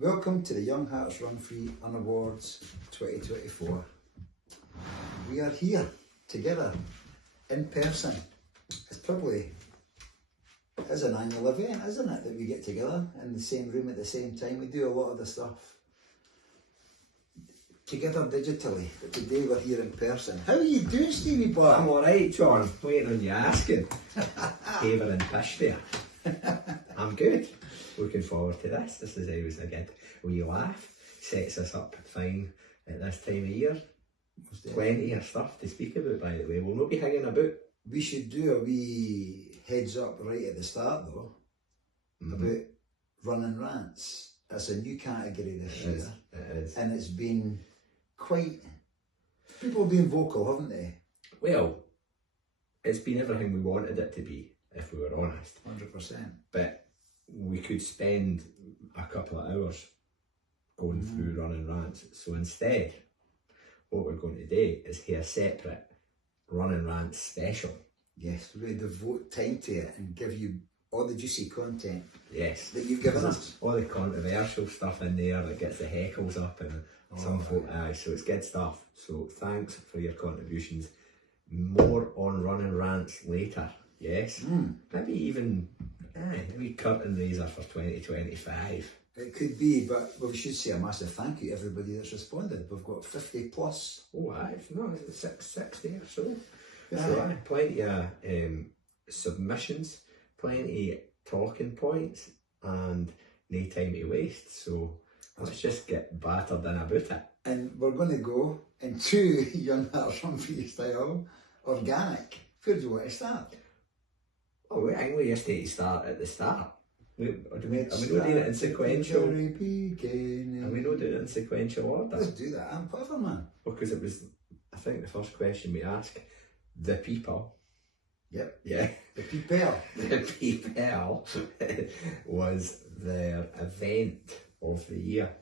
Welcome to the Young Hearts Run Free UnAwards 2024. We are here together in person. It's probably is an annual event, isn't it, that we get together in the same room at the same time. We do a lot of the stuff together digitally, but today we're here in person. How are you doing, Stevie Boy? I'm alright, John. Waiting on you asking. Haver and Pish there. I'm good. Looking forward to this. This is always a good wee laugh. Sets us up fine at this time of year. Plenty of stuff to speak about, by the way. We'll not be hanging about. We should do a wee heads up right at the start though, about running rants. It's a new category this year. It is. And it's been quite, people have been vocal, haven't they? Well, it's been everything we wanted it to be, if we were honest. 100%. But we could spend a couple of hours going through running rants. So instead, what we're going to do is hear a separate running rants special. Yes, we're going to devote time to it and give you all the juicy content Yes. that you've given us. All the controversial stuff in there that gets the heckles up and some folk, so it's good stuff. So thanks for your contributions. More on running rants later, yes? Maybe even a wee curtain raiser for 2025. It could be, but we should say a massive thank you to everybody that's responded. We've got 50 plus. Oh, it's 660 or so. Yeah. So plenty of submissions, plenty talking points, and no time to waste. So let's just get battered in about it. And we're going to go into Young Hearts Run Free style, organic. Where do you want to start? Oh, I think we just need to start at the start. Are we not doing it in sequential? Are we not doing it in sequential order? Let's do that. I'm clever, man. Because it was, I think, the first question we asked the people. Yep. Yeah. The people. The people was their event of the year.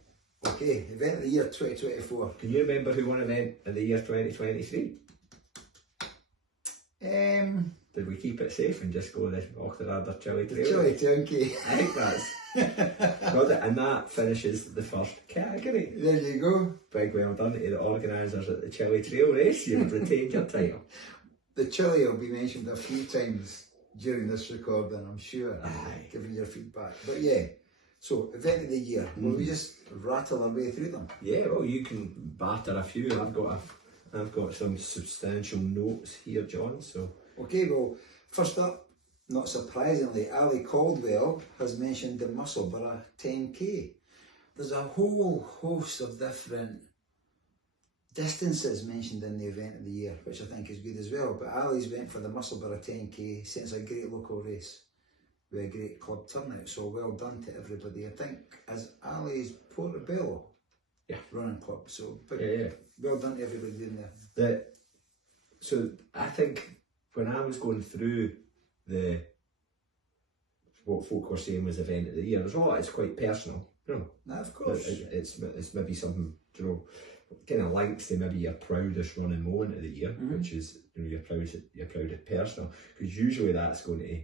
Okay, event of the year 2024. Can you remember who won event of the year 2023? Did we keep it safe and just go the Ochterarder Chili Trail? Chili Chunky. I think that's got it, and that finishes the first category. There you go. Big well done to the organisers at the Chili Trail race. You've retained your title. The chili will be mentioned a few times during this recording, I'm sure. Aye. Giving your feedback. But yeah, so event of the year. Will we just rattle our way through them? Yeah, well, you can batter a few. I've got some substantial notes here, John. So okay, well, first up, not surprisingly, Ali Caldwell has mentioned the Musselburgh 10K. There's a whole host of different distances mentioned in the event of the year, which I think is good as well. But Ali's went for the Musselburgh 10K, saying it's a great local race with a great club turnout. So well done to everybody. I think as Ali's Portobello running club. So well done to everybody doing there. So I think when I was going through what folk were saying was event of the year, there's a lot. It's quite personal, you know. Nah, of course. It's maybe something, you know, kind of links to maybe your proudest running moment of the year, which is, you know, your proudest personal, because usually that's going to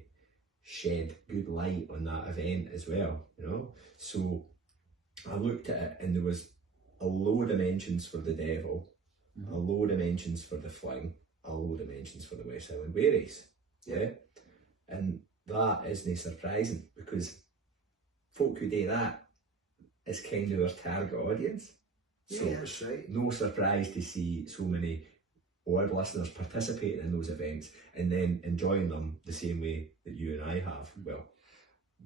shed good light on that event as well, you know. So I looked at it and there was a load of mentions for the Devil, a load of mentions for the Fling, a load of mentions for the West Highland Way race. Yeah. And that isn't surprising because folk who do that is kind of our target audience. So yeah, that's right. No surprise to see so many odd listeners participating in those events and then enjoying them the same way that you and I have. Well,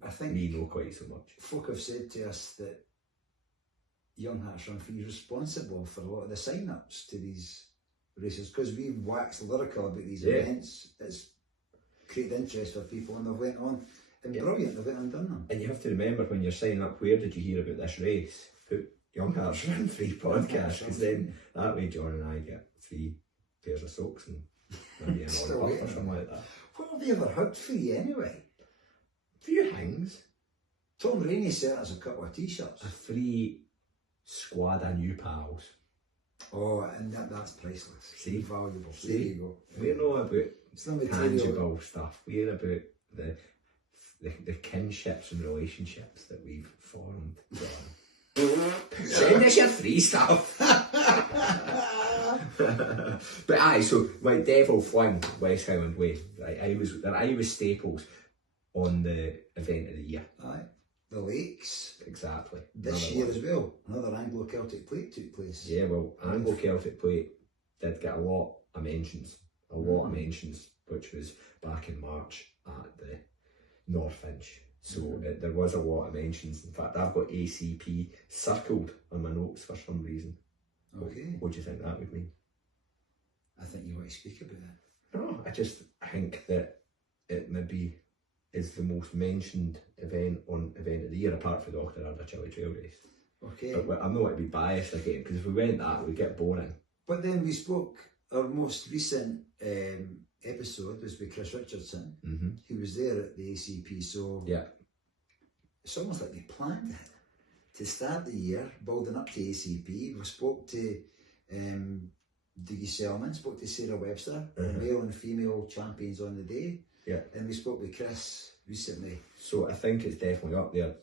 I think me not quite so much. Folk have said to us that Young Hearts Run Free is responsible for a lot of the sign-ups to these races because we've waxed lyrical about these events. It's created interest for people and they went on and brilliant, they went and done them. And you have to remember when you're signing up, where did you hear about this race? Put Young Hearts Run Free podcast, because then that way John and I get 3 pairs of socks and maybe an order or something like that. What have we ever had free anyway? Few things. Tom Rainey sent us a couple of t-shirts. A free squad of new pals. Oh, and that's priceless. See? Valuable. See? There you go. We're not about it's not material. tangible stuff. We're about the kinships and relationships that we've formed. Send us your free stuff. But aye, so like Devil Fling, West Highland Way, right? I was staples on the event of the year. Aye. The Lakes. Exactly. This year as well, another Anglo-Celtic plate took place. Yeah, well, Anglo-Celtic plate did get a lot of mentions, which was back in March at the Northfinch. So there was a lot of mentions. In fact, I've got ACP circled on my notes for some reason. Okay. What do you think that would mean? I think you want to speak about it. No, I just think that it maybe is the most mentioned event of the year, apart from the Auchterarder Trail Race. Okay. But I'm not going to be biased again, because if we went that, we'd get boring. But then we spoke, our most recent episode was with Chris Richardson, who was there at the ACP, so yeah, it's almost like we planned it. To start the year, building up to ACP, we spoke to Dougie Selman, spoke to Sarah Webster, the male and female champions on the day. Yeah. Then we spoke with Chris recently. So I think it's definitely up there.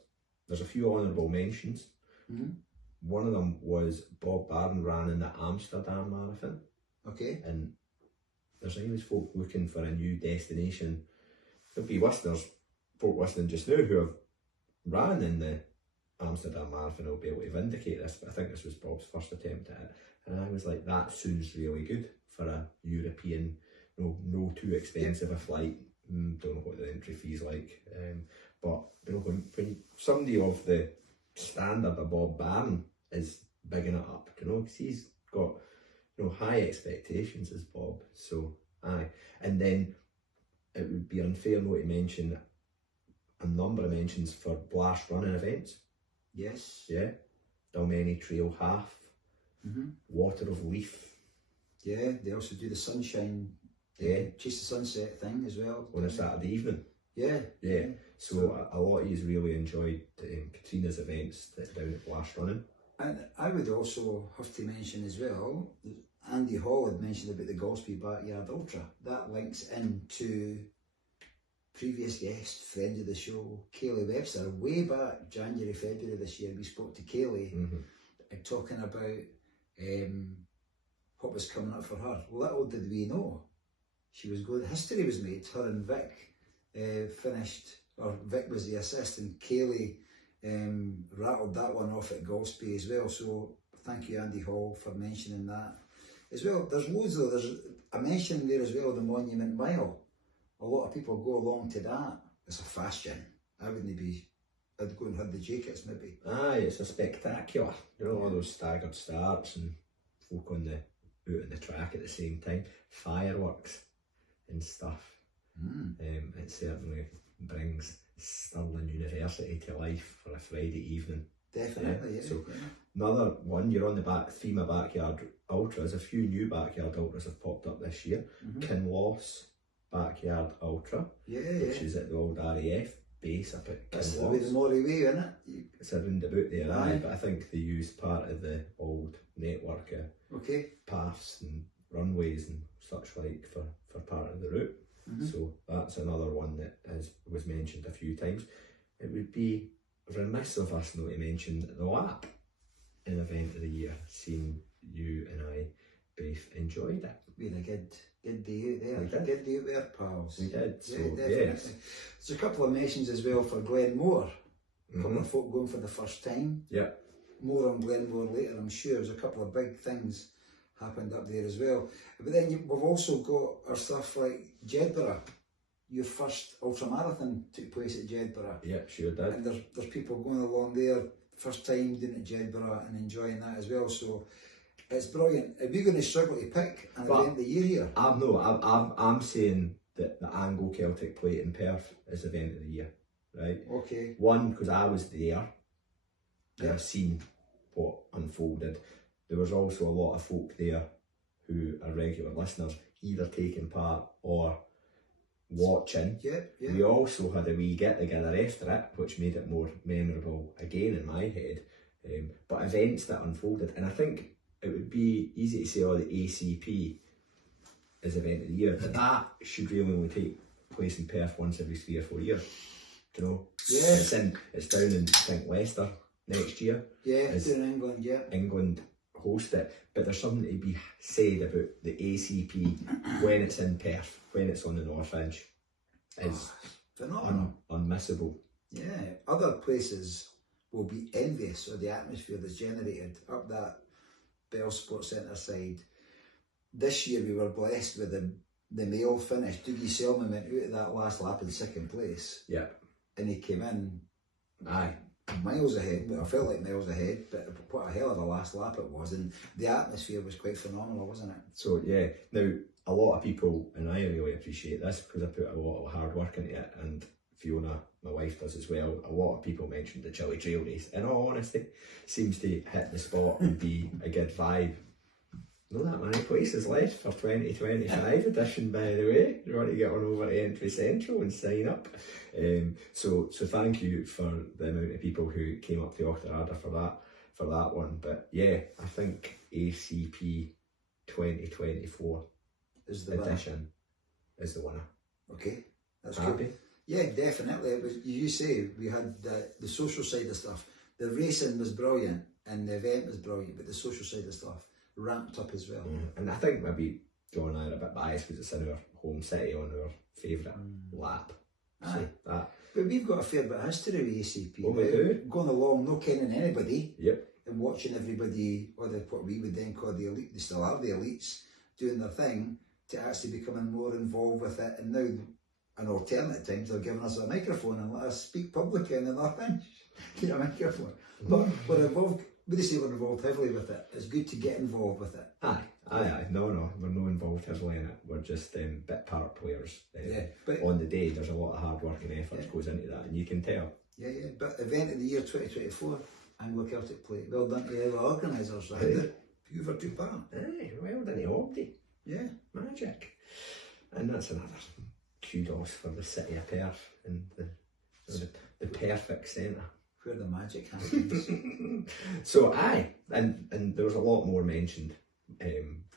There's a few honourable mentions. One of them was Bob Barron ran in the Amsterdam Marathon. Okay. And there's always folk looking for a new destination. There'll be listeners, folk listening just now who have ran in the Amsterdam Marathon will be able to vindicate this, but I think this was Bob's first attempt at it. And I was like, that sounds really good for a European, no too expensive a flight. Don't know what the entry fee's like. But you know, when somebody of the standard of Bob Barron is bigging it up, you know, because he's got high expectations as Bob. So aye. And then it would be unfair not to mention a number of mentions for blast running events. Yes. Yeah. Dalmeny Trail Half. Water of Leaf. Yeah, they also do the sunshine, chase the sunset thing as well. On a Saturday evening. Yeah. Yeah. So a lot of you really enjoyed Katrina's events down at blast running. And I would also have to mention as well, Andy Hall had mentioned about the Golspie Backyard Ultra. That links into previous guest, friend of the show, Kaylee Webster. Way back January, February this year, we spoke to Kaylee talking about what was coming up for her. Little did we know, she was going. History was made. Her and Vic finished, or Vic was the assist, and Kaylee rattled that one off at Golspie as well. So thank you, Andy Hall, for mentioning that as well. There's loads though. There's a mention there as well, the Monument Mile. A lot of people go along to that. It's a fast gym. I'd go and have the jackets maybe. Aye, it's a spectacular. All those staggered starts and folk out on the track at the same time. Fireworks and stuff. It certainly brings Stirling University to life for a Friday evening. Definitely, yeah. So another one, you're on the theme of backyard ultras. A few new backyard ultras have popped up this year. Kinloss Backyard Ultra, which is at the old RAF base up at Kinloss. That's the way the Moray Way, isn't it? It's around about there, aye, but I think they use part of the old network of paths and runways and such like for part of the route. So that's another one that was mentioned a few times. It would be remiss of us not to mention the lap, an event of the year, seeing you and I both enjoyed it. We had a good day out there. We did. Good day out there, pals. We did, so definitely. yes. There's a couple of mentions as well for Glenmore. A couple of folk going for the first time. Yeah. More on Glenmore later, I'm sure. There's a couple of big things happened up there as well. But then we've also got our stuff like Jedburgh. Your first ultramarathon took place at Jedburgh. Yeah, sure did. And there's people going along there, first time doing it at Jedburgh and enjoying that as well. So it's brilliant. Are we going to struggle to pick an event of the year here? I'm saying that the Anglo-Celtic Plate in Perth is event of the year, right? Okay. One, because I was there and I've seen what unfolded. There was also a lot of folk there who are regular listeners, either taking part or watching. Yeah. We also had a wee get together after it, which made it more memorable again in my head. But events that unfolded, and I think it would be easy to say, the ACP is event of the year, but that should really only take place in Perth once every 3 or 4 years. You know, yeah. It's down in, I think, Leicester next year. Yeah, in England, yeah. England host it, but there's something to be said about the ACP when it's in Perth, when it's on the North Edge. It's unmissable. Yeah, other places will be envious of the atmosphere that's generated up that Bell Sports Centre side. This year we were blessed with the male finish. Dougie Selman went out of that last lap in second place. Yeah. And he came in miles ahead, but I felt like miles ahead, but what a hell of a last lap it was, and the atmosphere was quite phenomenal, wasn't it? So yeah, now a lot of people, and I really appreciate this because I put a lot of hard work into it, and Fiona, my wife, does as well. A lot of people mentioned the Chile Trail Race. In all honesty, seems to hit the spot and be a good vibe. Not that many places left for 2025 edition, by the way. You want to get on over to Entry Central and sign up. So thank you for the amount of people who came up to Auchterarder for that one. But yeah, I think ACP 2024 is the edition is the winner. Okay, that's happy. Good. Yeah, definitely. It was, you say, we had the social side of stuff. The racing was brilliant and the event was brilliant, but the social side of stuff ramped up as well. And I think maybe John and I are a bit biased because it's in our home city on our favourite lap. So that. But we've got a fair bit of history with ACP. Oh, we do. Going along, not kenning anybody. Yep. And watching everybody, or what we would then call the elite, they still are the elites, doing their thing, to actually becoming more involved with it. And now, in alternate times, they're giving us a microphone and let us speak publicly and nothing. You know, a microphone. But we're involved. We say we're involved heavily with it. It's good to get involved with it. Aye. No, we're not involved heavily in it. We're just bit part players. But on the day, there's a lot of hard work and effort goes into that, and you can tell. Yeah. But event of the year 2024, Anglo-Celtic Play. Well done to the organisers. You for took part. Aye, well done to Obdi. Yeah. Magic. And that's another kudos for the city of Perth and the perfect centre. Where the magic happens. So and there was a lot more mentioned,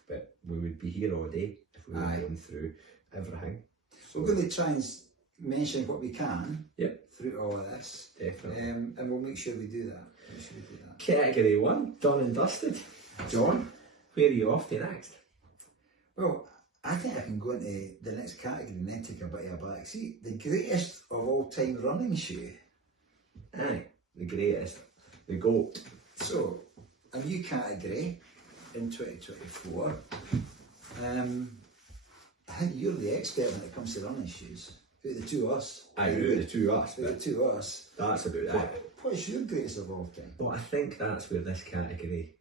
but we would be here all day if we were going through everything. So we're going to try and mention what we can through all of this. Definitely. And we'll make sure we do that. Category 1, done and dusted. John, where are you off to next? Well, I think I can go into the next category and then take a bit of a back seat. The greatest of all time running shoe. Aye, the greatest. The GOAT. So, a new category in 2024. I think you're the expert when it comes to running shoes. Out of the two of us. Aye, out of the two of us. Out of the two of us. That's about it. What's your greatest of all time? Well, I think that's where this category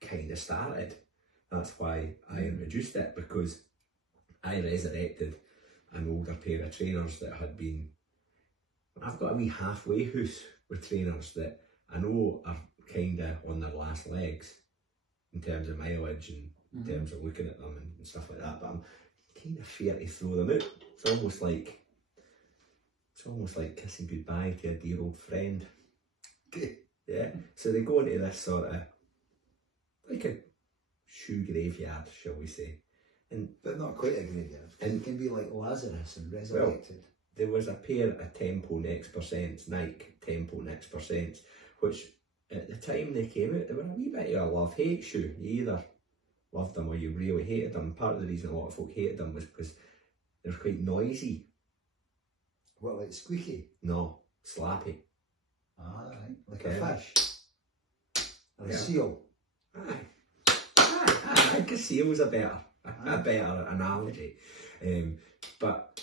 kind of started. That's why I introduced it, because I resurrected an older pair of trainers that had been... I've got a wee halfway house with trainers that I know are kind of on their last legs in terms of mileage and in terms of looking at them and stuff like that, but I'm kind of fear to throw them out. It's almost like kissing goodbye to a dear old friend. Yeah, so they go into this sort of like a shoe graveyard, shall we say, but not quite a graveyard. And it can be like Lazarus and resurrected. Well, there was a pair of Tempo Next Percents, Nike Tempo Next Percents, which at the time they came out, they were a wee bit of a love-hate shoe. You either loved them or you really hated them. Part of the reason a lot of folk hated them was because they were quite noisy. What, like squeaky? No, slappy. Ah, right. Like a fish. Or a seal. Aye. I think a seal was a better analogy. But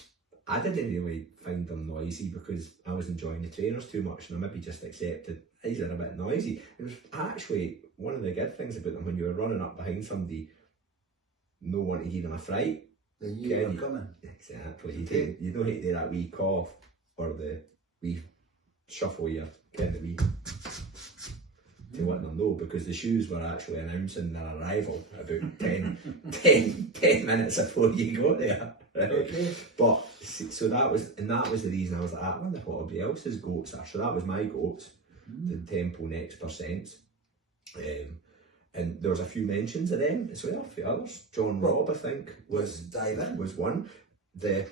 I didn't really find them noisy because I was enjoying the trainers too much, and I maybe just accepted these are a bit noisy. It was actually one of the good things about them when you were running up behind somebody, no one to give them a fright. They knew you were coming. Exactly. You don't hate to do that wee cough or the wee shuffle your kind of wee to let them know, because the shoes were actually announcing their arrival about 10 minutes before you got there. Right? Okay. But so that was the reason I was like, I wonder what everybody else's goats are. So that was my goats, the Tempo Next Percents. And there was a few mentions of them as well, a few others. John Robb, I think, was one. The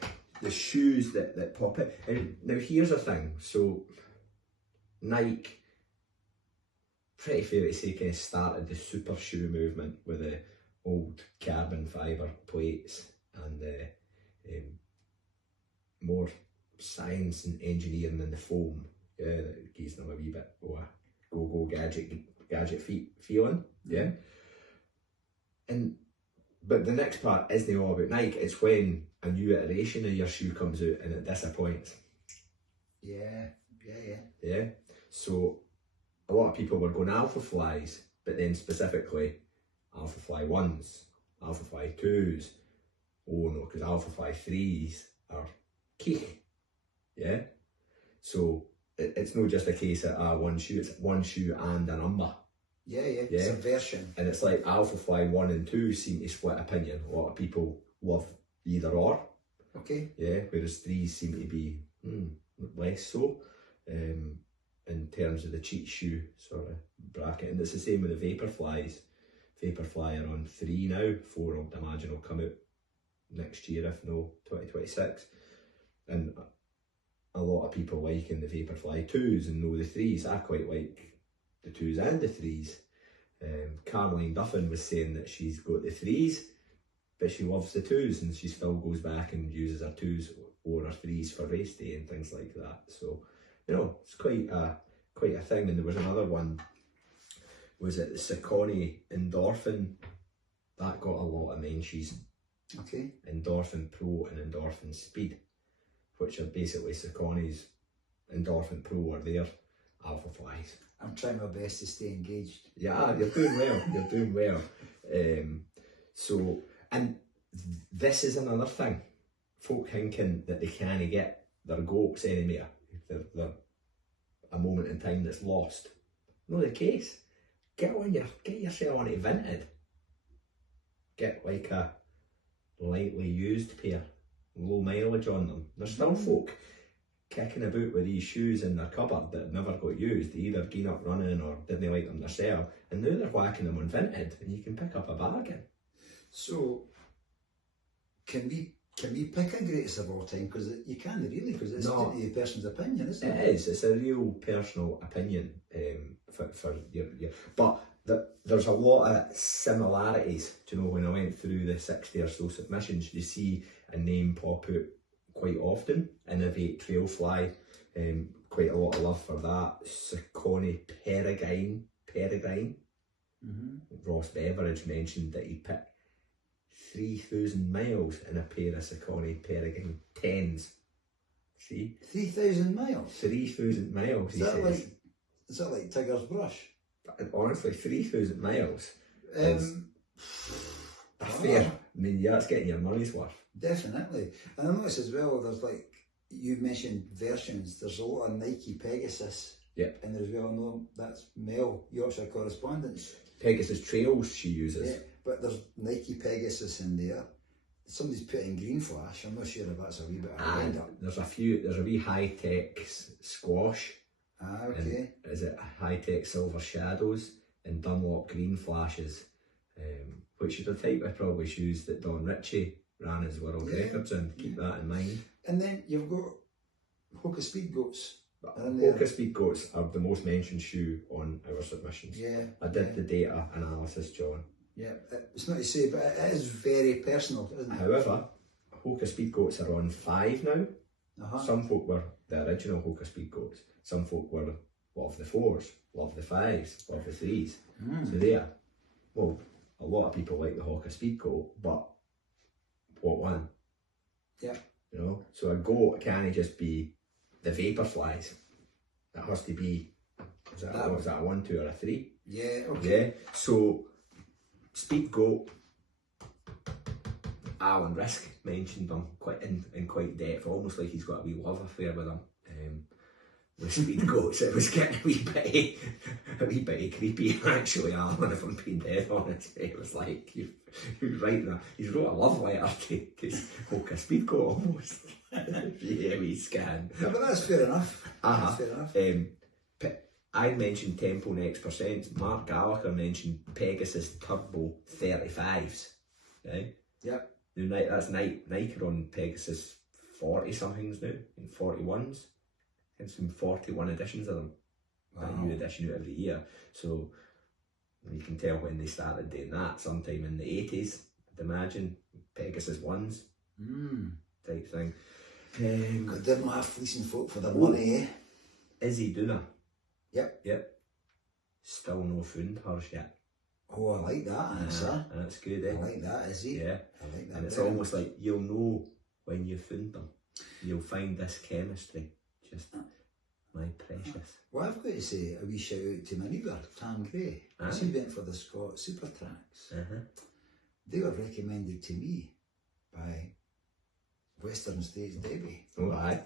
shoes that pop it. And now here's the thing. So Nike pretty fair to say kind of started the super shoe movement with the old carbon fibre plates and the more science and engineering in the foam. Yeah, that gives them a wee bit of a go gadget feeling. Yeah. But the next part isn't all about Nike, it's when a new iteration of your shoe comes out and it disappoints. Yeah. Yeah. So a lot of people were going Alpha Flies, but then specifically Alpha Fly 1s, Alpha Fly 2s. Oh no, because Alpha Fly 3s are key. Yeah. So it's not just a case of one shoe, it's one shoe and a number. Yeah, it's a version. And it's like Alpha Fly 1 and 2 seem to split opinion. A lot of people love either or. Okay. Yeah, whereas 3s seem to be less so in terms of the cheat shoe sort of bracket. And it's the same with the Vaporflies. Vaporfly are on 3 now, 4 I imagine will come out next year, if no 2026. And a lot of people liking the Vaporfly 2s and no the 3s. I quite like the 2s and the 3s. Caroline Duffin was saying that she's got the 3s, but she loves the 2s, and she still goes back and uses her 2s or her 3s for race day and things like that. So, you know, it's quite a thing. And there was another one, was it the Saucony Endorphin? That got a lot of mentions. Okay. Endorphin Pro and Endorphin Speed, which are basically Saucony's Endorphin Pro or their Alpha Flies. I'm trying my best to stay engaged. Yeah, you're doing well. You're doing well. So, and this is another thing. Folk thinking that they can't get their goats anymore. They're a moment in time that's lost. Not the case. Get yourself on it Vinted. Get like a lightly used pair, low mileage on them. There's still folk kicking about with these shoes in their cupboard that never got used. They either gone up running or didn't like them themselves, and now they're whacking them on Vinted, and you can pick up a bargain. So, can we pick a greatest of all time? Because you can't really, because it's No. a person's opinion, isn't it? It is. It's a real personal opinion for your. But there's a lot of similarities. Do you know, when I went through the 60 or so submissions, you see a name pop out quite often. Innovate Trailfly, quite a lot of love for that. Saucony Peregrine. Ross Beveridge mentioned that he picked 3,000 miles in a pair of Saucony Peregrine 10s. See? 3,000 miles? 3,000 miles, he says. Is that like Tiger's Brush? Honestly, 3,000 miles. Fair. I mean, yeah, it's getting your money's worth. Definitely. And I notice as well, there's like, you mentioned versions, there's a lot of Nike Pegasus. Yep. And there's that's Mel, Yorkshire Correspondence. Pegasus Trails she uses. Yeah, but there's Nike Pegasus in there. Somebody's put in Green Flash. I'm not sure if that's a wee bit of a wind up. There's a wee high-tech squash. Ah, okay. And is it high-tech Silver Shadows and Dunlop Green Flashes, which are the type of probably shoes that Don Ritchie ran his world records in. Keep that in mind. And then you've got Hoka Speed Goats. Hoka Speed Goats are the most mentioned shoe on our submissions. Yeah. I did the data analysis, John. Yeah, it's not to say, but it is very personal, isn't it? However, Hoka Speed Goats are on 5 now. Some folk were the original Hoka Speed Goats. Some folk were love the 4s, love the 5s, love the 3s. So there, well, a lot of people like the Hoka Speed Goat, but what one? Yeah. You know, so a goat can't just be the Vaporflies. It has to be, is that a 1, 2 or a 3? Yeah, okay. Yeah, so Speed Goat, Alan Risk mentioned them quite in quite depth, almost like he's got a wee love affair with them. With Speed Goats, it was getting a wee bit creepy actually, Alan, if I'm being dead honest. It was like, he's wrote a love letter to Hoka Speed Goat almost. Yeah, we scan. Yeah, but that's fair enough. That's fair enough. I mentioned Tempo Next Percent. Mark Gallagher mentioned Pegasus Turbo 35s. Right? Yep. Now, that's Nike are on Pegasus 40 somethings now, and 41s. It's been 41 editions of them. a new edition out every year. So you can tell when they started doing that, sometime in the 80s, I'd imagine, Pegasus ones type thing. Got them laugh fleecing folk for their money, eh? Izzy Duna. Yep. Still no found hers yet. Oh, I like that answer. That's good, eh? I like that, Izzy. Yeah. I like that. And it's almost like you'll know when you've found them. You'll find this chemistry. Just my precious. Well, I've got to say a wee shout out to my neighbour, Tam Gray. She went for the Scott Super Tracks. They were recommended to me by Western States Debbie. Oh, aye.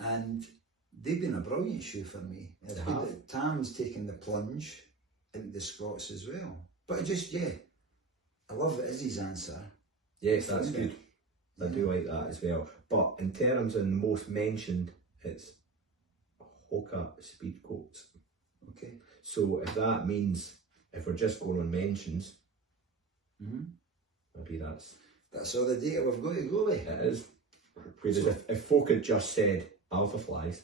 And they've been a brilliant shoe for me. It's good that Tam's taken the plunge into the Scots as well. But I love Izzy's answer. Yes, that's good. I do like that as well. But in terms of most mentioned, it's Hoka speed coats. Okay. So if that means, if we're just going on mentions, maybe that's all the data we've got to go with. It is. Whereas if folk had just said alpha flies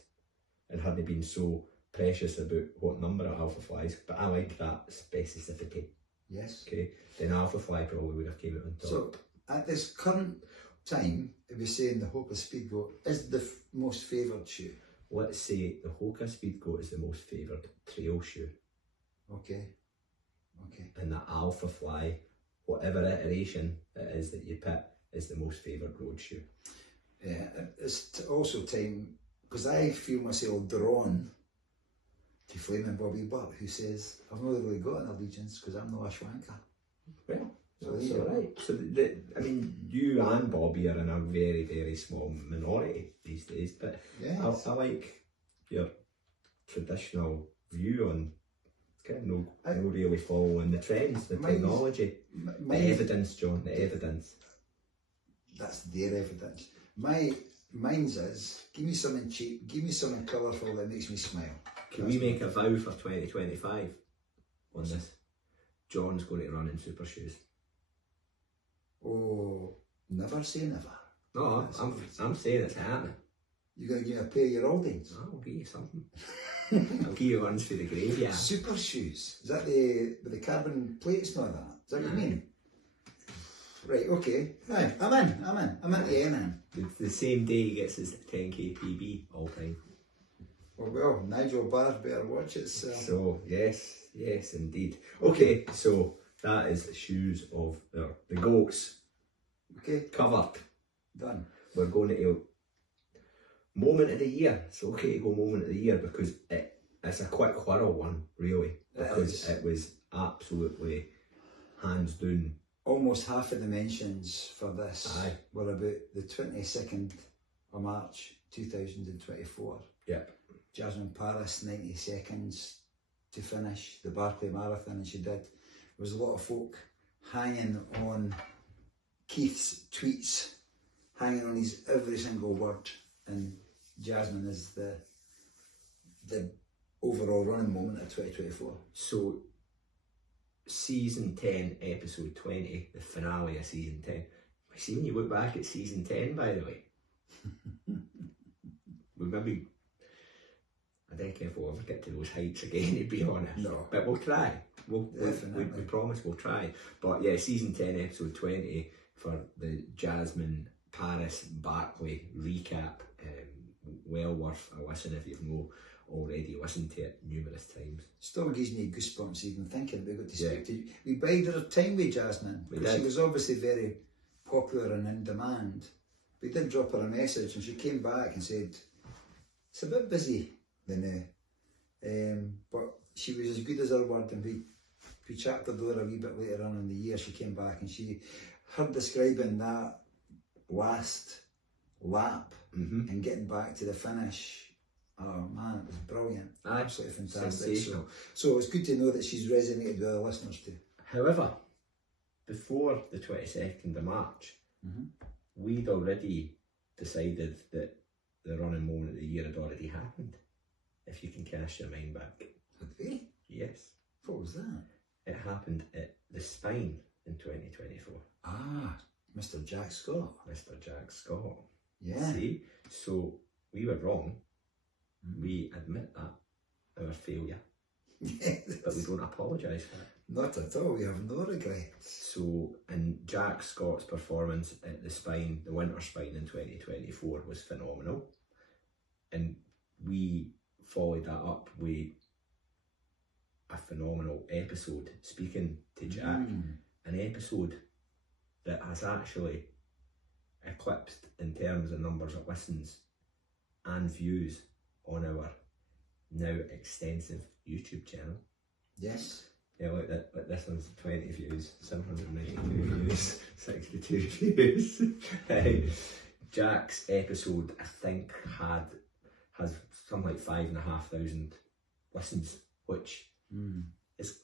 and hadn't been so precious about what number of alpha flies, but I like that specificity. Yes. Okay. Then alpha fly probably would have came out on top. So at this current time, if we're saying the Hoka Speedgoat is the most favoured shoe. Let's say the Hoka Speedgoat is the most favoured trail shoe. Okay. And the Alpha Fly, whatever iteration it is that you pick, is the most favoured road shoe. Yeah, it's also time, because I feel myself drawn to Flaming Bobby Butt, who says, I've not really got an allegiance because I'm not a schwanker. Well, that's all right. So, I mean, you and Bobby are in a very, very small minority these days, but I like your traditional view on kind of no really following the trends, the technology, the evidence, John, the evidence. That's their evidence. Mine's is, give me something cheap, give me something colourful that makes me smile. Can we make a vow for 2025 on this? John's going to run in super shoes. Oh, never say never. No, I'm saying it's happening. You're going to give me a pair of your Aldings? I'll give you something. I'll give you ones for the graveyard. Super shoes? Is that with the carbon plates and all that? Is that what you mean? Right, okay. Right, I'm at the end then. The same day he gets his 10k PB all time. Well, Nigel Barr better watch it. So, yes, indeed. Okay, so that is the shoes of the goats. Okay. Covered. Done. We're going to moment of the year. It's okay to go moment of the year because it's a quick whirl one, really. Because it was absolutely hands down. Almost half of the mentions for this were about the 22nd of March 2024. Yep. Jasmine Paris, 90 seconds to finish the Barclay Marathon, and she did. There was a lot of folk hanging on Keith's tweets, hanging on his every single word, and Jasmine is the overall running moment of 2024. So, season 10, episode 20, the finale of season 10. See, when you look back at season 10, by the way, we maybe, I don't care if we'll ever get to those heights again, to be honest. No. But we'll try. We promise we'll try. But yeah, season 10, episode 20 for the Jasmine Paris Barclay recap. Well worth a listen if you've not already listened to it numerous times. Still gives me goosebumps even thinking we got to speak to. We bided our time with Jasmine because she was obviously very popular and in demand. We did drop her a message and she came back and said, it's a bit busy now, but she was as good as her word, and we chatted her door a wee bit later on in the year. She came back and her describing that last lap and getting back to the finish. Oh man, it was brilliant. Absolutely fantastic. So it's good to know that she's resonated with our listeners too. However, before the 22nd of March, we'd already decided that the running moment of the year had already happened. If you can cast your mind back. Had we? Yes. What was that? It happened at the Spine in 2024. Ah, Mr. Jack Scott. Mr. Jack Scott. Yeah. See? So we were wrong. We admit that, our failure. but we don't apologise for it. Not at all, we have no regrets. So, and Jack Scott's performance at the Spine, the Winter Spine in 2024 was phenomenal. And we followed that up with a phenomenal episode speaking to Jack. An episode that has actually eclipsed in terms of numbers of listens and views on our now extensive YouTube channel. Yes. Yeah, look, this one's 20 views, 792 views, 62 views. Jack's episode, I think, has something like 5,500 listens, which is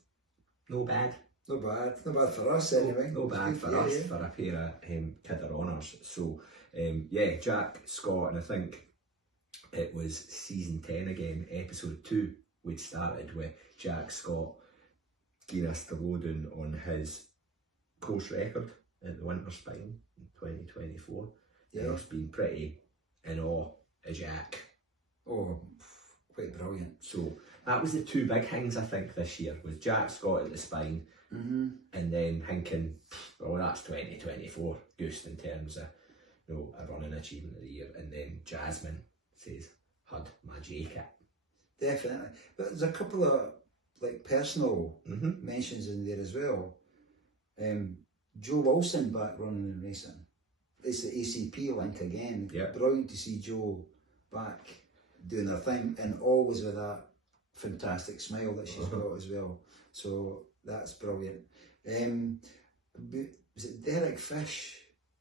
no bad. Not bad for us anyway. No bad for us, for a pair of kidder honours. So, yeah, Jack Scott, and I think it was season 10 again, episode 2, we'd started with Jack Scott giving us the lowdown on his course record at the Winter Spine in 2024. Yeah. And us being pretty in awe of Jack. Oh, quite brilliant. So that was the two big things I think this year, was Jack Scott at the Spine, and then thinking, oh, that's 2024 Goose in terms of, you know, a running achievement of the year, and then Jasmine says, had my jacket. Definitely. But there's a couple of like personal mentions in there as well. Joe Wilson back running and racing. It's the ACP link again. Yep. Brilliant to see Joe back doing her thing, and always with that fantastic smile that she's got as well. So that's brilliant. Was it Derek Fish?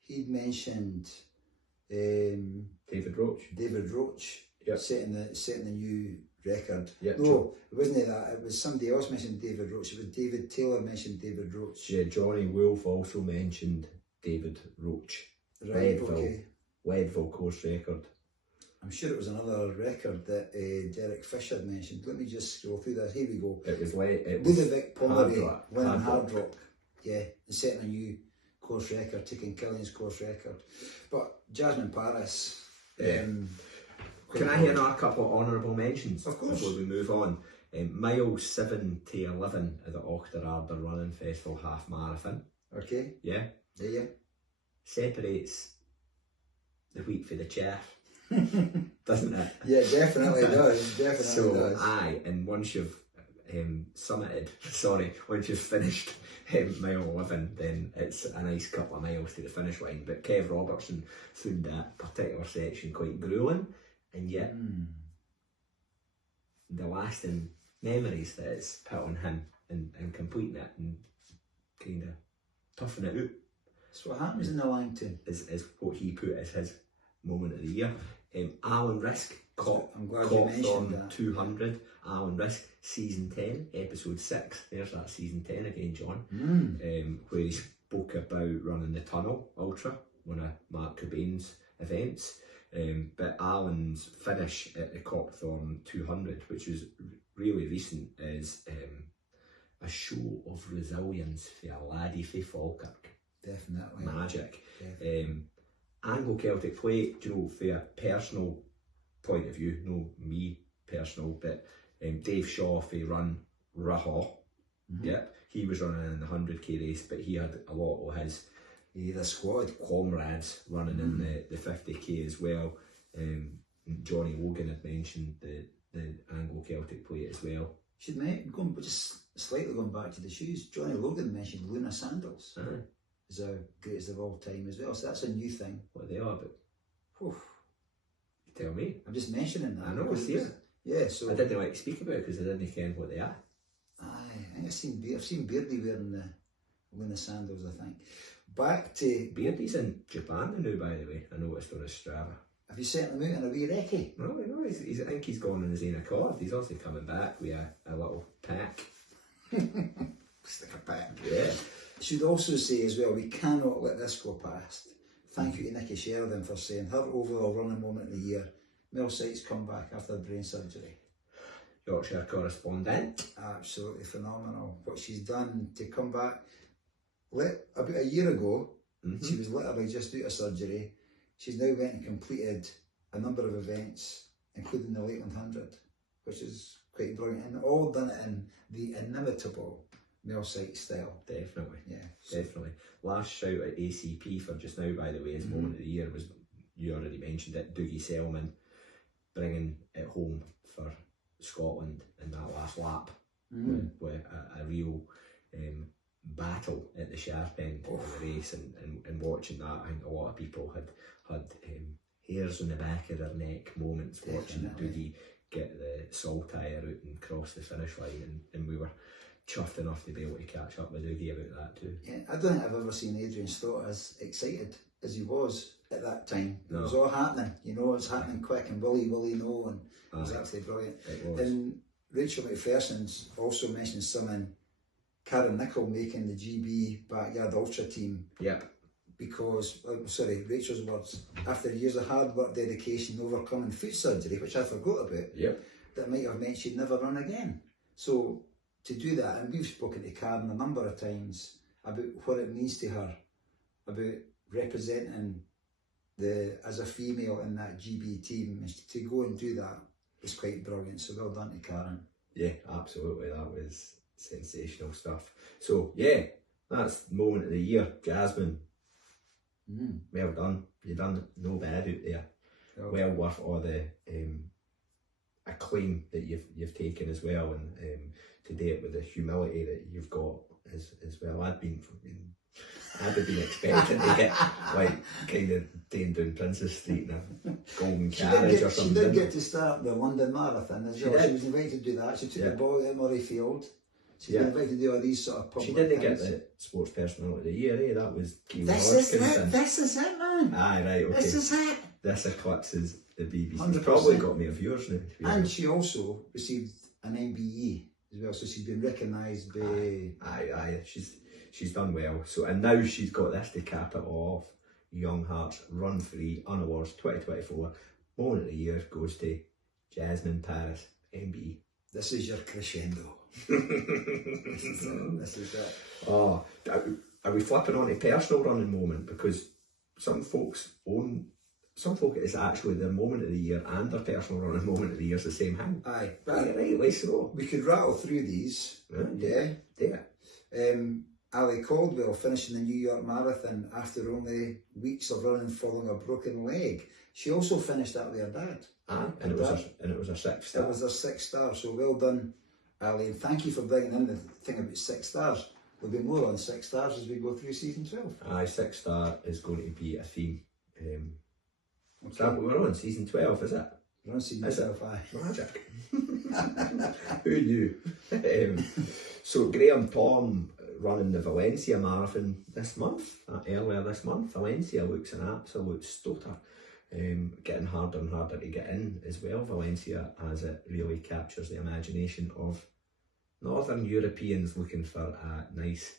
He'd mentioned David Roach. Yep. setting the new record. Yep. No, it wasn't that. It was somebody else mentioned David Roach. It was David Taylor mentioned David Roach. Yeah, Johnny Wolf also mentioned David Roach. Right, okay. Leadville course record. I'm sure it was another record that Derek Fish had mentioned. Let me just scroll through that. Here we go. It was Ludovic Pomeroy winning Hard Rock. Yeah, and setting a new course record, taking Killian's course record. But Jasmine Paris. Can I hear a couple of honourable mentions? Of course. Before we move on. Miles 7 to 11 of the Auchterarder Running Festival Half Marathon. Okay. Yeah. Yeah. Separates the wheat for the chaff, doesn't it? Yeah, definitely does. Definitely does. Aye, and once you've once you've finished mile 11, then it's a nice couple of miles to the finish line. But Kev Robertson found that particular section quite gruelling, and yet the lasting memories that it's put on him and completing it and kind of toughing it out. That's what happens in the Langton. Is what he put as his moment of the year. Alan Risk, I'm glad you mentioned that. 200. Alan Risk, season 10, episode 6. There's that season 10 again, John. Where he spoke about running the Tunnel Ultra, one of Mark Cobain's events. But Alan's finish at the Copthorne 200, which was really recent, is a show of resilience for a laddie from Falkirk. Definitely. Magic. Anglo-Celtic plate, you know, for a personal point of view, no me personal, but Dave Shaw for Run Raha. Yep, he was running in the 100k race, but he had a lot of his squad comrades running in the 50k as well. Johnny Logan had mentioned the Anglo-Celtic plate as well. Just slightly going back to the shoes, Johnny Logan mentioned Luna sandals. Is the greatest of all time as well, so that's a new thing. What they are, but you tell me. I'm just mentioning that. I know, it's here. Yeah, so I didn't like to speak about it because I didn't care what they are. Aye, I think I've seen Beardy wearing the Luna sandals, I think. Back to Beardy's in Japan now, by the way. I noticed on his Strava. Have you sent him out in a wee recce? No, I think he's gone on his own accord. He's also coming back with a little pack. Stick a pack. Yeah. I should also say as well, we cannot let this go past. Thank you to Nikki Sheridan for saying her overall running moment of the year. Mel Sykes come back after brain surgery. Yorkshire correspondent. Absolutely phenomenal. What she's done to come back. About a year ago, she was literally just out of surgery. She's now went and completed a number of events, including the Lakeland 100, which is quite brilliant, and all done it in the inimitable Mel Sykes style. Definitely. Yeah. Definitely. Last shout at ACP for just now, by the way, as moment of the year was, you already mentioned it, Dougie Selman bringing it home for Scotland in that last lap with a real battle at the sharp end of the race, and watching that, I think a lot of people had hairs on the back of their neck moments watching Dougie get the saltire out and cross the finish line, and we were chuffed enough to be able to catch up with Dougie about that too. Yeah, I don't think I've ever seen Adrian Stott as excited as he was at that time. It was all happening, you know, it was happening quick, and will he know, and it was absolutely brilliant. It was. And Rachel McPherson's also mentioned something, Karen Nichol making the GB Backyard Ultra team. Yep. Because, Rachel's words, after years of hard work, dedication, overcoming foot surgery, which I forgot about, that might have meant she'd never run again. So to do that, and we've spoken to Karen a number of times about what it means to her, about representing as a female in that GB team, and to go and do that was quite brilliant. So well done to Karen. Yeah, absolutely. That was sensational stuff. So yeah, that's the moment of the year. Jasmine, well done. You done no bad out there. Well worth all the acclaim that you've taken as well, and to do it with the humility that you've got as well. I'd have been expecting to get like kind of Dame down Princess Street in a golden carriage or something. She did get to start the London Marathon as well. She was invited to do that. She took the ball at Murrayfield. She's been invited to do all these sort of public She didn't things. get the Sports Personality of the Year, eh? That was Keely This is it, man. Aye, right, okay. This is it. This eclipses the BBC. 100%. Probably got me a viewers now. And she also received an MBE as well, so she's been recognised by... Aye, she's done well. So, and now she's got this to cap it off. Young Hearts Run Free UnAwards 2024. Moment of the year goes to Jasmine Paris, MBE. This is your crescendo. This is it. Oh, are we flipping on a personal running moment? Because some folk it is actually their moment of the year and their personal running moment of the year is the same thing. Aye, but right, so we could rattle through these. Yeah. Ali Caldwell finishing the New York Marathon after only weeks of running following a broken leg. She also finished that with her dad. And it was a 6 star. It was a 6 star, so well done, Ali, and thank you for bringing in the thing about 6 stars. There'll be more on 6 stars as we go through season 12. Aye, 6 star is going to be a theme. Is that what we're on? Season 12, is it? We're on season 12, aye. Magic. Who knew? So Graham Tom running the Valencia Marathon this month, earlier this month. Valencia looks an absolute stoker. Getting harder and harder to get in as well, Valencia, as it really captures the imagination of Northern Europeans looking for a nice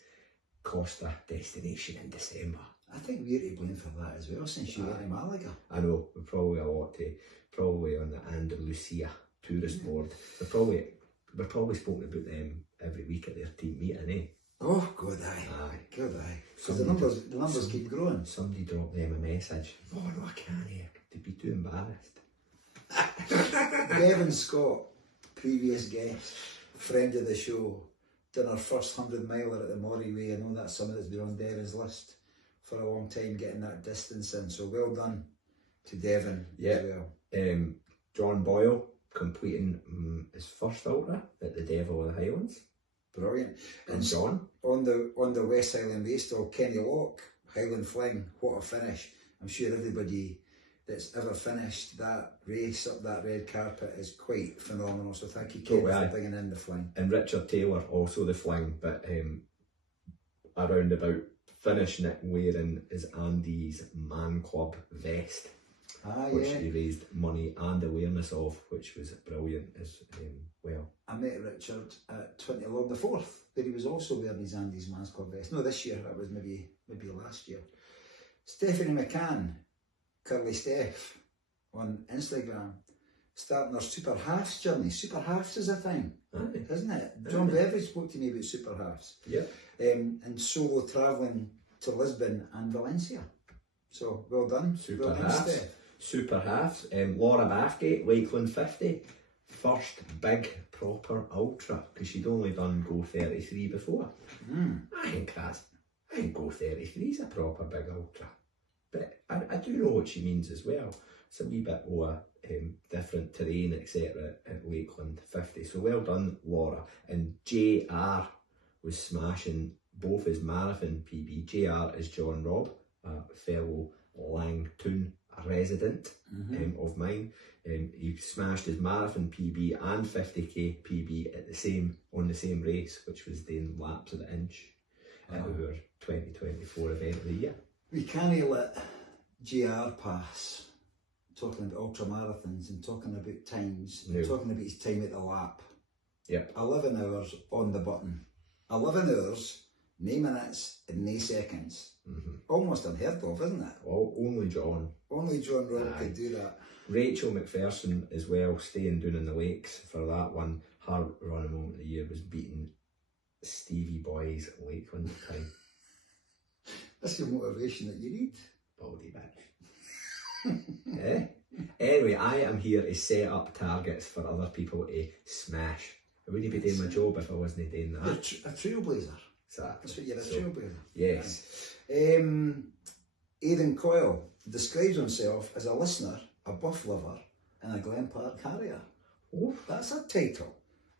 Costa destination in December. I think we're to blame for that as well, since you went to Malaga. I know, we're probably a lot to, probably on the Andalusia tourist board. We're probably spoken about them every week at their team meeting, eh? Oh, good eye. Good eye. Because the numbers keep growing. Somebody dropped them a message. Oh no, I can't hear. They'd be too embarrassed. Devon Scott, previous guest, friend of the show, done our first 100 miler at the Moray Way. I know that's something that's been on Devon's list for a long time, getting that distance in. So well done to Devon as well. John Boyle completing his first ultra at the Devil of the Highlands. Brilliant. And John on the West Highland Way still, Kenny Locke, Highland Fling, what a finish. I'm sure everybody that's ever finished that race up that red carpet is quite phenomenal. So thank you, Kenny, for bringing in the Fling. And Richard Taylor, also the Fling, but around about finishing it wearing his Andy's Man Club vest. Which he raised money and awareness of, which was brilliant as well. I met Richard at 20 the 4th, where he was also wearing his Andy's Man's Club vest. No, this year, that was maybe last year. Stephanie McCann, Curly Steph, on Instagram, starting her Super Halves journey. Super Halves is a thing, isn't it? John Beveridge spoke to me about Super Halves. Yeah. And solo travelling to Lisbon and Valencia. So, well done. Super Halves. Laura Bathgate, Lakeland 50, first big proper ultra, because she'd only done Go 33 before. I think Go 33 is a proper big ultra. But I do know what she means as well. It's a wee bit more different terrain, etc. at Lakeland 50. So well done, Laura. And JR was smashing both his marathon PB. JR is John Robb, a fellow Langtoon resident of mine. He smashed his marathon PB and 50k PB on the same race, which was doing laps of the inch at our 2024 event of the year. We can't let JR pass, talking about ultra marathons and talking about times, and talking about his time at the lap. Yep. 11 hours on the button. 11 hours, 9 minutes and 9 seconds. Almost unheard of, isn't it? Well, only John Robb could do that. Rachel McPherson as well, staying down in the lakes for that one. Her running moment of the year was beating Stevie Boy's Lakeland time. That's the motivation that you need. Baldy bitch. Anyway, I am here to set up targets for other people to smash. I wouldn't be doing my job if I wasn't doing that. You're a trailblazer. Exactly. That's what you're, a trailblazer. Yes. Aidan Coyle describes himself as a listener, a buff lover, and a Glen Park Harrier. Oh, that's a title.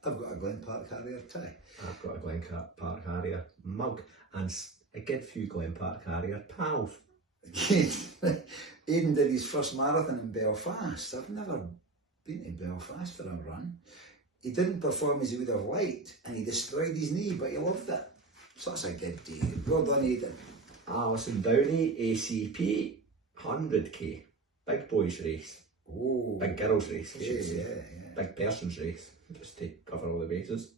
I've got a Glen Park Harrier tie. I've got a Glen Park Harrier mug and a good few Glen Park Harrier pals. Aidan did his first marathon in Belfast. I've never been to Belfast for a run. He didn't perform as he would have liked, and he destroyed his knee, but he loved it. So that's a good day. Well done, Aidan. Alison Downey, ACP, 100k. Big boys race. Oh. Big girls race, I should say. Yeah. Big persons race, just to cover all the bases.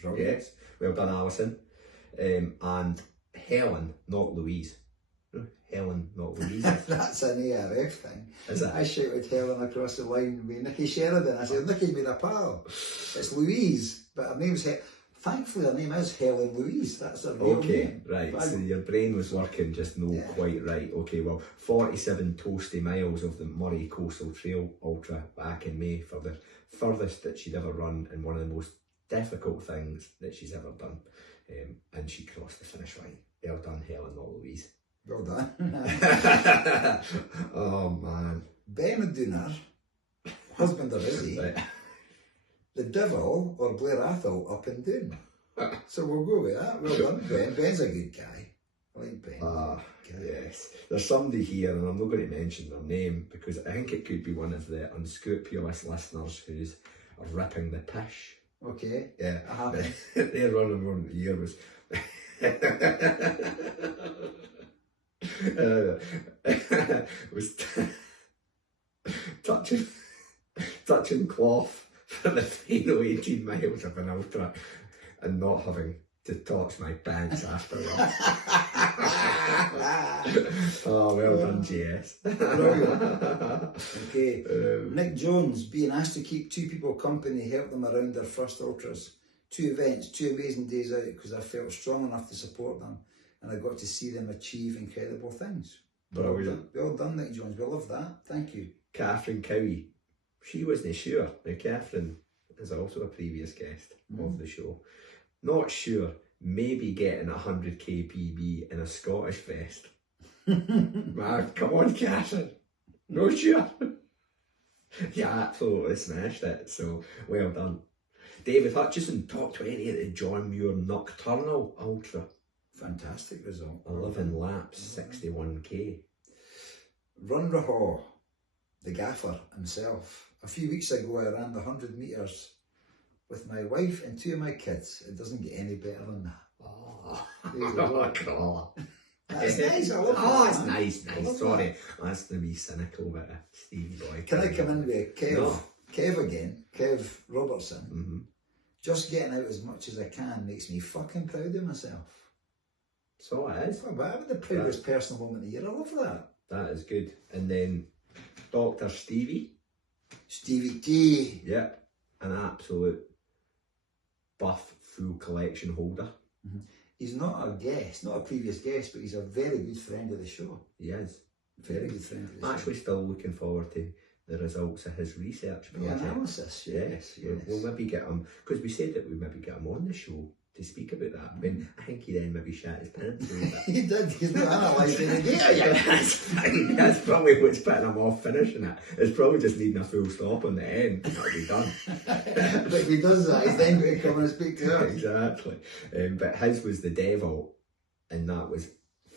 Brilliant. Yes, well done, Alison. And Helen, not Louise. Helen, not Louise. That's an ARF thing. Is it? I shouted Helen across the line with Nicky Sheridan. I said, Nicky's been a pal. It's Louise, but her name's thankfully her name is Helen Louise. That's her real name. Right, so your brain was working just quite right. Okay, well, 47 toasty miles of the Murray Coastal Trail Ultra back in May for the furthest that she'd ever run and one of the most difficult things that she's ever done. And she crossed the finish line. Well done, Helen, not Louise. Well done. Oh man. Ben Dooner, husband of Izzy, Right. the devil or Blair Athol up and down. So we'll go with that. Well done, Ben. Ben's a good guy. I like Ben. Yes. There's somebody here, and I'm not going to mention their name because I think it could be one of the unscrupulous listeners who's ripping the pish. Okay. Yeah. Happy. Their running one of the year was was touching cloth for the final 18 miles of an ultra and not having to touch my pants afterwards. Oh, well done, GS. Okay. Nick Jones, being asked to keep 2 people company helped them around their first ultras. 2 events, 2 amazing days out because I felt strong enough to support them and I got to see them achieve incredible things. Brilliant. Well done, Nick Jones. We love that. Thank you. Catherine Cowie, she wasn't sure. Now, Catherine is also a previous guest of the show. Not sure, maybe getting a 100k PB in a Scottish vest. Man, come on, Catherine. No sure. Yeah, absolutely smashed it. So, well done. David Hutchison, top 20 at the John Muir Nocturnal Ultra. Fantastic result. 11 laps, 61k. Run Rahal, the gaffer himself. A few weeks ago I ran the 100 metres with my wife and 2 of my kids. It doesn't get any better than that. Oh, God. That's nice, I love that. Oh, it's nice. Sorry, that's the wee cynical bit of Stevie Boy. Can I come in with Kev? No. Kev again, Kev Robertson. Just getting out as much as I can makes me fucking proud of myself. So it is. Well, I'm the proudest personal moment of the year. I love that. That is good. And then Dr. Stevie. Stevie T. Yep. An absolute buff full collection holder. He's not a guest, not a previous guest, but he's a very good friend of the show. He is. Very good friend of the show. I'm actually still looking forward to the results of his research The project. analysis, yes. We'll maybe get him, because we said that we'd maybe get him on the show to speak about that. I think he then maybe shat his pants a little bit. He did, he's not analysing it. That's fine. That's probably what's putting him off finishing it. It's probably just needing a full stop on the end. That'll be done. But if he does that, he's then going to come and speak to us. Exactly. But his was the devil, and that was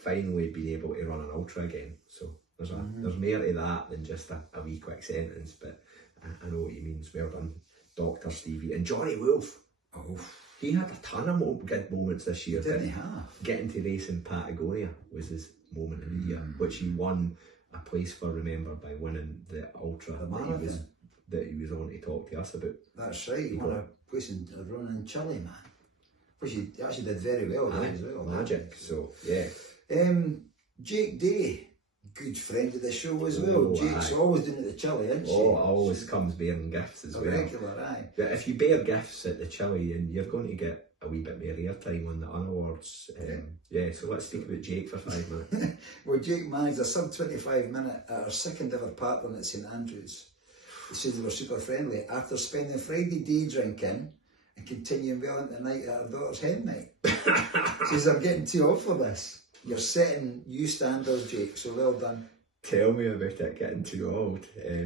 finally being able to run an ultra again. So there's more to that than just a wee quick sentence, but I know what he means. Well done, Dr. Stevie. And Johnny Wolf. Oh, he had a ton of good moments this year. didn't he have? Getting to race in Patagonia was his moment of the year, which he won a place for, remember, by winning the ultra that he was on to talk to us about. That's right, he won a place in a run in Chile, man. Which he actually did very well there as well. Magic, so yeah. Jake Day, good friend of the show as well. Jake's always doing it at the Chile, isn't she? Always comes bearing gifts as well. Regular, aye. But if you bear gifts at the Chile, then you're going to get a wee bit more airtime on the UnAwards. So let's speak about Jake for 5 minutes. Well, Jake managed a sub 25 minute at our second ever partner at St Andrews. He said they were super friendly after spending Friday day drinking and continuing well into the night at our daughter's hen night. She says, I'm getting too old for this. You're setting new standards, Jake, so well done. Tell me about it getting too old.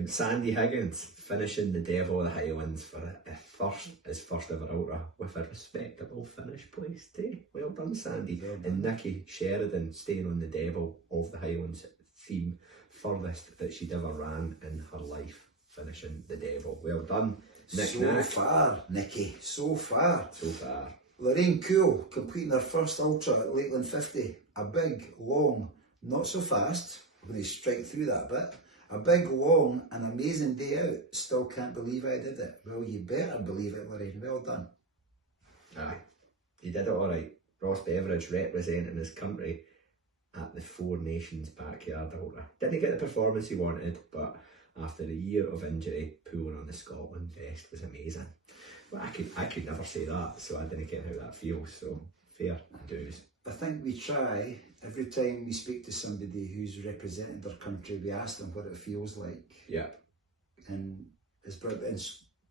Sandy Higgins finishing the Devil of the Highlands for his first ever ultra with a respectable finish place too. Well done, Sandy. Well done. And Nikki Sheridan staying on the Devil of the Highlands theme, furthest that she'd ever ran in her life, finishing the Devil. Well done, Nick. Far, Nikki, so far. So far. Lorraine Cool completing her first ultra at Lakeland 50. A big, long, not so fast, we're going to strike through that bit. A big, long and amazing day out. Still can't believe I did it. Well, you better believe it, Lorraine. Well done. Aye, he did it alright. Ross Beveridge representing his country at the Four Nations Backyard Ultra. Didn't get the performance he wanted, but after a year of injury, pulling on the Scotland vest was amazing. But I could never say that, so I didn't get how that feels, so fair dues. I think we try, every time we speak to somebody who's represented their country, we ask them what it feels like. Yeah. And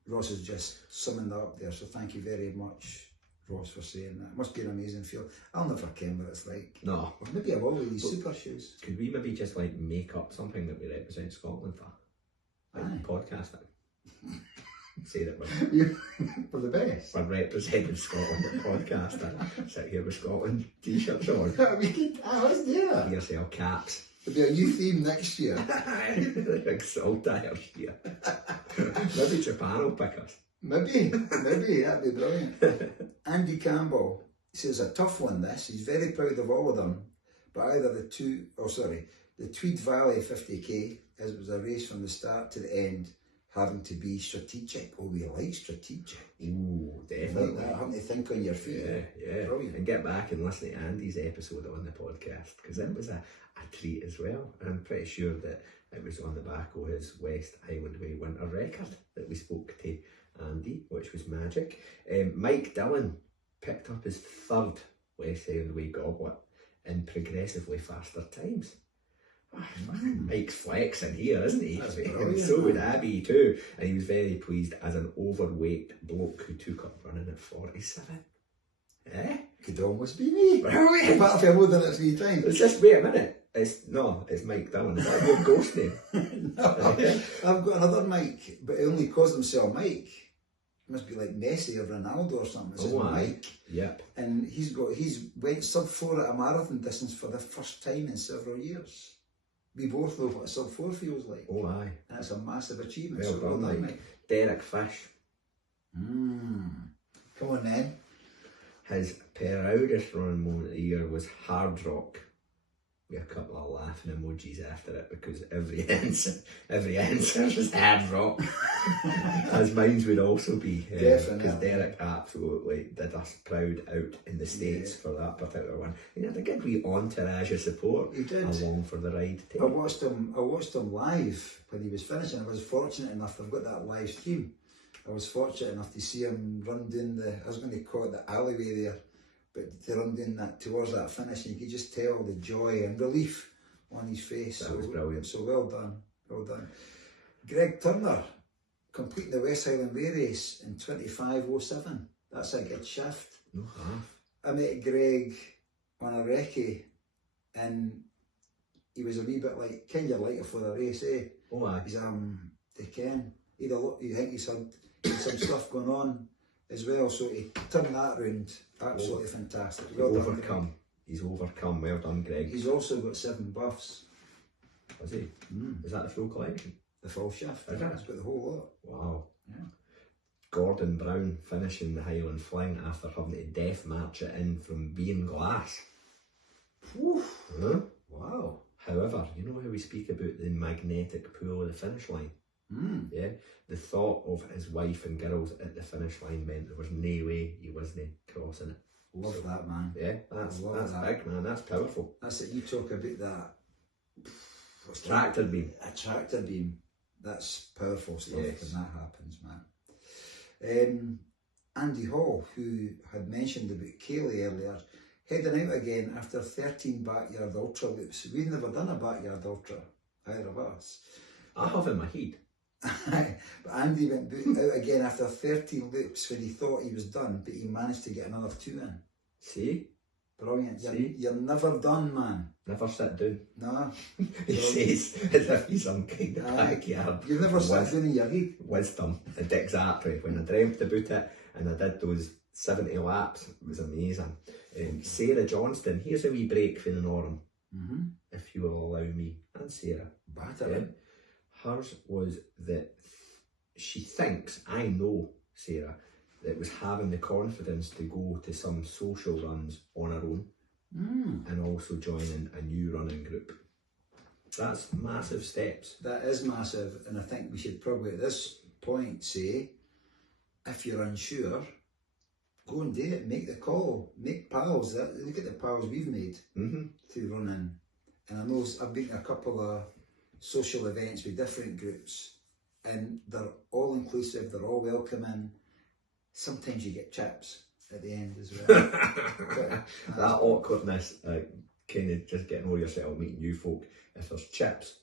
Ross has just summoned that up there, so thank you very much, Ross, for saying that. It must be an amazing feel. I'll never ken what it's like. No. Or maybe I will with these super shoes. Could we maybe just like make up something that we represent Scotland for? Like podcast it. Say that we're the best. We're representing Scotland at podcast. Sit here with Scotland t-shirts on. We could, let's do that. Yourself caps. It'll be a new theme next year. Big saltires here. Maybe Japan will pick us. Maybe, that'd be brilliant. Andy Campbell says a tough one this. He's very proud of all of them, but either the Tweed Valley 50k, as it was a race from the start to the end, having to be strategic. Oh, we like strategic. Ooh, definitely. Like that, having to think on your feet. Yeah. Brilliant. And get back and listen to Andy's episode on the podcast, because it was a treat as well. And I'm pretty sure that it was on the back of his West Highland Way winter record that we spoke to Andy, which was magic. Mike Dillon picked up his third West Highland Way goblet in progressively faster times. Mike's flexing here, isn't he? And so would Abby too. And he was very pleased as an overweight bloke who took up running at 47. Could almost be me. Brilliant. But if I've more than it 3 times. It's just, wait a minute. It's Mike Dillon. Is that your ghost name? No, I've got another Mike, but he only calls himself Mike. It must be like Messi or Ronaldo or something. It says Mike. Yep. And he's went sub 4 at a marathon distance for the first time in several years. We both know what a sub 4 feels like. Oh, aye. And it's a massive achievement. Well done, Mike. Derek Fish. Come on then. His proudest running moment of the year was Hard Rock, with a couple of laughing emojis after it, because every answer was Hard Rock. As mine would also be. Definitely. Because Derek absolutely did us proud out in the States for that particular one. He had a good wee entourage of support. He did. Along for the ride too. I watched him live when he was finishing. I was fortunate enough, I've got that live stream. I was fortunate enough to see him run down I was going to call it the alleyway there, but to run down that towards that finish, and you could just tell the joy and relief on his face. That was brilliant. So well done. Greg Turner completing the West Highland Way race in 25:07. That's a good shift. No half. I met Greg on a recce and he was a wee bit like, kind of lighter for the race, eh? Oh, aye. He's, they can. You think he's had some stuff going on as well, so he turned that round. Absolutely fantastic. Well done, Greg. He's overcome. Well done, Greg. He's also got 7 buffs. Has he? Is that the full collection? The full shift. Is That's got the whole lot. Wow. Yeah. Gordon Brown finishing the Highland Fling after having to death march it in from being glass. Huh? Wow. However, you know how we speak about the magnetic pull of the finish line? Yeah, the thought of his wife and girls at the finish line meant there was no way he wasn't crossing it. Love that, man. Yeah, that's big, man. That's powerful. That's it. You talk about that. Tractor beam. A tractor beam. That's powerful stuff when that happens, man. Andy Hall, who had mentioned about Kaylee earlier, heading out again after 13 backyard ultra loops. We've never done a backyard ultra, either of us. I have in my head. But Andy went out again after 13 loops when he thought he was done, but he managed to get another 2 in. See? Brilliant. You're never done, man. Never sit down. No. He says as if he's some kind of backyard. You've never sat down in your head. Wisdom. Exactly. When I dreamt about it and I did those 70 laps, it was amazing. Sarah Johnston, here's a wee break for the norm, if you will allow me, and Sarah. Batter. Hers was that she thinks, I know Sarah, that it was having the confidence to go to some social runs on her own and also joining a new running group. That's massive steps. That is massive, and I think we should probably at this point say, if you're unsure, go and do it, make the call, make pals. Look at the pals we've made through running. And I know I've been to a couple of social events with different groups, and they're all inclusive, they're all welcoming. Sometimes you get chips at the end as well. That awkwardness, kind of just getting over yourself, meeting new folk, if there's chips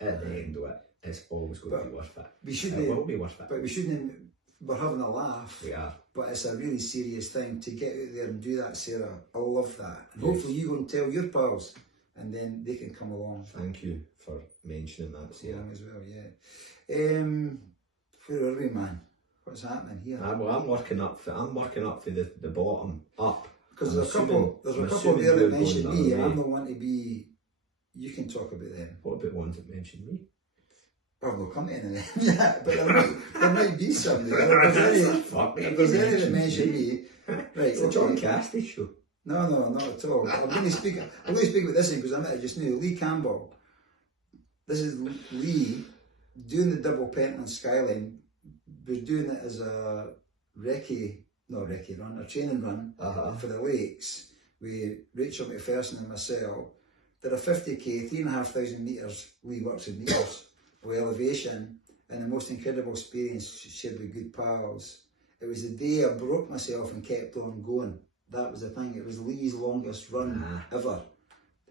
at the end of it, it's always going to be worth it. It will be worth it. But we shouldn't, we're having a laugh. We are. But it's a really serious thing to get out there and do that, Sarah. I love that. And hopefully you go and tell your pals, and then they can come along. Thank you for mentioning that, Sarah. As well, yeah. Where are we, man? What's happening here? Well, I'm working up for the bottom up. Because there's a couple there that mentioned me, and I'm the one to be. You can talk about them. What about ones that mentioned me? Well, we'll come to any of them. Yeah, but there might be some there. If there's any that mention me, right? It's a John Cassidy show. No, not at all. I'm going to speak about this thing because I met it just now. Lee Campbell. This is Lee doing the double Pentland Skyline. Was doing it as a training run for the lakes with Rachel McPherson and myself. Did a 50k, 3,500 metres, Lee works in metres, with elevation, and the most incredible experience shared with good pals. It was the day I broke myself and kept on going. That was the thing. It was Lee's longest run ever.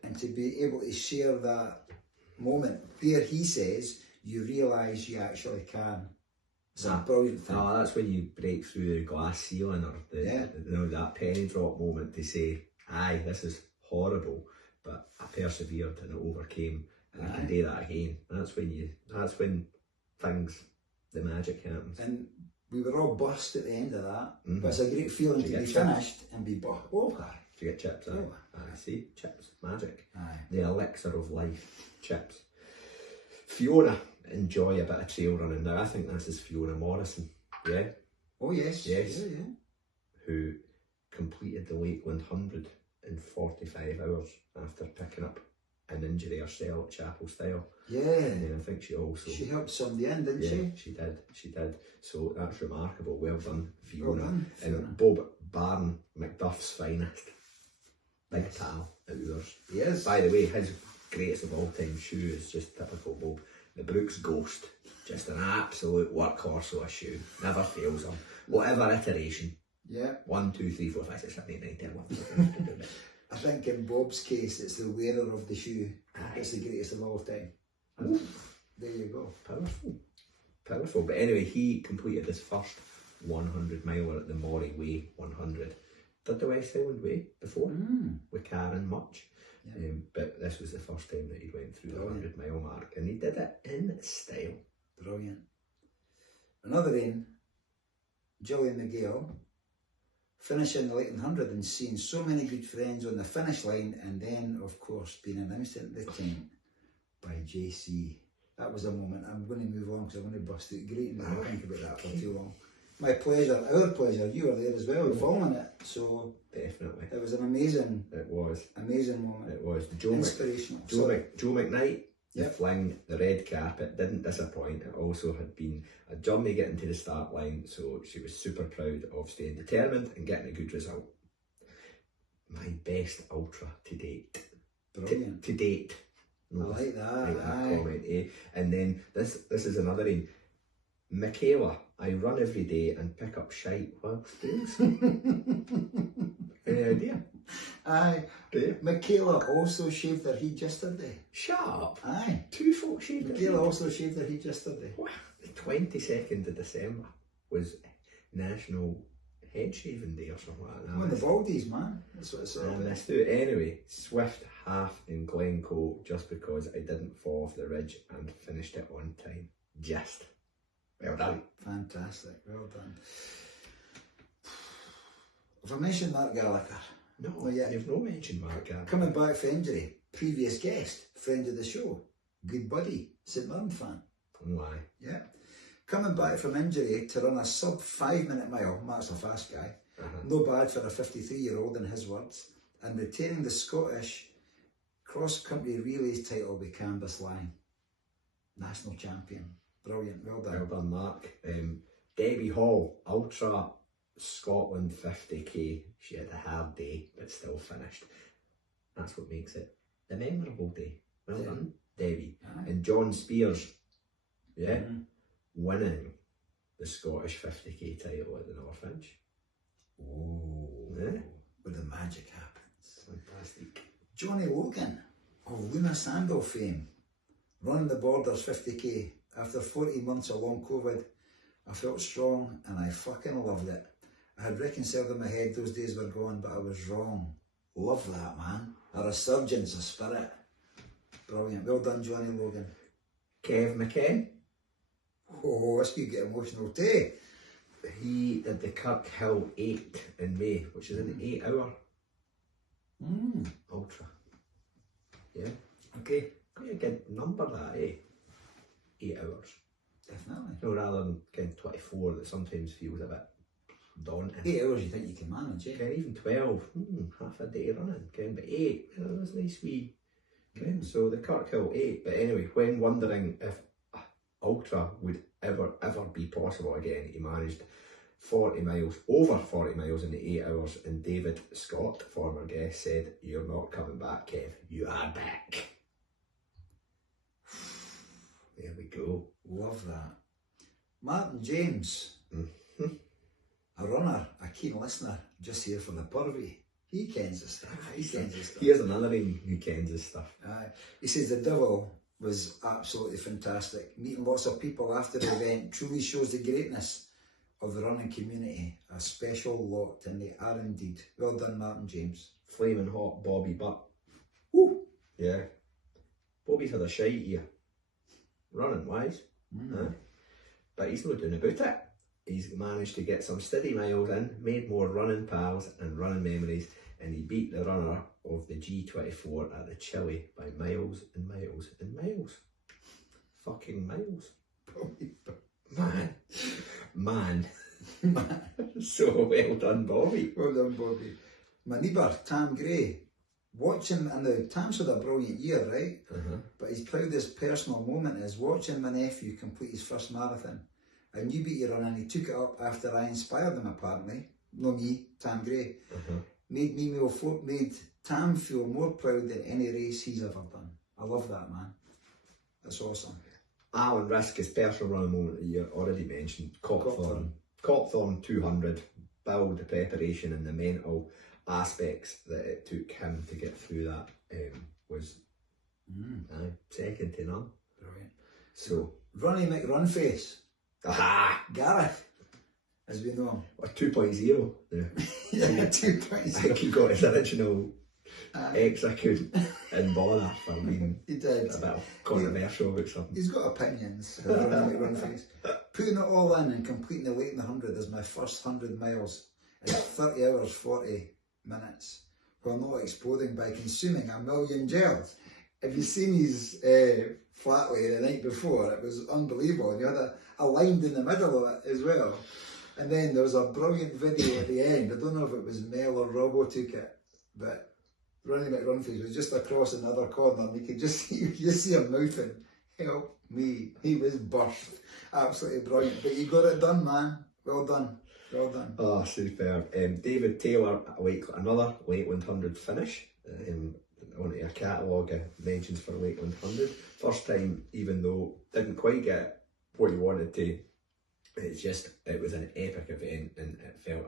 And to be able to share that moment where he says, you realise you actually can. It's a brilliant thing. No, that's when you break through the glass ceiling or that penny drop moment to say, aye, this is horrible, but I persevered and it overcame, and I can do that again. And that's when the magic happens. And we were all bust at the end of that, but it's a great feeling to be finished and be bust. Oh, aye. To get chips, I see, chips, magic. Aye. The elixir of life, chips. Fiona, enjoy a bit of trail running. Now, I think this is Fiona Morrison, yeah? Oh, yes. Yes. Yeah. Who completed the Lakeland 100 in 45 hours after picking up an injury herself at Chapel Style. Yeah. And then I think she helped somebody in, didn't she? She did. So that's remarkable. Well done, Fiona. Well done, Fiona. And Bob Barn, McDuff's finest. Big pal at ours. Yes. By the way, his greatest of all time shoe is just typical Bob. The Brooks Ghost. Just an absolute workhorse of a shoe. Never fails him. Whatever iteration. Yeah. 1, 2, 3, 4, 5, 6, 7, 8, 9, 10, 11. I think in Bob's case, it's the wearer of the shoe. It's the greatest of all time. There you go. Powerful. powerful. But anyway, he completed his first 100 miler at the Moray Way 100. Did the West Highland Way before with Karen Much. Yeah. But this was the first time that he went through the 100 mile mark, and he did it in style. Brilliant. Another in, Gillian McGill, finishing the Leighton 100 and seeing so many good friends on the finish line, and then, of course, being announced at the tent by JC. That was a moment. I'm going to move on because I'm going to bust it. Great, and I don't think about that for too long. My pleasure, our pleasure. You were there as well, following it. So definitely, it was an amazing. It was amazing moment. It was Inspirational. Joe McKnight. The fling, the red cap, it didn't disappoint. It also had been a journey getting to the start line, so she was super proud of staying determined and getting a good result. My best ultra to date. Brilliant. To date. I like that. Like that comment, eh? And then this is another one. Michaela, I run every day and pick up shite whilst doing so. Any idea? Aye. Michaela also shaved her head yesterday. Shut up. Aye. Two folk shaved their head. Michaela also shaved her head yesterday. Wow. The 22nd of December was National Head Shaving Day or something like that. One of the baldies, man. That's what it's all about. Let's do it anyway. Swift half in Glencoe just because I didn't fall off the ridge and finished it on time. Just. Well done. Fantastic. Well done. Have I mentioned Mark Gallagher? No, well, yeah. You've not mentioned Mark Gallagher. Coming back for injury. Previous guest. Friend of the show. Good buddy. St Mirren fan. Why? Yeah. Coming back from injury to run a sub 5 minute mile. Mark's a fast guy. No bad for a 53-year-old in his words. And retaining the Scottish cross-country relays title with Canvas Line. National champion. Brilliant. Well done. Well done, Mark. Debbie Hall, Ultra Scotland 50k. She had a hard day, but still finished. That's what makes it the memorable day. Well done, Debbie. Aye. And John Spears, winning the Scottish 50k title at the North Finch. Oh, yeah. Where the magic happens. Fantastic. Johnny Logan of Luna Sandal fame, running the Borders 50k. After 14 months of long COVID, I felt strong and I fucking loved it. I had reconciled in my head those days were gone, but I was wrong. Love that, man. A resurgence of spirit. Brilliant. Well done, Johnny Logan. Kev McKen. Oh, this could get emotional too. He did the Kirkhill 8 in May, which is an 8 hour ultra. Yeah. Okay. Quite a good number that, eh? 8 hours. Definitely. No, rather than kind of 24 that sometimes feels a bit daunting. 8 hours you think you can manage, eh? Kind of even 12, half a day running, kind of, but 8, you know, that's nice wee. So the Kirkhill 8, but anyway, when wondering if ultra would ever be possible again, he managed 40 miles, over 40 miles in the 8 hours, and David Scott, former guest, said, "You're not coming back, Kev, you are back." There we go. Love that. Martin James, a runner, a keen listener, just here for the purvey. He kens his stuff. Here's another one who kens his stuff. He says the Devil was absolutely fantastic. Meeting lots of people after the event truly shows the greatness of the running community. A special lot, and they are indeed. Well done, Martin James. Flaming hot Bobby Butt. Woo! Yeah. Bobby's had a shite here. Running wise. But he's not doing about it. He's managed to get some steady miles in, made more running pals and running memories, and he beat the runner of the G24 at the Chile by miles and miles and miles. Fucking miles. Man. So well done, Bobby. Well done, Bobby. My neighbour, Tam Gray, watching, and now Tam's had a brilliant year, right? But his proudest personal moment is watching my nephew complete his first marathon. A new beat run, and he took it up after I inspired him, apparently. No me, Tam Gray. Made Tam feel more proud than any race he's ever done. I love that, man. That's awesome. Alan Risk, his personal running moment of the year, already mentioned. Copthorne 200, build the preparation and the mental aspects that it took him to get through that was second to none. Brilliant. So, Ronnie McRunface, Aha! Gareth, as we know him. Or 2.0. Yeah. Yeah, I 2.0. think he got his original ex I couldn't bother for being He did. a bit of controversial about something. He's got opinions. Run face. Putting it all in and completing the late in the 100 is my first 100 miles in 30 hours 40 minutes, while not exploding by consuming a million gels. Have you seen his flatlay the night before? It was unbelievable. And you had a line in the middle of it as well. And then there was a brilliant video at the end. I don't know if it was Mel or Robbo took it, but Ronnie McRunface was just across another corner and you could just see him mouthing, "Help me." He was burst. Absolutely brilliant. But you got it done, man. Well done. Well done. Oh, superb. David Taylor, another late 100 finish. Onto your catalogue of mentions for late 100. First time, even though didn't quite get what he wanted to. It was an epic event and it felt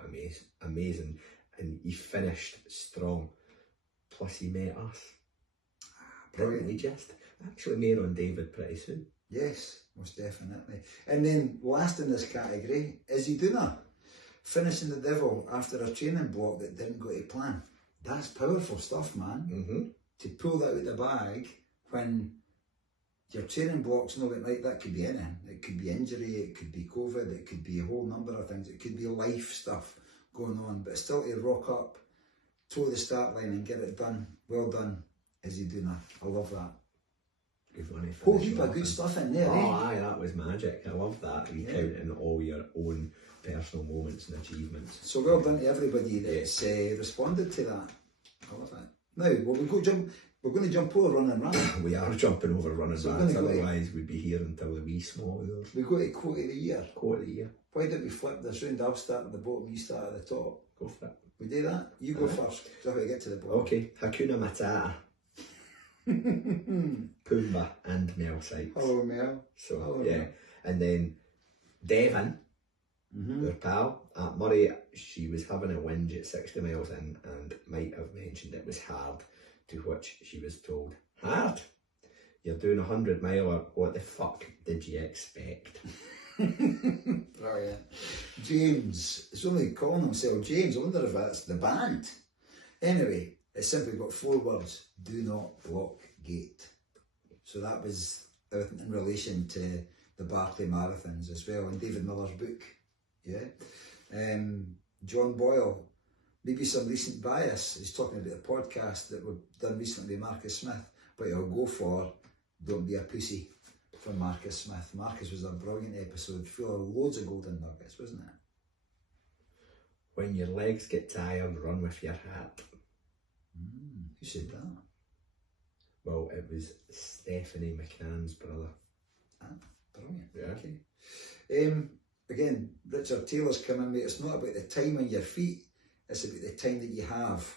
amazing. And he finished strong. Plus he met us. Brilliantly just. Actually met on David pretty soon. Yes, most definitely. And then last in this category, Izzy Duna. Finishing the devil after a training block that didn't go to plan. That's powerful stuff, man. Mm-hmm. To pull that out of the bag when your training block's not like that. Could be anything. It could be injury, it could be COVID, it could be a whole number of things. It could be life stuff going on, but still to rock up, toe the start line and get it done. Well done, Izzy Duna. I love that. Good one. Whole heap of good stuff in there. Oh, aye, that was magic. I love that. Recounting all your own personal moments and achievements. So well done to everybody that's responded to that. I love it. Now, we're going to jump over run and run. We are jumping over run and run, So otherwise we'd be here until the wee small hours. We go to quote of the year. Quote of the year. Why don't we flip this round? I'll start at the bottom, you start at the top. Go for it. We do that? You go first, so I to get to the bottom. Okay, Hakuna Matata. Pumbaa and Mel Sykes. Hello, Mel. So, Hello, yeah. Mel. And then Devon, our pal at Murray, she was having a whinge at 60 miles in and might have mentioned it was hard, to which she was told, "Hard? You're doing 100 miler, what the fuck did you expect?" Brilliant. James, it's only calling himself James. I wonder if that's the band. Anyway, it's simply got 4 words: do not block gate. So that was in relation to the Barclay Marathons as well, and David Miller's book. Yeah. John Boyle, maybe some recent bias. He's talking about the podcast that we've done recently with Marcus Smith, but he'll go for "Don't Be a Pussy" from Marcus Smith. Marcus was a brilliant episode, full of loads of golden nuggets, wasn't it? When your legs get tired, run with your hat. Who said that? Well, it was Stephanie McNann's brother. Ah, brilliant. Yeah. Okay. Again, Richard Taylor's coming with, it's not about the time on your feet, it's about the time that you have,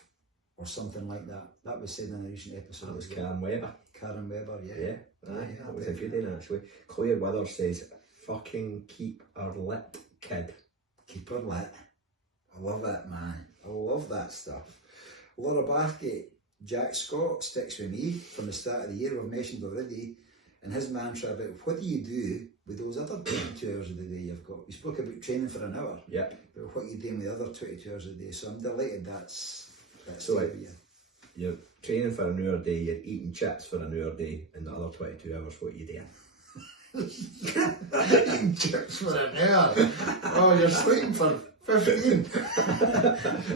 or something like that. That was said in a recent episode. That was Karen Webber. Karen Webber, yeah. Yeah, that was a good one actually. Claire Withers says, "Fucking keep her lit, kid." Keep her lit. I love that, man. I love that stuff. Laura Bathgate, Jack Scott sticks with me from the start of the year, we've mentioned already, and his mantra about what do you do with those other 22 hours of the day you've got. We spoke about training for an hour, Yep. but what you doing with the other 22 hours a day. So I'm delighted that's So there with you. You're training for an hour a day, you're eating chips for an hour a day, and the other 22 hours, what are you doing? Eating chips for an hour. Oh, you're sleeping for 15.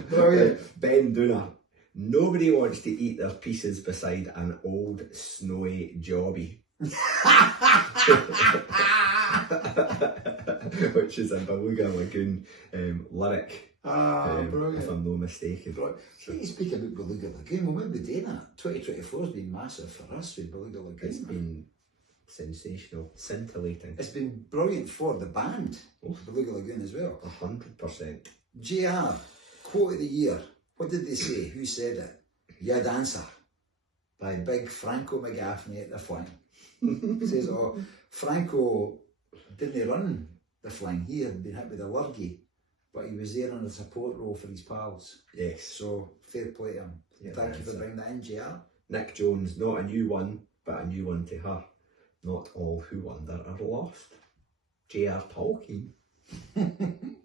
Brilliant. Ben Dooner. Nobody wants to eat their pieces beside an old snowy jobby. Which is a Beluga Lagoon lyric, Brilliant. if I'm not mistaken. Can you speak about Beluga Lagoon? Well, when we do that, 2024 has been massive for us with Beluga Lagoon. It's been sensational, scintillating. It's been brilliant for the band, Beluga Lagoon as well. 100%. JR, quote of the year. What did they say? Who said it? "Ya Dancer" by big Franco McGaffney at the fling. He says, "Oh, Franco didn't run the fling. He had been hit with a lurgy, but he was there on a support role for his pals." Yes. So fair play to him. Yeah, Thank you for bringing that in, JR. Nick Jones, not a new one, but a new one to her. Not all who wonder are lost. J.R. Tolkien.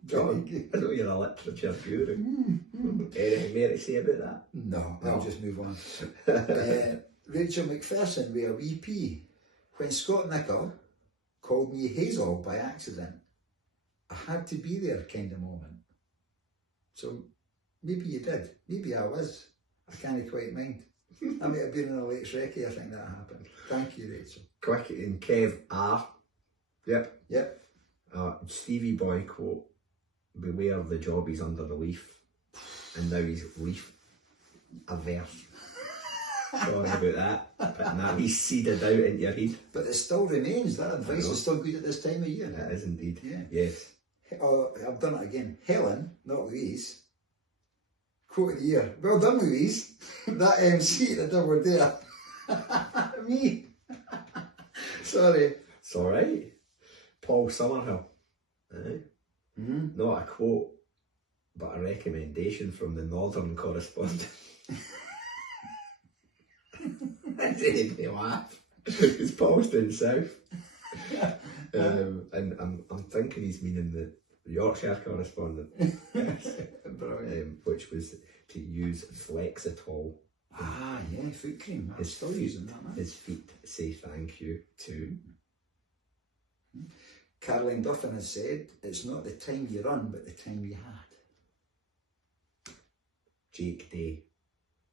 John, I know you're a literature guru. Anything more to say about that? No, I'll just move on. Rachel McPherson with a wee P. When Scott Nichol called me Hazel by accident, I had to be there kind of moment. So maybe you did. Maybe I was. I can't quite mind. I might have been in a late recce, I think that happened. Thank you, Rachel. Quick and Kev R. Yep. Yep. Stevie Boy quote, beware the jobbies under the leaf. And now he's leaf averse. Sorry about that. Putting that wee seeded out into your head. But it still remains. That advice is still good at this time of year. It is indeed. Yeah. Yes. Oh, I've done it again. Helen, not Louise. Quote of the year. Well done, Louise. That MC that were there. Me. Sorry. It's alright. Paul Summerhill. Not a quote, but a recommendation from the Northern correspondent. That made me laugh. Because Paul's down south. And I'm thinking he's meaning the Yorkshire correspondent. Which was to use Flexitol. Ah, yeah, foot cream. I'm still using that, man. His feet say thank you too. Caroline Duffin has said, it's not the time you run, but the time you had. Jake Day,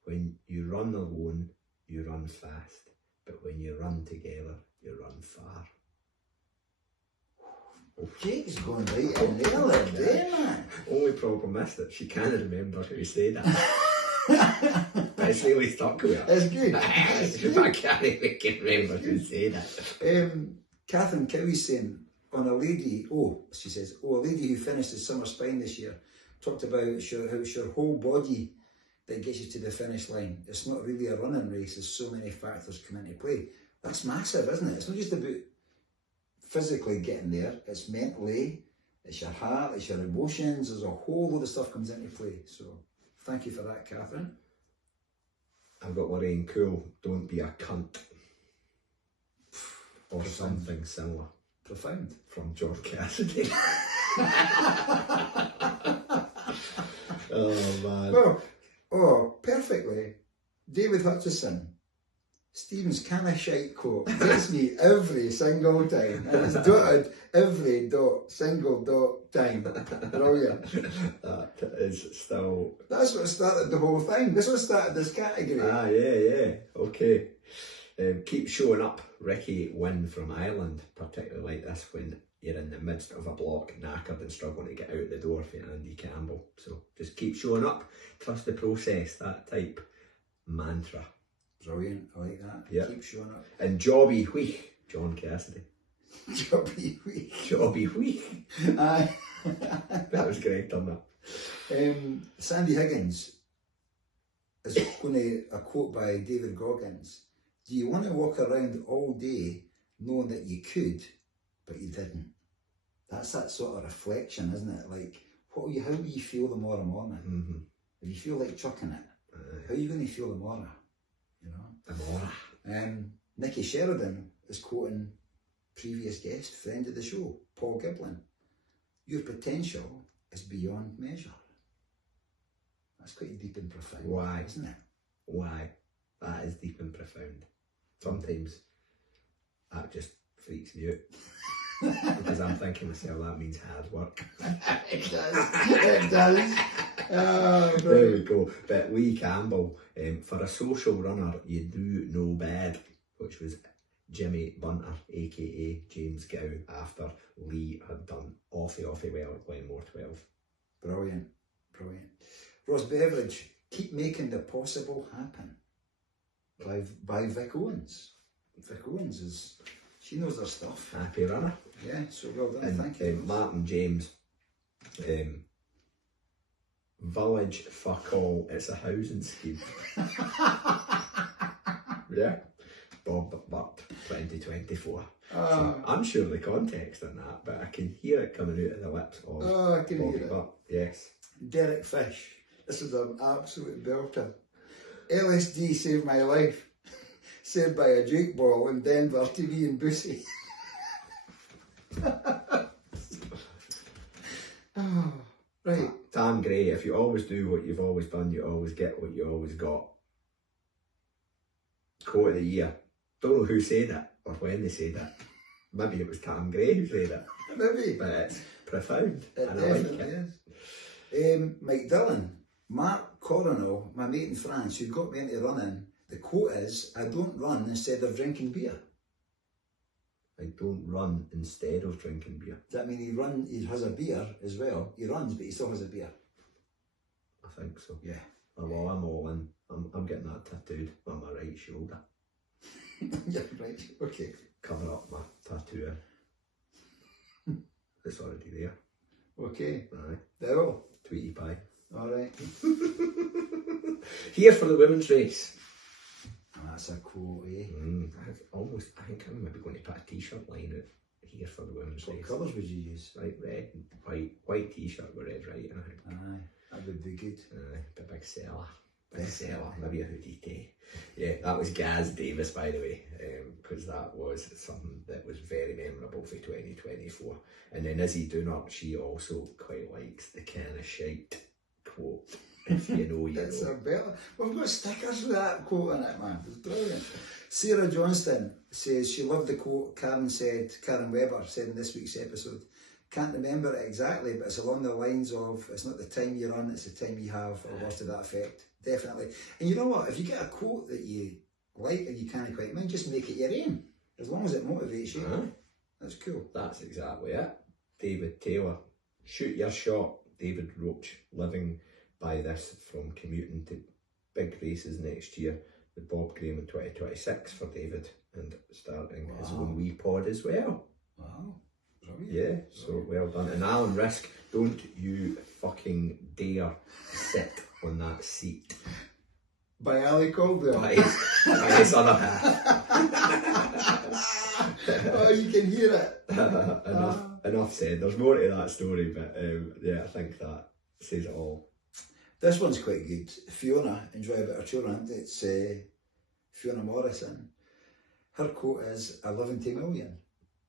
when you run alone, you run fast, but when you run together, you run far. Jake's going right in there that day, man. Only problem is that she can't remember who said that. But it's really stuck with her. It's good. I can't even remember who said it. Catherine Cowie's saying, on a lady, she says, a lady who finished the summer spine this year, talked about how it's your whole body that gets you to the finish line. It's not really a running race, there's so many factors come into play. That's massive, isn't it? It's not just about physically getting there, it's mentally, it's your heart, it's your emotions, there's a whole load of stuff comes into play. So thank you for that, Catherine. I've got Lorraine Cool, don't be a cunt. Or something similar. Profound. From George Cassidy. Oh man. Well, perfectly. David Hutchison. Stephen's kind of shite quote gets me every single time. And it's dotted every single time. Brilliant. That is still... That's what started the whole thing. This what started this category. Ah, yeah. Okay. Keep showing up. Ricky Wynn from Ireland, particularly like this when you're in the midst of a block, knackered and struggling to get out the door for Andy Campbell. So just keep showing up, trust the process, that type mantra. Brilliant, I like that. Yep. Keep showing up. And Jobby Wheek, John Cassidy. Jobby Wheek. Jobby Wheek. Aye. That was great, done that. Sandy Higgins is going to a quote by David Goggins. Do you want to walk around all day knowing that you could, but you didn't? That's that sort of reflection, isn't it? Like, how will you feel tomorrow morning? Mm-hmm. If you feel like chucking it, how are you going to feel tomorrow? You know? Tomorrow. Nicky Sheridan is quoting previous guest, friend of the show, Paul Giblin. Your potential is beyond measure. That's quite deep and profound. Why? Isn't it? Why? That is deep and profound. Sometimes that just freaks me out. Because I'm thinking myself, that means hard work. It does. It does. Oh, there we go. But Lee Campbell, for a social runner, you do no bad, which was Jimmy Bunter, aka James Gow, after Lee had done awfully well at Glenmore 12. Brilliant. Ross Beveridge, keep making the possible happen. By Vic Owens. Vic Owens she knows her stuff. Happy runner. Yeah, so well done, and, thank you. Martin James, village fuck all, it's a housing scheme. Yeah. Bob Butt 2024. So I'm sure the context in that, but I can hear it coming out of the lips of I can hear it. Butt. Yes. Derek Fish, this is an absolute belter. LSD saved my life. Saved by a jute ball in Denver, TV and Bussy. Right. Tam Gray, if you always do what you've always done, you always get what you always got. Quote of the year. Don't know who said it or when they said it. Maybe it was Tam Gray who said it. Maybe. But it's profound. It and I like definitely it. is. Mike Dillon, Mark Coronel, my mate in France who got me into running, the quote is, I don't run instead of drinking beer. I don't run instead of drinking beer. Does that mean he has a beer as well? He runs, but he still has a beer. I think so. Yeah. Well, I'm all in. I'm getting that tattooed on my right shoulder. Yeah, right. Okay. Cover up my tattoo. It's already there. Okay. Aye. Devil. Tweety pie. All right. Here for the women's race. That's a quote, eh? I think I'm maybe going to put a t-shirt line out here for the women's What race. colours would you use? Like red and white. White t-shirt with red writing, I think. Aye, that would be good. Aye, but big seller. Big seller. Maybe a hoodie too. Yeah, that was Gaz Davis, by the way, because that was something that was very memorable for 2024. And then Izzy Doonert, she also quite likes the kind of shite quote. If you know, you It's know. a better. We've got stickers with that quote on it, man. It's brilliant. Sarah Johnston says she loved the quote Karen Webber said in this week's episode. Can't remember it exactly, but it's along the lines of, it's not the time you run, it's the time you have, or words to that effect. Definitely. And you know what? If you get a quote that you like and you can't quite mind, just make it your own. As long as it motivates you. That's cool. That's exactly it. David Taylor, shoot your shot. David Roach, living by this from commuting to big races next year with Bob Graham in 2026 for David, and starting his own wee pod as well. Wow. Brilliant. Yeah, so well done. And Alan Risk, don't you fucking dare sit on that seat. By Ali Caldwell. By his other half. Oh, you can hear it. Enough said. There's more to that story, but yeah, I think that says it all. This one's quite good. Fiona, enjoy a bit of children. It's Fiona Morrison. Her quote is, I live in 2 million.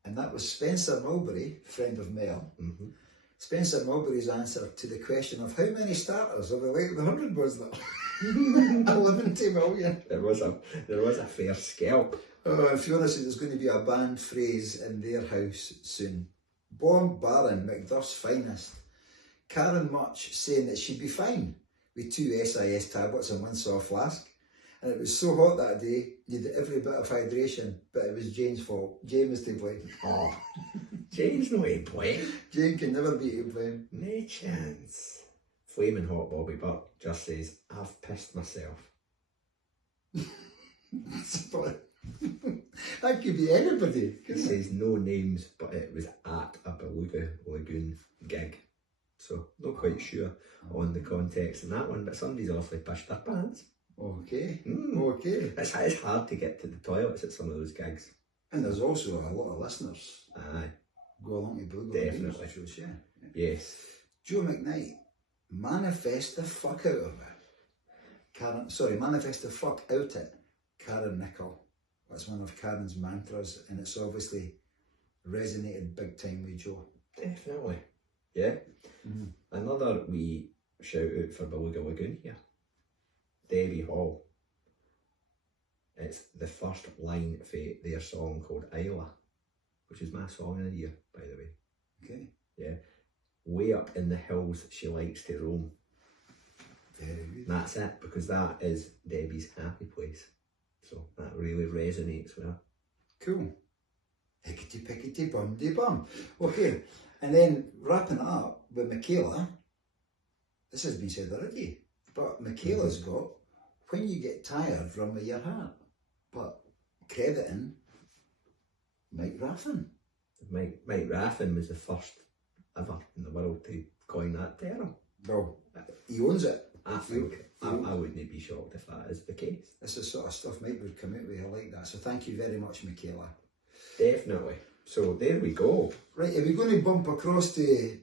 And that was Spencer Mulberry, friend of Mel. Mm-hmm. Spencer Mulberry's answer to the question of how many starters of the late the 100 was there? 11 million. There was a fair scalp. Oh, and Fiona said there's going to be a banned phrase in their house soon. Bomb Baron, McDuff's finest. Karen Much saying that she'd be fine with 2 SIS tablets and 1 soft flask. And it was so hot that day, you had every bit of hydration, but it was Jane's fault. Jane was to blame. Oh, Jane's no to blame. Jane can never be to blame. No chance. Flaming hot Bobby Buck just says, I've pissed myself. That could be anybody. It says no names, but it was at a Beluga Lagoon gig. So, not quite sure on the context in that one, but somebody's awfully pissed their pants. Okay, okay. It's hard to get to the toilets at some of those gigs. And there's also a lot of listeners Aye. go along to Blue Definitely. shows, yeah. Yes. Joe McKnight, manifest the fuck out of it. Manifest the fuck out it. Karen Nicol. That's one of Karen's mantras, and it's obviously resonated big time with Joe. Definitely. Yeah. Mm. Another wee shout out for Beluga Lagoon here. Debbie Hall. It's the first line for their song called Isla, which is my song of the year, by the way. Okay. Yeah. Way up in the hills she likes to roam. Very good. And that's it, because that is Debbie's happy place. So that really resonates with her. Cool. Hickety pickety bum de bum. Okay, and then wrapping it up with Michaela. This has been said already, but Michaela's got, when you get tired, run with your heart. But crediting Mike Raffin. Mike Raffin was the first ever in the world to coin that term. Well, he owns it. I think I wouldn't be shocked if that is the case. This is sort of stuff Mike would come out with. I like that. So thank you very much, Michaela. Definitely. So there we go. Right, are we going to bump across to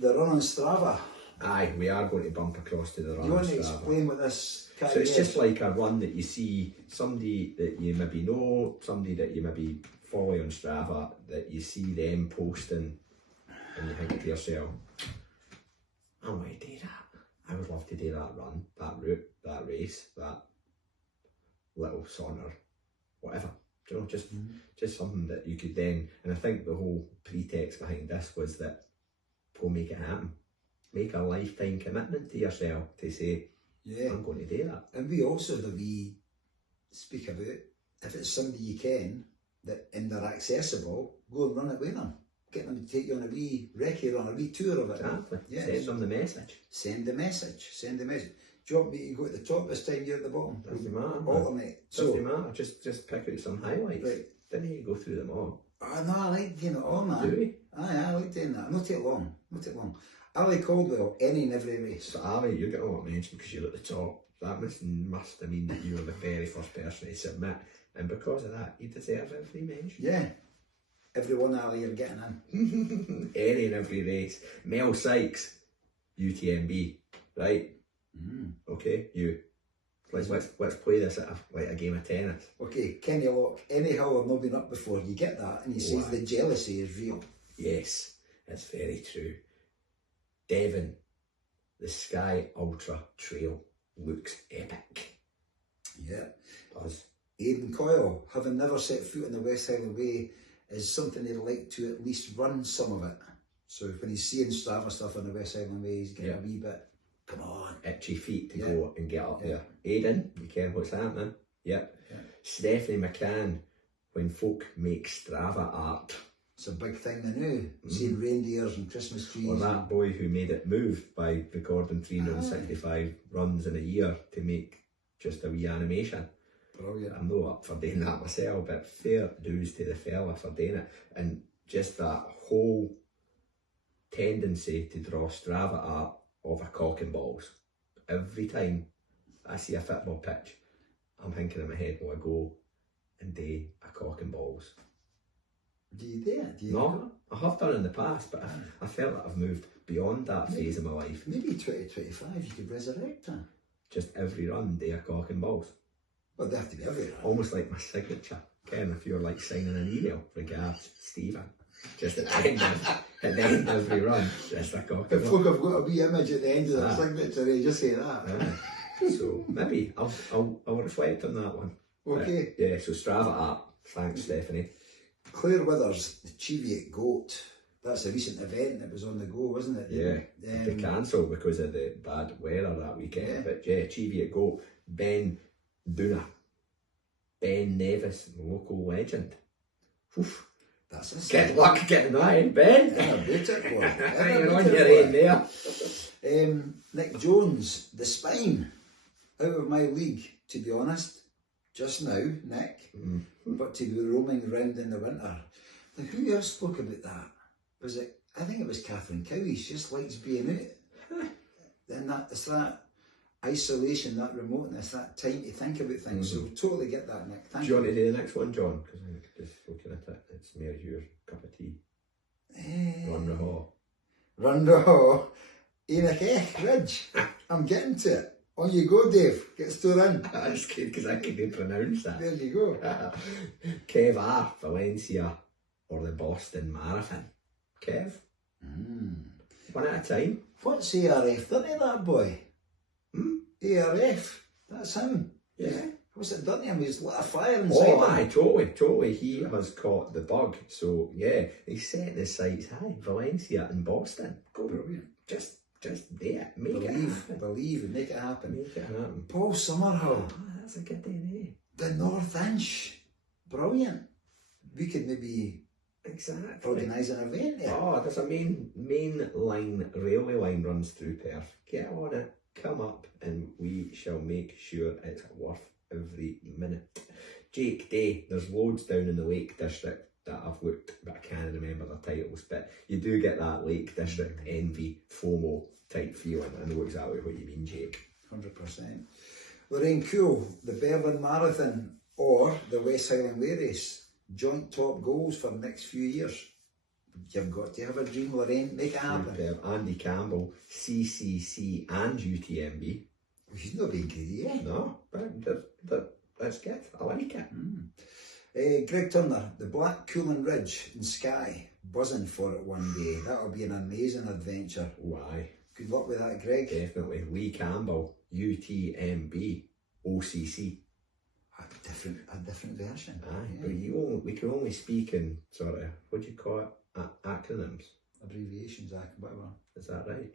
the run on Strava? Aye, we are going to bump across to the run. You want to Strava. explain what this So it's just like a run that you see somebody that you maybe know, somebody that you maybe follow on Strava, that you see them posting, and you think to yourself, I want to do that. I would love to do that run, that route, that race, that little saunter, whatever. Do you know, just something that you could then, and I think the whole pretext behind this was that go make it happen. Make a lifetime commitment to yourself to say, yeah, I'm going to do that. And we also speak about, if it's somebody you can, and they're accessible, go and run it with them. Get them to take you on a wee recce, on a wee tour of it. Exactly. Yes. Send them the message. Send the message. Send the message. Do you want me to go at the top this time, you're at the bottom? Doesn't matter. Alternate. Doesn't matter. Just pick out some highlights. Right. Didn't you go through them all? Oh no, I like doing it all, man. Do we? Aye, I like doing that. Not take long. Not take long. Ali Caldwell, any and every race. So Ali, you're getting a lot of mention because you're at the top. That must have mean that you were the very first person to submit. And because of that, you deserve every mention. Yeah. Everyone, Ali, you're getting in. Any and every race. Mel Sykes, UTMB, right? Okay, you. Let's play this at a game of tennis. Okay, Kenny Lock, any hill I've not been up before, you get that, and he says the jealousy is real. Yes, that's very true. Devon, the Sky Ultra Trail looks epic. Yeah. Does. Aidan Coyle, having never set foot on the West Highland Way, is something he'd like to at least run some of it. So when he's seeing Strava stuff on the West Highland Way, he's getting a wee bit, come on. Itchy feet to go and get up there. Aidan, you care what's happening? Yep. Yeah. Stephanie McCann, when folk make Strava art. It's a big thing now, seeing reindeers and Christmas trees. Or that boy who made it move by recording 365 runs in a year to make just a wee animation. Brilliant. I'm not up for doing that myself, but fair dues to the fella for doing it. And just that whole tendency to draw Strava art of a cock and balls. Every time I see a football pitch, I'm thinking in my head, will I go and do a cock and balls? Do you do it? No, I have done in the past, but I felt that I've moved beyond that phase of my life. Maybe 2025 you could resurrect that. Just every run, do a cock and balls. Well, they have to be every run. Almost like my signature. Ken, if you're like signing an email, regards, Stephen. Just at the end of every run, just a cock and If ball. look, I've got a wee image at the end of the signature, they just say that. So maybe I'll reflect on that one. Okay. Yeah, so Strava art. Thanks, Stephanie. Claire Withers, the Cheviot Goat. That's a recent event that was on the go, wasn't it? Yeah, they cancelled because of the bad weather that weekend. Yeah. But yeah, Cheviot Goat. Ben Duna. Ben Nevis, local legend. Oof. That's a Good luck getting that in, Ben. You're on your own there. Nick Jones, the Spine. Out of my league, to be honest. Just now, Nick. But to be roaming around in the winter. Now, who else spoke about that? Was it? I think it was Catherine Cowie. She just likes being out. Then it's that isolation, that remoteness, that time to think about things. So totally get that, Nick. Thank Do you want to do the next one, John? Because I think just looking at it, it's more your cup of tea. Run the Hall. Run the Hall. Enoch Ridge. I'm getting to it. On you go, Dave. Get stood in. That's good because I couldn't pronounce that. There you go. Kev R, Valencia, or the Boston Marathon. Kev? One at a time. What's ARF? Done he, that boy? ARF. That's him. Yeah. What's it done to him? He's lit a fire inside Oh, him. aye, totally. He has caught the bug. So, yeah, he's setting his sights high. Valencia and Boston. Go, brilliant. Just do it. Make it happen. Believe and make it happen. Make it happen. Paul Summerhill. Oh, that's a good idea. The North Inch. Brilliant. We could maybe organise an event there. Oh, there's a main line, railway line runs through Perth. Get on it, come up, and we shall make sure it's worth every minute. Jake Day, there's loads down in the Lake District that I've looked, but I can't remember the titles. But you do get that Lake District envy, FOMO type feeling. I know exactly what you mean, Jake. 100%. Lorraine Cool, the Berlin Marathon or the West Highland Way Race. Joint top goals for the next few years. You've got to have a dream, Lorraine. Make it happen. Andy Campbell, CCC and UTMB. Well, she's not being greedy, eh? No, but that's good. I like it. Greg Turner, the Black Coolan Ridge in Skye. Buzzing for it one day. That'll be an amazing adventure. Why? Good luck with that, Greg. Definitely. Lee Campbell, UTMB, OCC. A different version. Aye, but we can only speak in sort of, what do you call it? Acronyms. Abbreviations, whatever. Is that right?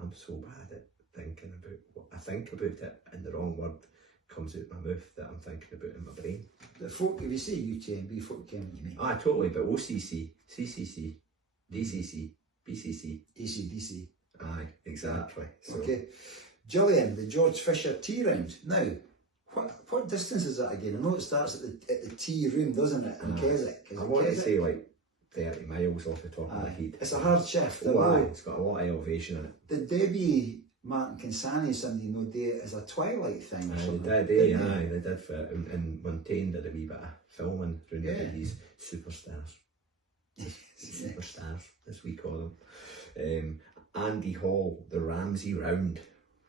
I'm so bad at thinking about what I think about it, and the wrong word comes out my mouth that I'm thinking about in my brain. The folk, if you say UTMB, folk can what you mean. Ah, totally, but OCC, CCC, DCC, BCC. ACDC. Aye, exactly. So, Okay. Gillian, the George Fisher tea round. Now, what distance is that again? I know it starts at the tea room, doesn't it, in Keswick? I want to say like 30 miles off the top of my head. It's a hard shift. It's got a lot of elevation in it. Did Debbie Martin Consani, somebody know, do it as a twilight thing or something? They did for it. And Montaigne did a wee bit of filming around these superstars. Superstars, as we call them. Andy Hall, the Ramsey Round.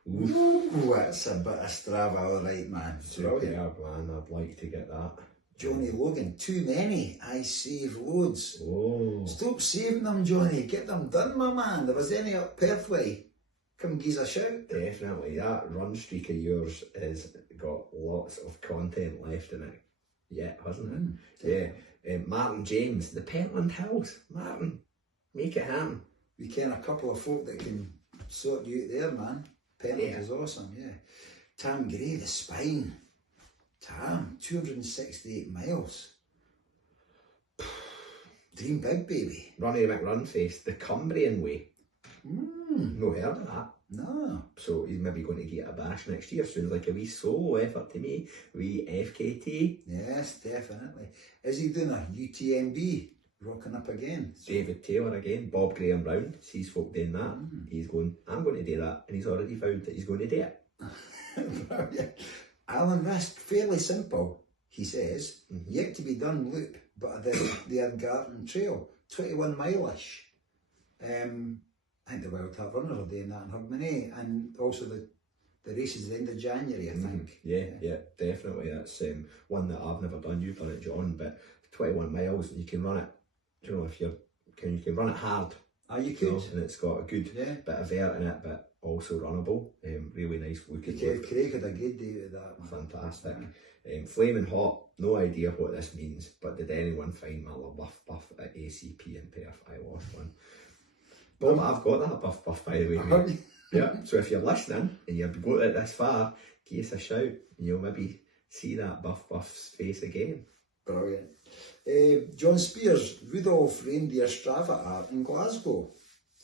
Ooh, that's a bit of Strava, all right, man. Superb, man. I'd like to get that. Johnny Logan, too many. I save loads. Oh. Stop saving them, Johnny. Get them done, my man. If there's any up Perth way, come give us a shout. Definitely. That run streak of yours has got lots of content left in it. Yeah, hasn't it? Yeah. Martin James, the Pentland Hills. Martin, make it happen. We ken a couple of folk that can sort you out there, man. Pentland is awesome, yeah. Tam Gray, the Spine. Tam, 268 miles. Dream big, baby. Runny McRunface, the Cumbrian Way. No heard of that. No. So he's maybe going to get a bash next year. Sounds like a wee solo effort to me. Wee FKT. Yes, definitely. Is he doing a UTMB? Rocking up again. David Taylor again. Bob Graham Brown. Sees folk doing that. He's going, I'm going to do that. And he's already found that he's going to do it. Brilliant. Alan Risk, fairly simple, he says. Yet to be done loop, but the Ardgarten Trail, 21 mile-ish. I think the Wild Heart Runners are doing that in Hogmanay, and also the races at the end of January, I think. Yeah, definitely. That's one that I've never done. You've done it, John, but 21 miles, you can run it, you know, if you can run it hard. You could. And it's got a good bit of vert in it, but also runnable. Really nice looking. Craig had a good day with that, man. Fantastic. Flaming Hot, no idea what this means, but did anyone find my little buff at ACP in Perth? I lost one. Bob, I've got that buff by the way, mate. Yeah, so if you're listening and you've got it this far, give us a shout and you'll maybe see that buff's face again. Brilliant. John Spears, Rudolph Reindeer Strava art in Glasgow,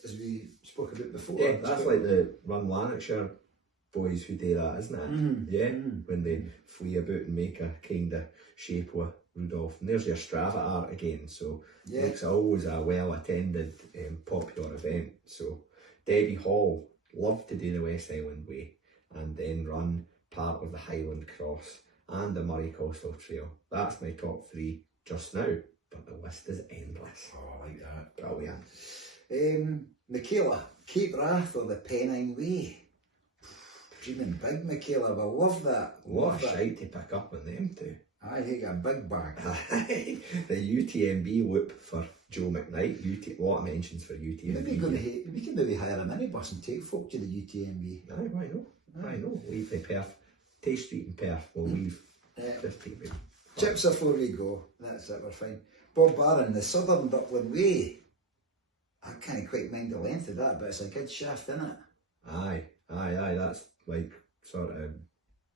as we spoke about before. Yeah, that's like the Run Lanarkshire boys who do that, isn't it? Yeah, when they flee about and make a kind of shape with Rudolph. And there's your Strava art again, so it's always a well-attended, popular event. So Debbie Hall, loved to do the West Island Way and then run part of the Highland Cross and the Murray Coastal Trail. That's my top 3 just now, but the list is endless. Oh, I like that. Brilliant. Michaela, Cape Wrath or the Pennine Way. Dreaming big, Michaela, I love that. What a shite to pick up on them two. I think a big bag. The UTMB loop for Joe McKnight. A lot of mentions for UTMB. We can maybe hire a minibus and take folk to the UTMB. Aye, why not? I know. Leave the Perth. Tay Street in Perth. We'll leave. Just take it. Chips before we go. That's it, we're fine. Bob Barron, the Southern Dublin Way. I can't quite mind the length of that, but it's a good shaft, isn't it? Aye. That's like sort of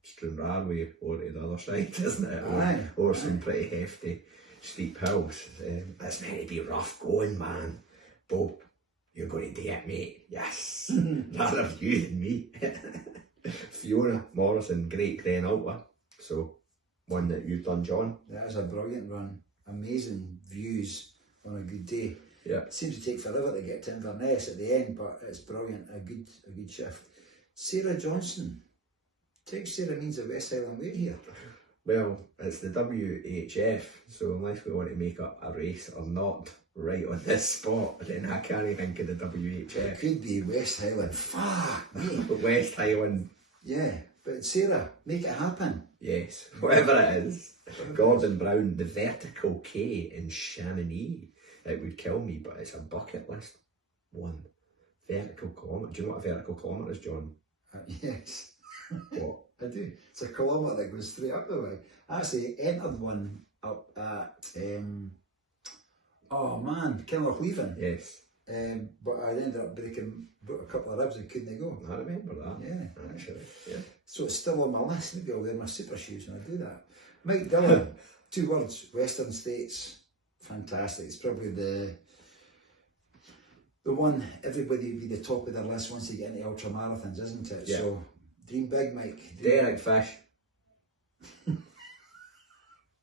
Stranraer way over to the other side, isn't it? Aye. Or some pretty hefty steep hills. It's meant to be rough going, man. Bob, you're going to do it, mate. Yes. Rather you than me. Fiona Morrison, Great Glen Ultra. So, one that you've done, John. That is a brilliant run. Amazing views on a good day. Yeah. It seems to take forever to get to Inverness at the end, but it's brilliant. A good shift. Sarah Johnson. Text Sarah means the West Island Way here. Well, it's the WHF, so unless we want to make up a race or not right on this spot, then I can't think of the WHF. It could be West Highland. Fuck me. West Highland. Yeah, but Sarah, make it happen. Yes, whatever it is. Gordon Brown, the Vertical K in Chamonix. It would kill me, but it's a bucket list one. Vertical kilometre. Do you know what a vertical kilometre is, John? Yes. What? I do. It's a kilometre that goes straight up the way. I actually entered one up at, oh man, Kinlochleven. Yes. But I ended up broke a couple of ribs and couldn't go. I remember that. Yeah. Actually. Yeah. So it's still on my list. Maybe I'll wear my super shoes when I do that. Mike Dillon, 2 words, Western States. Fantastic. It's probably the one everybody would be the top of their list once they get into ultra marathons, isn't it? Yeah. So dream big, Mike. Derek Fish.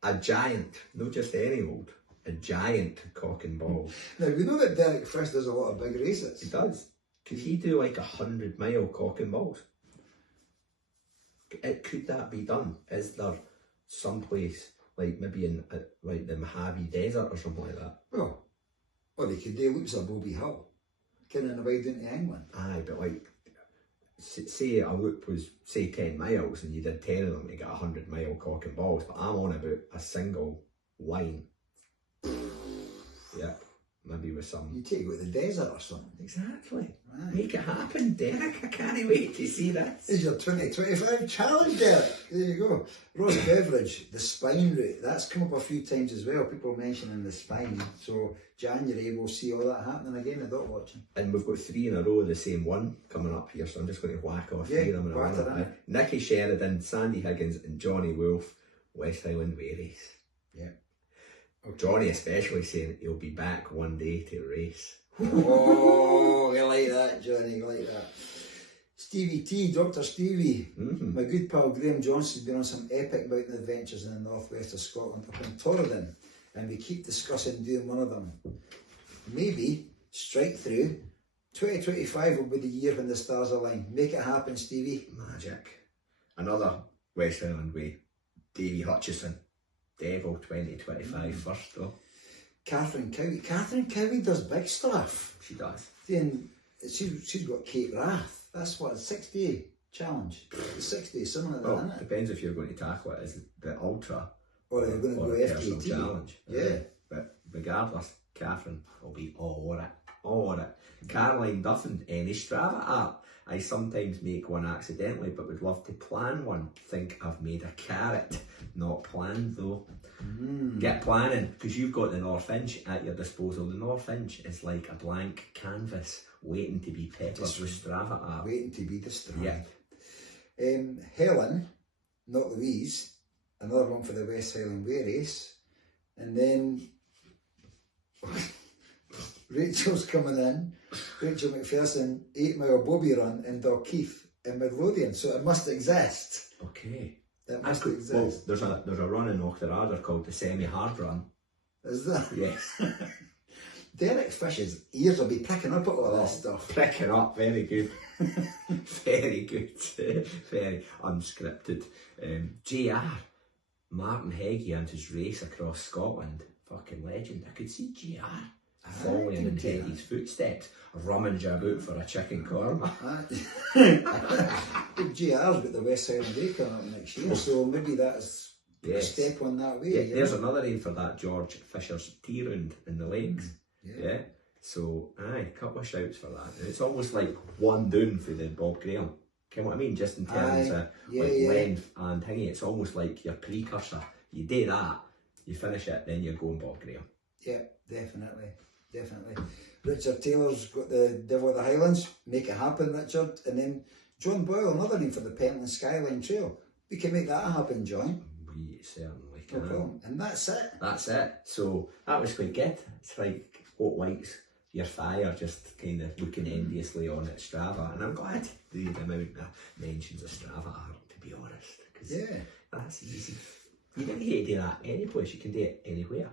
A giant, not just any old, a giant cock and balls. Now we know that Derek Fish does a lot of big races. He does. Could he do like 100-mile cock and balls? Could that be done? Is there someplace like maybe in like the Mojave Desert or something like that? Well, or they could do loops of Bobby Hill, kind of away down to England. Aye, but like, say a loop was, say, 10 miles and you did 10 of them to get 100-mile cock and balls, but I'm on about a single line. Yep, maybe with some... You take it with the desert or something. Exactly. Right. Make it happen, Derek. I can't wait to see this. This is your 2025 challenge, Derek. There you go. Ross Beveridge, the spine route. That's come up a few times as well. People mentioning the spine. So January we'll see all that happening again. I don't watching. And we've got 3 in a row of the same one coming up here, so I'm just going to whack off 3 of them in a whack it row. in. Nicky Sheridan, Sandy Higgins and Johnny Wolfe, West Highland Way race. Yeah. Okay. Johnny especially saying he'll be back one day to race. Oh, I like that, Johnny. I like that. Stevie T, Dr. Stevie. My good pal Graham Johnson's been on some epic mountain adventures in the northwest of Scotland up in Torridon, and we keep discussing doing one of them. Maybe strike through. 2025 will be the year when the stars align. Make it happen, Stevie. Magic. Another West Highland Way. Davy Hutchison. Devil 2025 first though. Catherine Cowie. Catherine Cowie does big stuff. She does. Then she's got Kate Rath. That's what, a 6-day challenge. 6 days, something like that, Well, isn't it? depends if you're going to tackle it as the ultra Or are they going to or go a personal FKT? challenge. Yeah. But regardless, Catherine will be all over it. All over it. Caroline Duffin, any Strava app. I sometimes make one accidentally, but would love to plan one. Think I've made a carrot. Not planned though. Get planning, because you've got the North Inch at your disposal. The North Inch is like a blank canvas waiting to be peppered with Strava app. Waiting to be destroyed. Yeah. Helen, not Louise, another one for the West Highland Way race. And then Rachel's coming in. Rachel McPherson, 8-mile Bobby run in Dalkeith in Midlothian. So it must exist. Okay. It must Well, exist. there's a run in Auchterarder called the semi-hard run. Is that? Yes. Derek Fish's ears will be picking up at all this stuff. Picking up, very good. Very good. Very unscripted. JR, Martin Heggie and his race across Scotland. Fucking legend. I could see JR following in Teddy's footsteps, rummaging about for a chicken korma. Big JR's got the West Highland Way coming up next year, so maybe that's a step on that way. Yeah, there's another aim for that George Fisher's tea round in the lakes. Yeah. So, aye, a couple of shouts for that. And it's almost like one down for the Bob Graham. You know what I mean? Just in terms of length and thingy. It's almost like your precursor. You do that, you finish it, then you're going Bob Graham. Yeah, definitely. Definitely. Richard Taylor's got the Devil of the Highlands. Make it happen, Richard. And then John Boyle, another name for the Pentland Skyline Trail. We can make that happen, John. We certainly No can. problem. And that's it. That's it. So that was quite good. It's like what lights your fire, just kind of looking enviously on at Strava. And I'm glad the amount of mentions of Strava are, to be honest. Because that's easy. You don't need to do that any place. You can do it anywhere.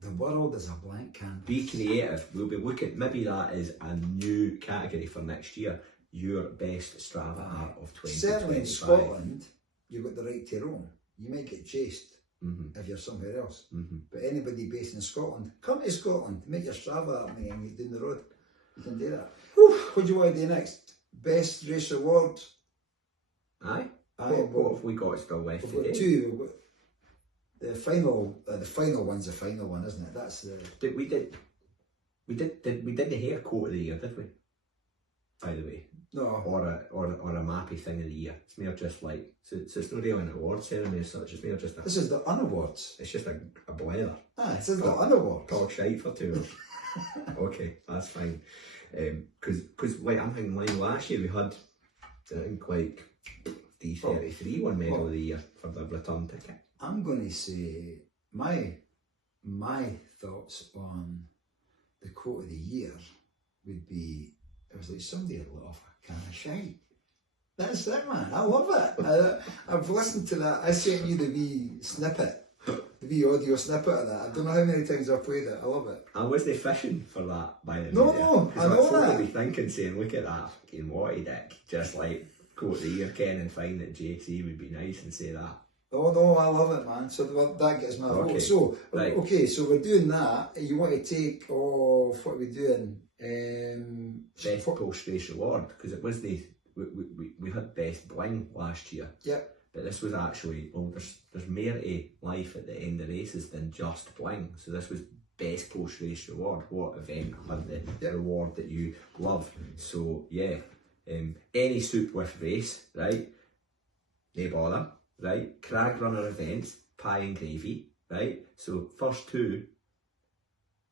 The world is a blank canvas. Be creative. We'll be looking, maybe that is a new category for next year. Your best Strava art of 2025. Certainly in Scotland, you've got the right to roam. You might get chased if you're somewhere else. But anybody based in Scotland, come to Scotland, make your Strava art and get down the road. You can do that. What do you want to do next? Best race award? Aye. What have we got still left We've today? got 2. We've got the final one's the final one, isn't it? That's the... We did the hair coat of the year, did we? By the way. No. Or a mappy thing of the year. It's more just like, so it's not really an award ceremony as such, it's more just a... This is the UnAwards. It's just a blather. This is the UnAwards. Talk shite for 2 hours. Okay, that's fine. Because like, I'm thinking like last year we had, I think like, D33 won medal of the year for the return ticket. I'm going to say my thoughts on the quote of the year would be, it was like somebody had let off a can of shite. That's it, man. I love it. I've listened to that. I sent you the wee snippet, the wee audio snippet of that. I don't know how many times I've played it. I love it. I wasn't fishing for that, by the way. No, I know that. I'd be thinking, saying, look at that fucking watty dick. Just like, quote of the year, Ken, and find that JC would be nice and say that. Oh no, I love it, man. So that gets my vote. So, right. Okay, so we're doing that. You want to take off, what are we doing? Best post-race reward, because it was we had best bling last year. Yep. But this was actually, well, there's more to life at the end of races than just bling. So this was best post-race reward. What event had the reward that you love? So yeah, any soup with race, right? No bother, right? Crag runner events, pie and gravy, right? So first 2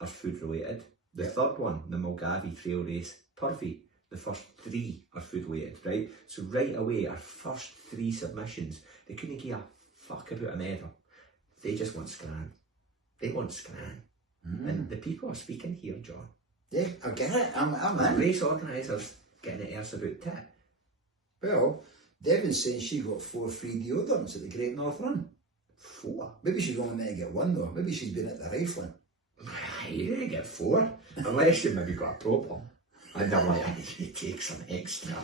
are food related. The third one, the Mulgavi Trail Race, Purvey. The first 3 are food related, right? So right away, our first 3 submissions, they couldn't give a fuck about a medal. They just want scran. They want scran. And the people are speaking here, John. Yeah, I get it. I'm in. Race organisers getting it arse about tit. Well, Devon's saying she got 4 free deodorants at the Great North Run. 4? Maybe she's only meant to get 1 though. Maybe she's been at the rifling. You didn't get 4. Unless you maybe got a problem. And I'm like, I need to take some extra.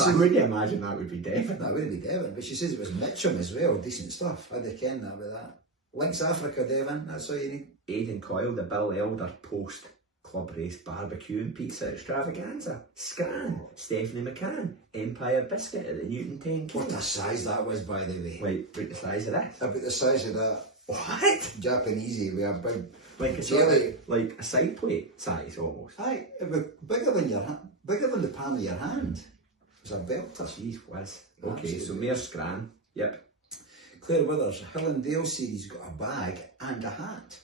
I wouldn't imagine that would be Devon. That wouldn't be Devon, but she says it was Mitcham as well. Decent stuff. I'd have kenned that with that. Links Africa, Devon, that's all you need. Aidan Coyle, the Bill Elder post club race barbecue and pizza extravaganza. Scran, Stephanie McCann, Empire Biscuit at the Newton 10K. What a size that was, by the way. Wait, about the size of this? About the size of that. What? Japanesey with a big... Like a sort of, like a side plate size almost. Aye, it was bigger than bigger than the palm of your hand. It was a belter. Jeez whiz. Okay, so mere scran. Yep. Claire Withers, Hill and Dale series got a bag and a hat.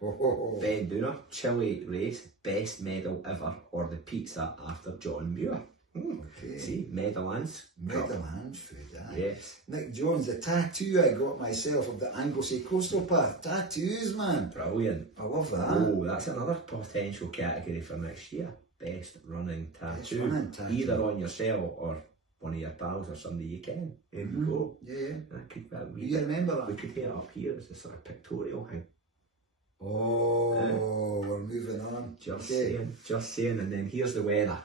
Ben Dooner, Chile race, best medal ever, or the pizza after John Muir. Okay. See, Meadowlands. Meadowlands food, aye. Yes. Nick Jones, the tattoo I got myself of the Anglesey Coastal Path. Tattoos, man. Brilliant. I love that. Oh, that's another potential category for next year. Best running tattoo. Best running tattoo. Either on yourself or one of your pals or somebody you can. There you go. Yeah. That could be You remember that? We could get it up here as a sort of pictorial thing. Oh, we're moving on. Just saying, and then here's the weather.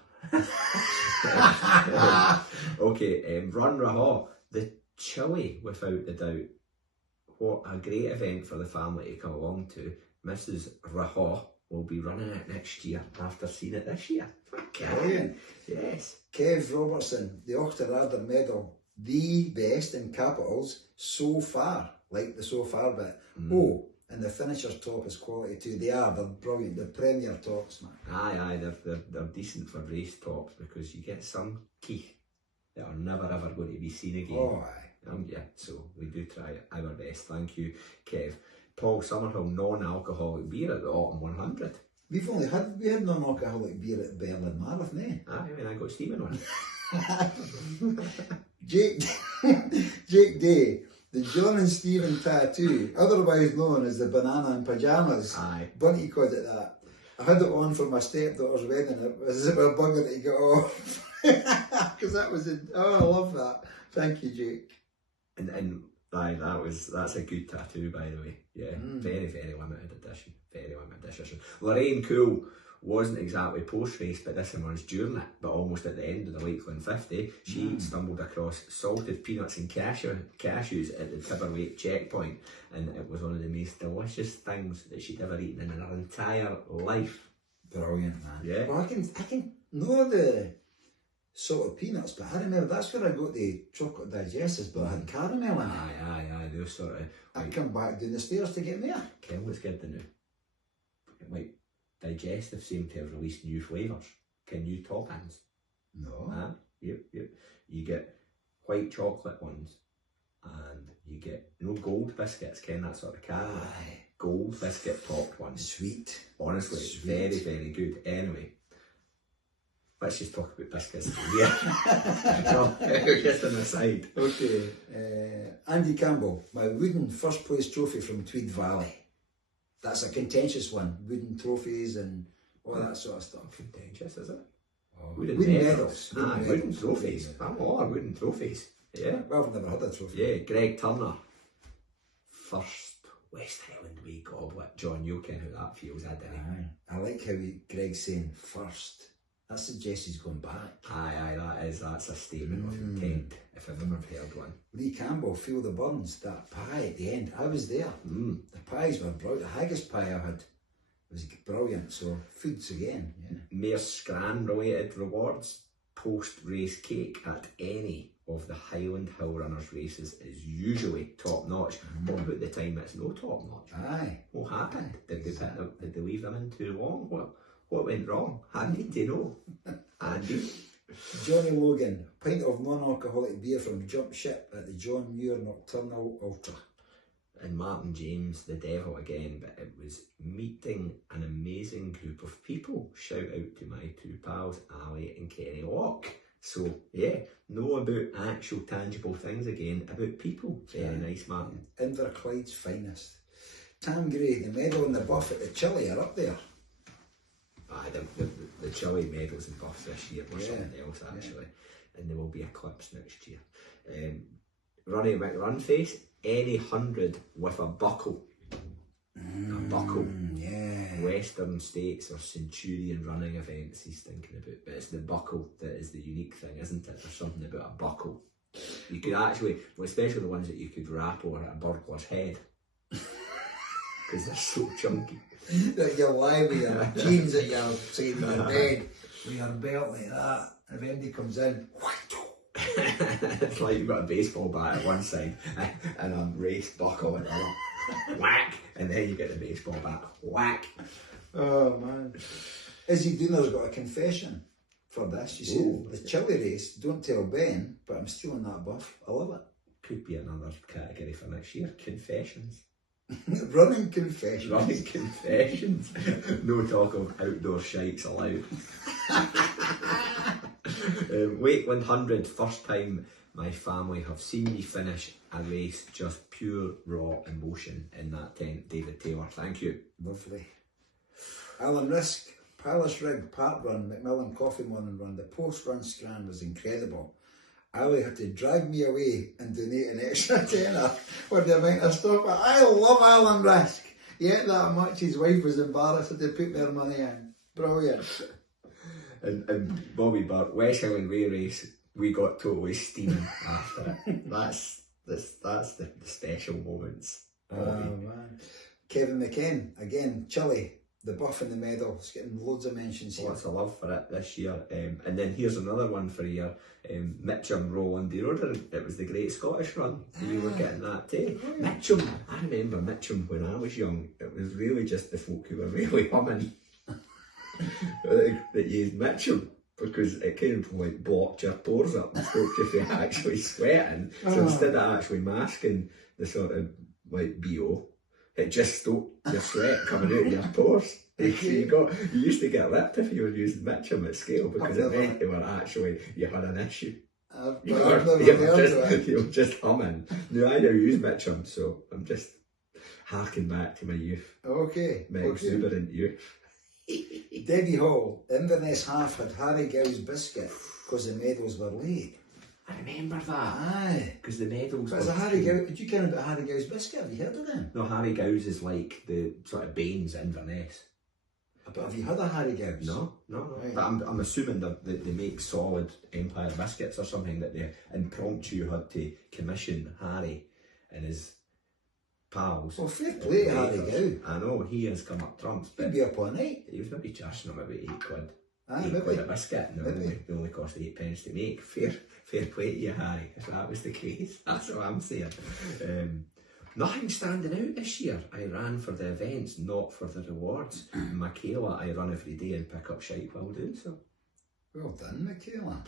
Okay, Run Rahaw, the Chile, without a doubt. What a great event for the family to come along to. Mrs. Rahaw will be running it next year after seeing it this year. Brilliant. Yes. Kev Robertson, the Ochterarder medal, the best in capitals so far. Like the so far bit. Oh, and the finisher's top is quality too. They're brilliant. The Premier tops, man. Aye, they're decent for race tops because you get some Keith that are never ever going to be seen again. Oh, aye. Yeah, so we do try our best. Thank you, Kev. Paul Summerhill, non-alcoholic beer at the Autumn 100. We had non-alcoholic beer at Berlin Marathon, eh? Aye, I mean, I got Stephen on. Jake Day, the John and Stephen tattoo, otherwise known as the banana in pyjamas. Aye. Bunty called it that. I had it on for my stepdaughter's wedding. It was as if a bugger to get off. Because that was I love that. Thank you, Jake. And aye, that's a good tattoo, by the way. Yeah, very, very limited edition. Very limited edition. Lorraine Cool wasn't exactly post-race, but this one was during it, but almost at the end of the Lakeland 50. She stumbled across salted peanuts and cashews at the Tiberweight checkpoint, and it was one of the most delicious things that she'd ever eaten in her entire life. Brilliant, man. Yeah. Well, I can know the salted peanuts, but I remember that's where I got the chocolate digestives, but I had caramel in it. Aye, those sort of... I come back down the stairs to get more. Ken, what's good to know? Like, Digestive seem to have released new flavours. New toppings. No. Yep. You get white chocolate ones, and you get gold biscuits, that sort of caramel. Aye. Gold biscuit topped ones. Sweet. Honestly, Sweet. very, very good. Anyway, let's just talk about biscuits. Yeah. No, just an aside. Okay. Andy Campbell, my wooden first place trophy from Tweed Valley. That's a contentious one. Wooden trophies and all that sort of stuff. Contentious, is it? Oh, wooden medals. Wooden trophies. I'm all wooden trophies. Yeah. Well, I've never had a trophy. Yeah, Greg Turner. First West Highland Way goblet. John, you'll ken how that feels, I didn't. I like how Greg's saying first. That suggests he's going back. Aye, that's a statement of intent, if I've ever heard one. Lee Campbell, Feel the Burns, that pie at the end. I was there. The pies were brilliant. The haggis pie I had was brilliant. So foods again. Yeah. Mayor Scran related rewards. Post-race cake at any of the Highland Hill Runners races is usually top notch. What about the time it's no top notch? Aye. What happened? Did they leave them in too long? What went wrong? I need to know. Andy. Johnny Logan, pint of non-alcoholic beer from Jump Ship at the John Muir Nocturnal Ultra. And Martin James, the devil again, but it was meeting an amazing group of people. Shout out to my two pals, Ali and Kenny Locke. So, yeah, know about actual tangible things again, about people. Very nice, Martin. Inverclyde's finest. Tam Gray, the medal and the buff at the Chile are up there. Aye, the Chile medals and buffs this year were something else, actually. And there will be eclipse next year. Ronnie McRunface, any 100 with a buckle. A buckle. Yeah. Western States or Centurion running events he's thinking about. But it's the buckle that is the unique thing, isn't it? There's something about a buckle. You could actually, well, especially the ones that you could wrap over a burglar's head. Because they're so chunky. That you lie with your jeans at your side of your bed with your belt like that, and if anybody comes in, it's like you've got a baseball bat at one side and a race buckle at the other. Whack! And then you get the baseball bat. Whack! Oh man. Izzy Dooner's got a confession for this. You see, the Chile race, don't tell Ben, but I'm stealing that buff. I love it. Could be another category for next year. Confessions. Running confessions. Running confessions. No talk of outdoor shikes allowed. Weight 100, first time my family have seen me finish a race, just pure raw emotion in that tent. David Taylor, thank you. Lovely. Alan Risk, Palace Rig, Park Run, Macmillan Coffee Morning Run. The post-run scran was incredible. Ali had to drag me away and donate an extra tenner for the amount of stuff. I love Alan Risk. Yet that much his wife was embarrassed to put their money in. Brilliant. And Bobby Burke, West Highland Way race, we got totally steaming after it. That's the special moments. Oh man. Kevin McKen, again, Chile. The buff and the medal, it's getting loads of mentions here. Lots of love for it this year. And then here's another one for you. Mitcham Roland Deodorant. It was the Great Scottish Run. You were getting that too. Mitcham. I remember Mitcham when I was young. It was really just the folk who were really humming that used Mitcham, because it kind of like blocked your pores up and stopped you from actually sweating. So instead of actually masking the sort of like BO, it just stopped your sweat coming out of your pores. You used to get lipped if you were using Mitcham at scale, because it meant you had an issue. You were just humming. No, I never use Mitcham, so I'm just harking back to my youth. Okay. My exuberant youth. Debbie Hall, Inverness half had Harry Gow's biscuit because the medals were late. I remember that. Aye. Because the medals were... Harry Gow, did you care about Harry Gow's biscuit? Have you heard of them? No, Harry Gow's is like the sort of Baines Inverness. But have you had a Harry Gow's? No. Right. But I'm assuming that they make solid Empire biscuits or something, that they impromptu had to commission Harry and his pals. Well, fair play to Harry Gow. I know, he has come up trumps. He'd be up all night. He was maybe charging them about £8. Aye, £8 a biscuit, and they only cost 8 pence to make. Fair play to you, Harry, if that was the case. That's what I'm saying. Nothing standing out this year. I ran for the events, not for the rewards. Michaela, I run every day and pick up shite while doing so. Well done, Michaela.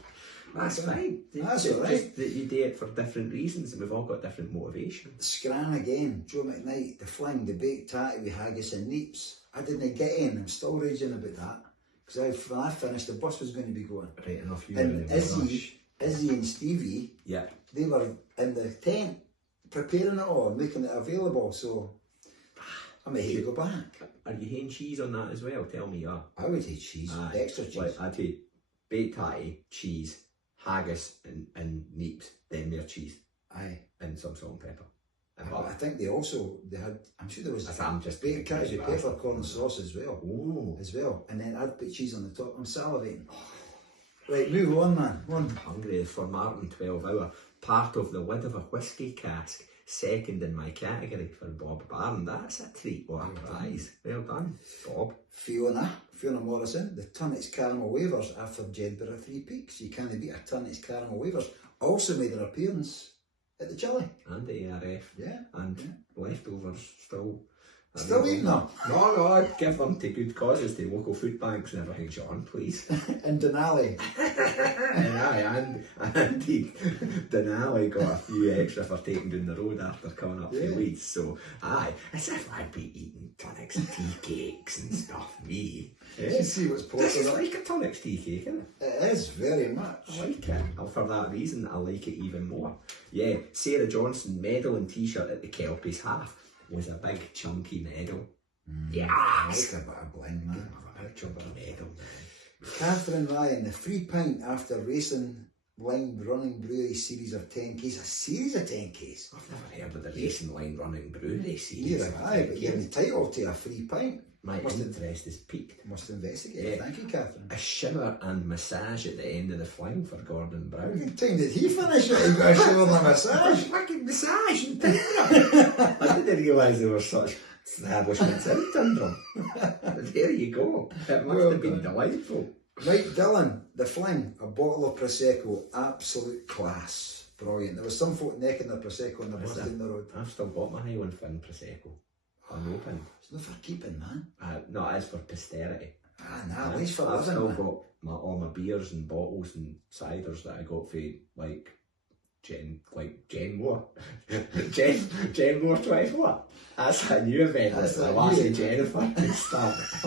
That's fine. That's It's all right. just that you do it for different reasons and we've all got different motivations. Scran again, Joe McKnight, the fling, the baked tatty with haggis and neeps. I didn't get in, I'm still raging about that. Because when I finished, the bus was going to be going. Right enough, you were And in the rush. Izzy and Stevie, Yeah. they were in the tent, preparing it all, making it available, so I may hate to go back. Are you haying cheese on that as well? Tell me, yeah. I would hate cheese, extra cheese. Like, I'd hate baked tatty, cheese, haggis and neeps, then their cheese. Aye. And some salt and pepper. And I think they had, I'm sure there was I'm just baked tatty with confused, peppercorn sauce as well. Oh. As well. And then I'd put cheese on the top. I'm salivating. Right, move on, man. I'm hungry for Martin 12 Hour. Part of the lid of a whiskey cask. Second in my category for Bob Barron. That's a treat. What a prize. Well done, Bob. Fiona Morrison, the Tunnets Caramel Wavers after Jedburgh 3 Peaks. You can't beat a Tunnets Caramel Wavers. Also made an appearance at the Chili. And the ARF. Yeah. And leftovers still. Still eating them? No, give them to good causes, to local food banks and everything, John, please. In Denali. and Denali got a few extra for taking down the road after coming up to Leeds, so as if I'd be eating tonics and tea cakes and stuff, me. You see what's This is popular. like a tonics tea cake, isn't it? It is, very much. I like it. And for that reason, I like it even more. Yeah, Sarah Johnson medal and t-shirt at the Kelpies half was a big chunky medal. Yes! I like a bit of bling, man. A big chunky medal, man. Catherine Ryan, the free pint after racing line running brewery series of 10Ks. A series of 10Ks? I've never heard of the racing line running brewery series. Neither have I, but you're entitled to a free pint. My interest is piqued. Must investigate. Yeah. Thank you, Catherine. A shiver and massage at the end of the fling for Gordon Brown. What time did he finish it? He got a shiver and a massage. Fucking massage and Tinder. I didn't realise there were such establishments in Tinder. There you go. It must have been delightful. Mike Dillon, the fling, a bottle of Prosecco, absolute class. Brilliant. There was some folk necking their Prosecco on the bus down the road. I've still got my Highland Fling Prosecco. Unopened. It's not for keeping, man. No, it is for posterity. Nah, at least for I've living, still man. got all my beers and bottles and ciders that I got for like Jen Moore. Jen Moore 24. That's a new event. That's That's a the last new- of Jennifer and stuff.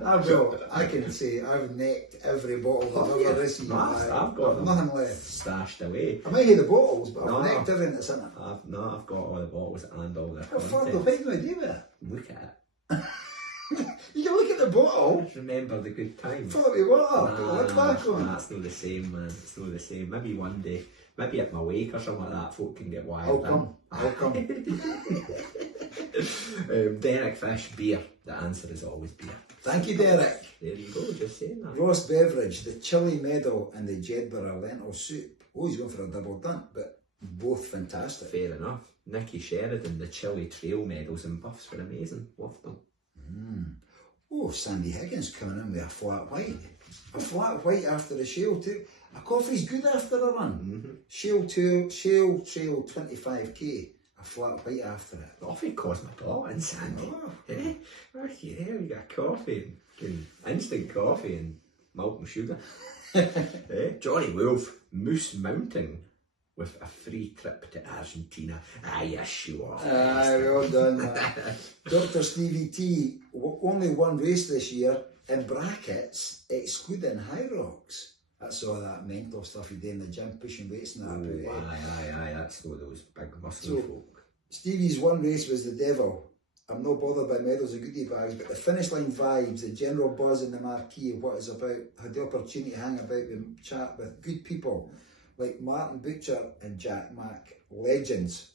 I can say I've necked every bottle I've ever received. I've got them nothing left. stashed away. I might have the bottles, but No. I've necked everything that's in it. I've got all the bottles and all the What fuck, content. what do I do with it? Look at it. You can look at the bottle, Just remember the good times. fill it with water, put the lid back on. That's not the same, man. It's not the same. Maybe one day, maybe at my wake or something like that, folk can get wild. I'll come. Derek Fish, beer. The answer is always beer. Thank you, Derek. There you go, just saying that. Ross Beveridge, the chili medal and the Jedburgh lentil soup. Oh, he's going for a double dunk, but both fantastic. Fair enough. Nicky Sheridan, the chili trail medals and buffs were amazing. Loved them. Oh, Sandy Higgins coming in with a flat white. A flat white after the Shale too. A coffee's good after a run. Shale Trail 25k. A flat white after it. Coffee cosmopolitan, Sandy. Oh. Eh? Look here, we got coffee and instant coffee and milk and sugar. Johnny Wolf, Moose Mountain with a free trip to Argentina. You show off. Well done, man. Dr. Stevie T, only one race this year, in brackets, excluding High Rocks. That's all that mental stuff you do in the gym, pushing weights and that. Aye, that's what those big muscly folk. Stevie's one race was the devil. I'm not bothered by medals or goodie bags, but the finish line vibes, the general buzz in the marquee of what it's about, had the opportunity to hang about and chat with good people like Martin Butcher and Jack Mack, legends,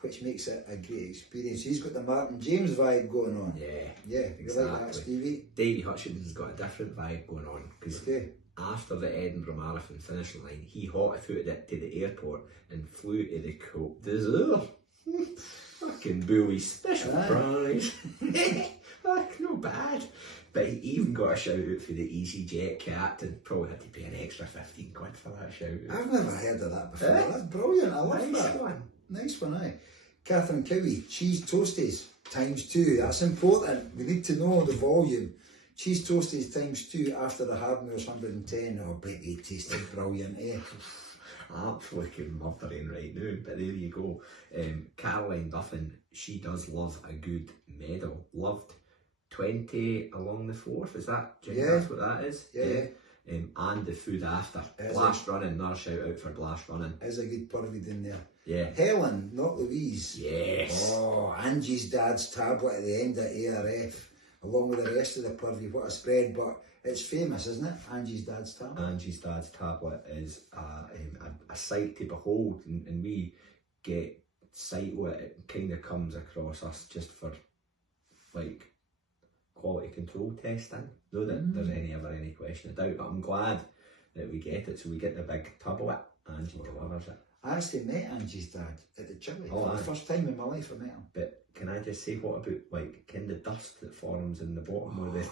which makes it a great experience. He's got the Martin James vibe going on. Yeah, You like that, Stevie? Davey Hutchinson's got a different vibe going on because after the Edinburgh Marathon finish line, he hot-footed it to the airport and flew to the Côte d'Azur. Fucking bully, special prize. Not bad. But he even got a shout out for the EasyJet captain. Probably had to pay an extra 15 quid for that shout out. I've never heard of that before. That's brilliant. I love Nice that. one. Nice one, aye. Catherine Cowie, cheese toasties ×2. That's important. We need to know the volume. Cheese toasties ×2 after the Hardmore's 110. Oh, bet they tasted brilliant, eh? Absolutely mothering right now, but there you go. Caroline Duffin, she does love a good medal. Loved 20 along the 4th, is that? Do you think that's what that is? Yeah. And the food after. Blast running, another shout out for blast running. There's a good pervy in there. Yeah. Helen, not Louise. Yes. Oh, Angie's dad's tablet at the end of ARF, along with the rest of the pervy. What a spread, but it's famous, isn't it? Angie's dad's tablet. Angie's dad's tablet is a sight to behold, and we get sight what it kind of comes across us just for like quality control testing. Not that there's any question of doubt, but I'm glad that we get it. So we get the big tub of it. Angie delivers it. I actually met Angie's dad at the chili Oh, for the first time in my life. I met him. But can I just say, what about like kind of dust that forms in the bottom of the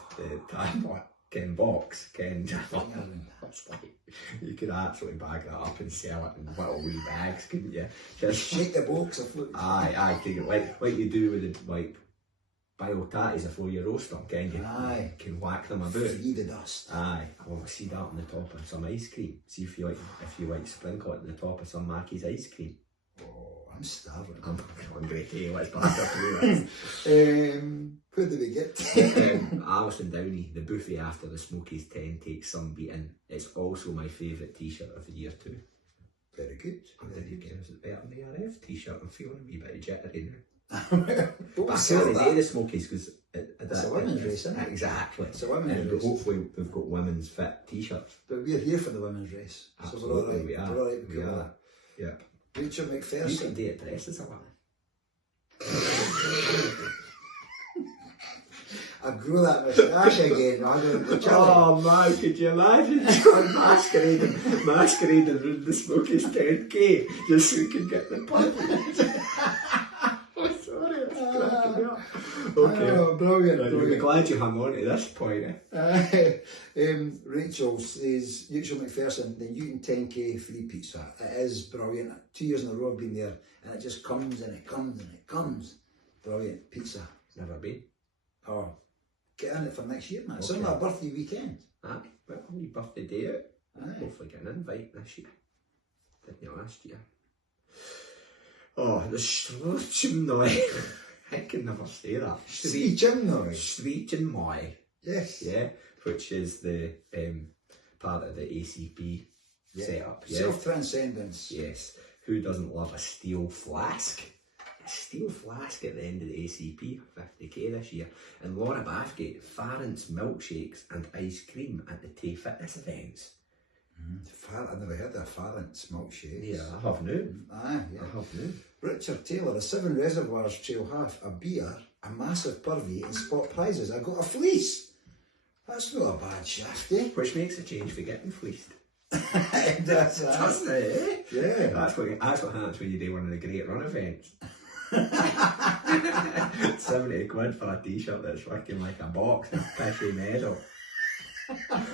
tablet? Ken box, Ken that's like, you could absolutely bag that up and sell it in little wee bags, couldn't you? Just shake the box afloat. Aye, like you do with the like bio tatties before you roast them, can you? Aye. You can whack them about. Free the dust. Aye. I want to see that on the top of some ice cream. See if you like sprinkle it on the top of some Mackie's ice cream. Oh, I'm starving. I'm hungry. Hey, let's back up to this. Who do we get? Alison Downey, the buffet after the Smokies 10 takes some beating. It's also my favourite t-shirt of the year too. Very good. Very good. Is it better than the RF t-shirt? I'm feeling a wee bit jittery now. But I can't say the Smokies because it's a women's race, isn't it? Exactly. It's a women's But race. hopefully we've got women's fit t-shirts. But we're here for the women's race. Absolutely, so we're all right. we are. We're all right. We are. Yeah. Rachel You McPherson. can date dresses a woman. I grew that moustache again. I don't know. Oh man, could you imagine? masquerading around the Smokies 10k just so we could get the pub. Oh, sorry, it's cracking me up. Okay. Oh, brilliant. Right, brilliant. I'm glad you hung on to this point. Rachel says, Rachel McPherson, the Newton 10k free pizza. It is brilliant. 2 years in a row I've been there, and it just comes and it comes and it comes. Brilliant pizza. Never been. Oh, get in it for next year, man. It's Okay. on our birthday weekend. Aye, well, a wee birthday day out. Aye. Hopefully get an invite this year. Didn't you last year? Oh, the Shroochimnoy. I can never say that. Sweet Jim noise. Shroochimnoy. Yes. Yeah, which is the part of the ACP setup. Yeah. Self-transcendence. Yes. Who doesn't love a steel flask? A steel flask at the end of the ACP, 50k this year. And Laura Bathgate, Farrant's milkshakes and ice cream at the Tay Fitness events. I've never heard of Farrant's milkshakes. Yeah, I have now. Aye, yeah. I have now. Richard Taylor, a 7 Reservoirs Trail half, a beer, a massive pervy and spot prizes. I got a fleece. That's not a bad shaft, eh? Which makes a change for getting fleeced. That's Doesn't it, eh? Yeah. That's what happens when you do one of the Great Run events. 70 quid for a t-shirt that's working like a box and a pissy medal.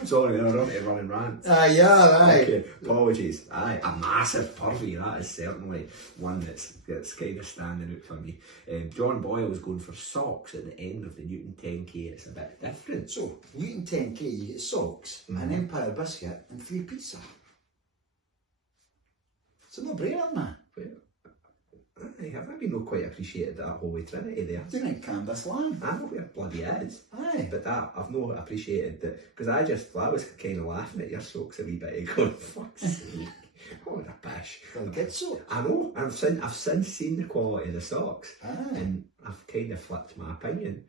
Sorry, I don't to running rants. Yeah, right. Okay, apologies. Aye, a massive pervy, that is certainly one that's kind of standing out for me. John Boyle's going for socks at the end of the Newton 10k. It's a bit different. So, Newton 10k, you get socks, an Empire biscuit, and free pizza. It's a no-brainer, man. I have maybe not quite appreciated that Holy Trinity there. Doing it in Canvas Land. I know where it bloody is. Aye. But that, I've not appreciated that, because I was kind of laughing at your socks a wee bit going, fuck's sake, what a pish. Well, get socks. I know, I've since seen the quality of the socks, Aye. and I've kind of flipped my opinion.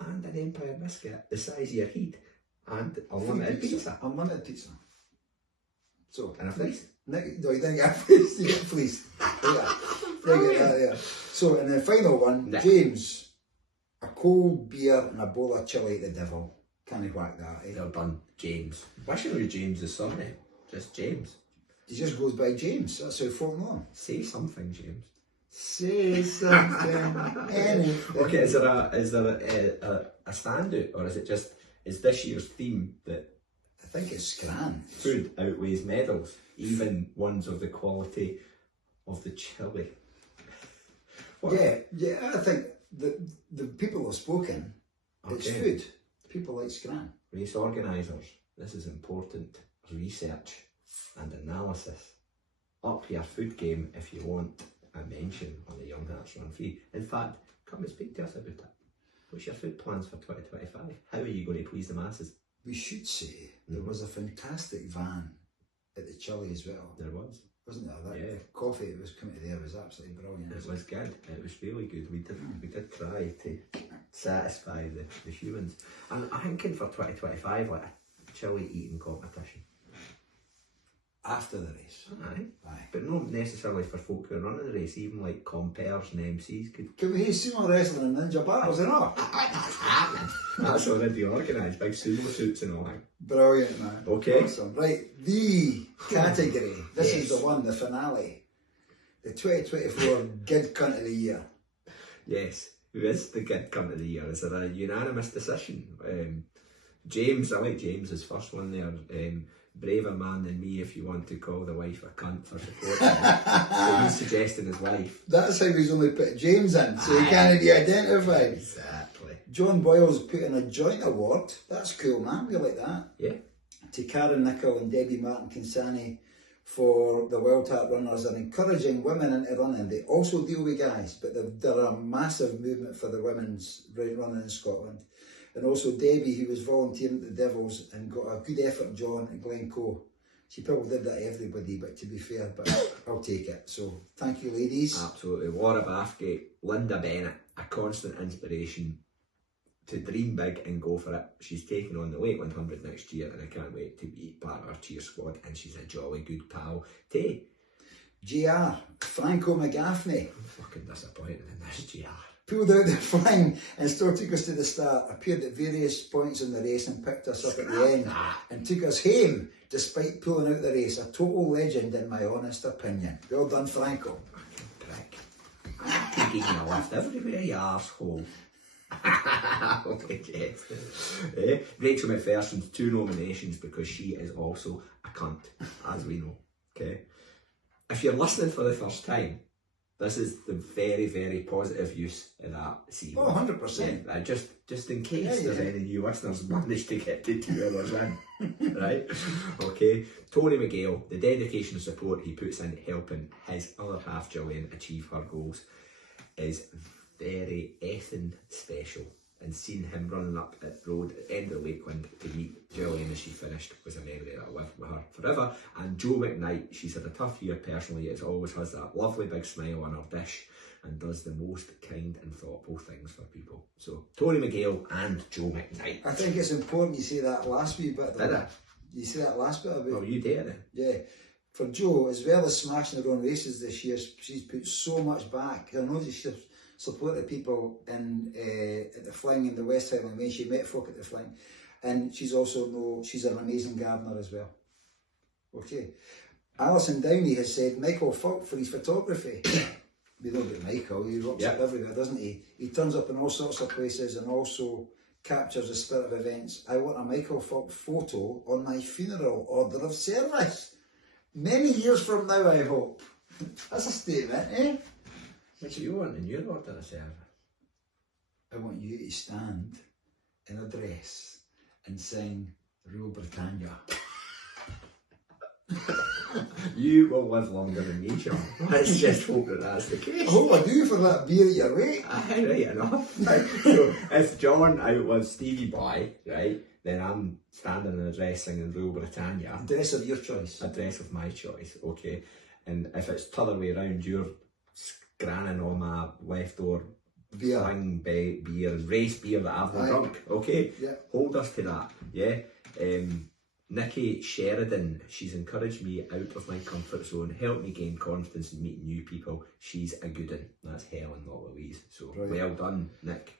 And an Empire biscuit, the size of your head, and unlimited pizza. Unlimited pizza. So, And a fleece. No, you didn't get a fleece, you get a fleece. Yeah. So, and the final one, Nah. James, a cold beer and a bowl of chili at the devil. Can't you whack that, eh? Well done, James. Wish I knew James's surname. Just James. He just goes by James, that's how folk know him. Say something, James. Say something, anything. Okay, is there a standout, or is this year's theme that I think it's grand. food outweighs medals, even ones of the quality of the chili? Yeah, I think the people have spoken. It's food. People like scran. Race organisers, this is important research and analysis. Up your food game if you want a mention on the Young Hearts Run Free. In fact, come and speak to us about it. What's your food plans for 2025? How are you going to please the masses? We should say there was a fantastic van at the Chili as well. There was. Wasn't there? That coffee that was coming to there was absolutely brilliant. It was good. It was really good. We did try to satisfy the humans. And I'm thinking for 2025, like a chili eating competition. After the race. Aye. But not necessarily for folk who are running the race, even like compares and MCs could. Can we have sumo wrestling and ninja battles and all? That's already organised, big sumo suits and all that. Brilliant, man. Okay. Awesome. Right, the category. This is the one, the finale. The 2024 Gid Cunt of the Year. Yes, who is the Gid Cunt of the Year? Is it a unanimous decision? James, I like James's first one there. Braver man than me if you want to call the wife a cunt for supporting him. So he's suggesting his wife. That's how he's only put James in, so he can't be identified. Exactly. John Boyle's put in a joint award. That's cool, man. We like that. Yeah. To Karen Nicholl and Debbie Martin Kinsani for the Wild Heart Runners and encouraging women into running. They also deal with guys, but they're a massive movement for the women's running in Scotland. And also Debbie, who was volunteering at the Devils and got a good effort, John, at Glencoe. She probably did that to everybody, but to be fair, but I'll take it. So thank you, ladies. Absolutely. Laura Bathgate, Linda Bennett, a constant inspiration to dream big and go for it. She's taking on the late 100 next year, and I can't wait to be part of our cheer squad. And she's a jolly good pal. Tay. GR, Franco McGaffney. I'm fucking disappointed in this GR. Pulled out the flying and still took us to the start, appeared at various points in the race and picked us up at the end and took us home despite pulling out the race. A total legend in my honest opinion. Well done, Franco. Prick. I'm taking a lift everywhere, you arsehole. Rachel McPherson's 2 nominations because she is also a cunt, as we know. Okay. If you're listening for the first time, this is the very, very positive use of that C. Oh, 100%. Yeah, just in case there's any new listeners managed to get to 2 hours in. Right? Okay. Tony McGale, the dedication and support he puts in helping his other half, Gillian, achieve her goals is very effing special. And seeing him running up at the road at the end of Lakeland to meet Gillian as she finished was a memory that I'll live with her forever. And Jo McKnight, she's had a tough year personally, as always has that lovely big smile on her dish and does the most kind and thoughtful things for people. So Tony McGale and Jo McKnight. I think it's important you say that last wee bit. Did I? You say that last bit about... Oh, you did it. Yeah. For Jo, as well as smashing her own races this year, she's put so much back. I know she's supported people in at the Fling in the West Highland when she met folk at the Fling, and she's an amazing gardener as well. Okay, Alison Downey has said Michael Falk for his photography. We know about Michael, he rocks up everywhere, doesn't he? He turns up in all sorts of places and also captures the spirit of events. I want a Michael Falk photo on my funeral order of service. Many years from now, I hope. That's a statement, eh? What do you want in your order of service? I want you to stand in a dress and sing Rule Britannia. You will live longer than me, John. Let's just hope that that's the case. Oh, I do for that beer at your weight. Aye, right enough. So if John outlives Stevie Boy, right, then I'm standing in a dress singing Rule Britannia. A dress of your choice. A dress of my choice, okay. And if it's the other way around, you're granning on my leftover beer, beer and race beer that I've not drunk. Okay, hold us to that. Yeah. Nikki Sheridan, she's encouraged me out of my comfort zone, helped me gain confidence and meet new people. She's a good one. That's Helen, not Louise. So well done, Nick.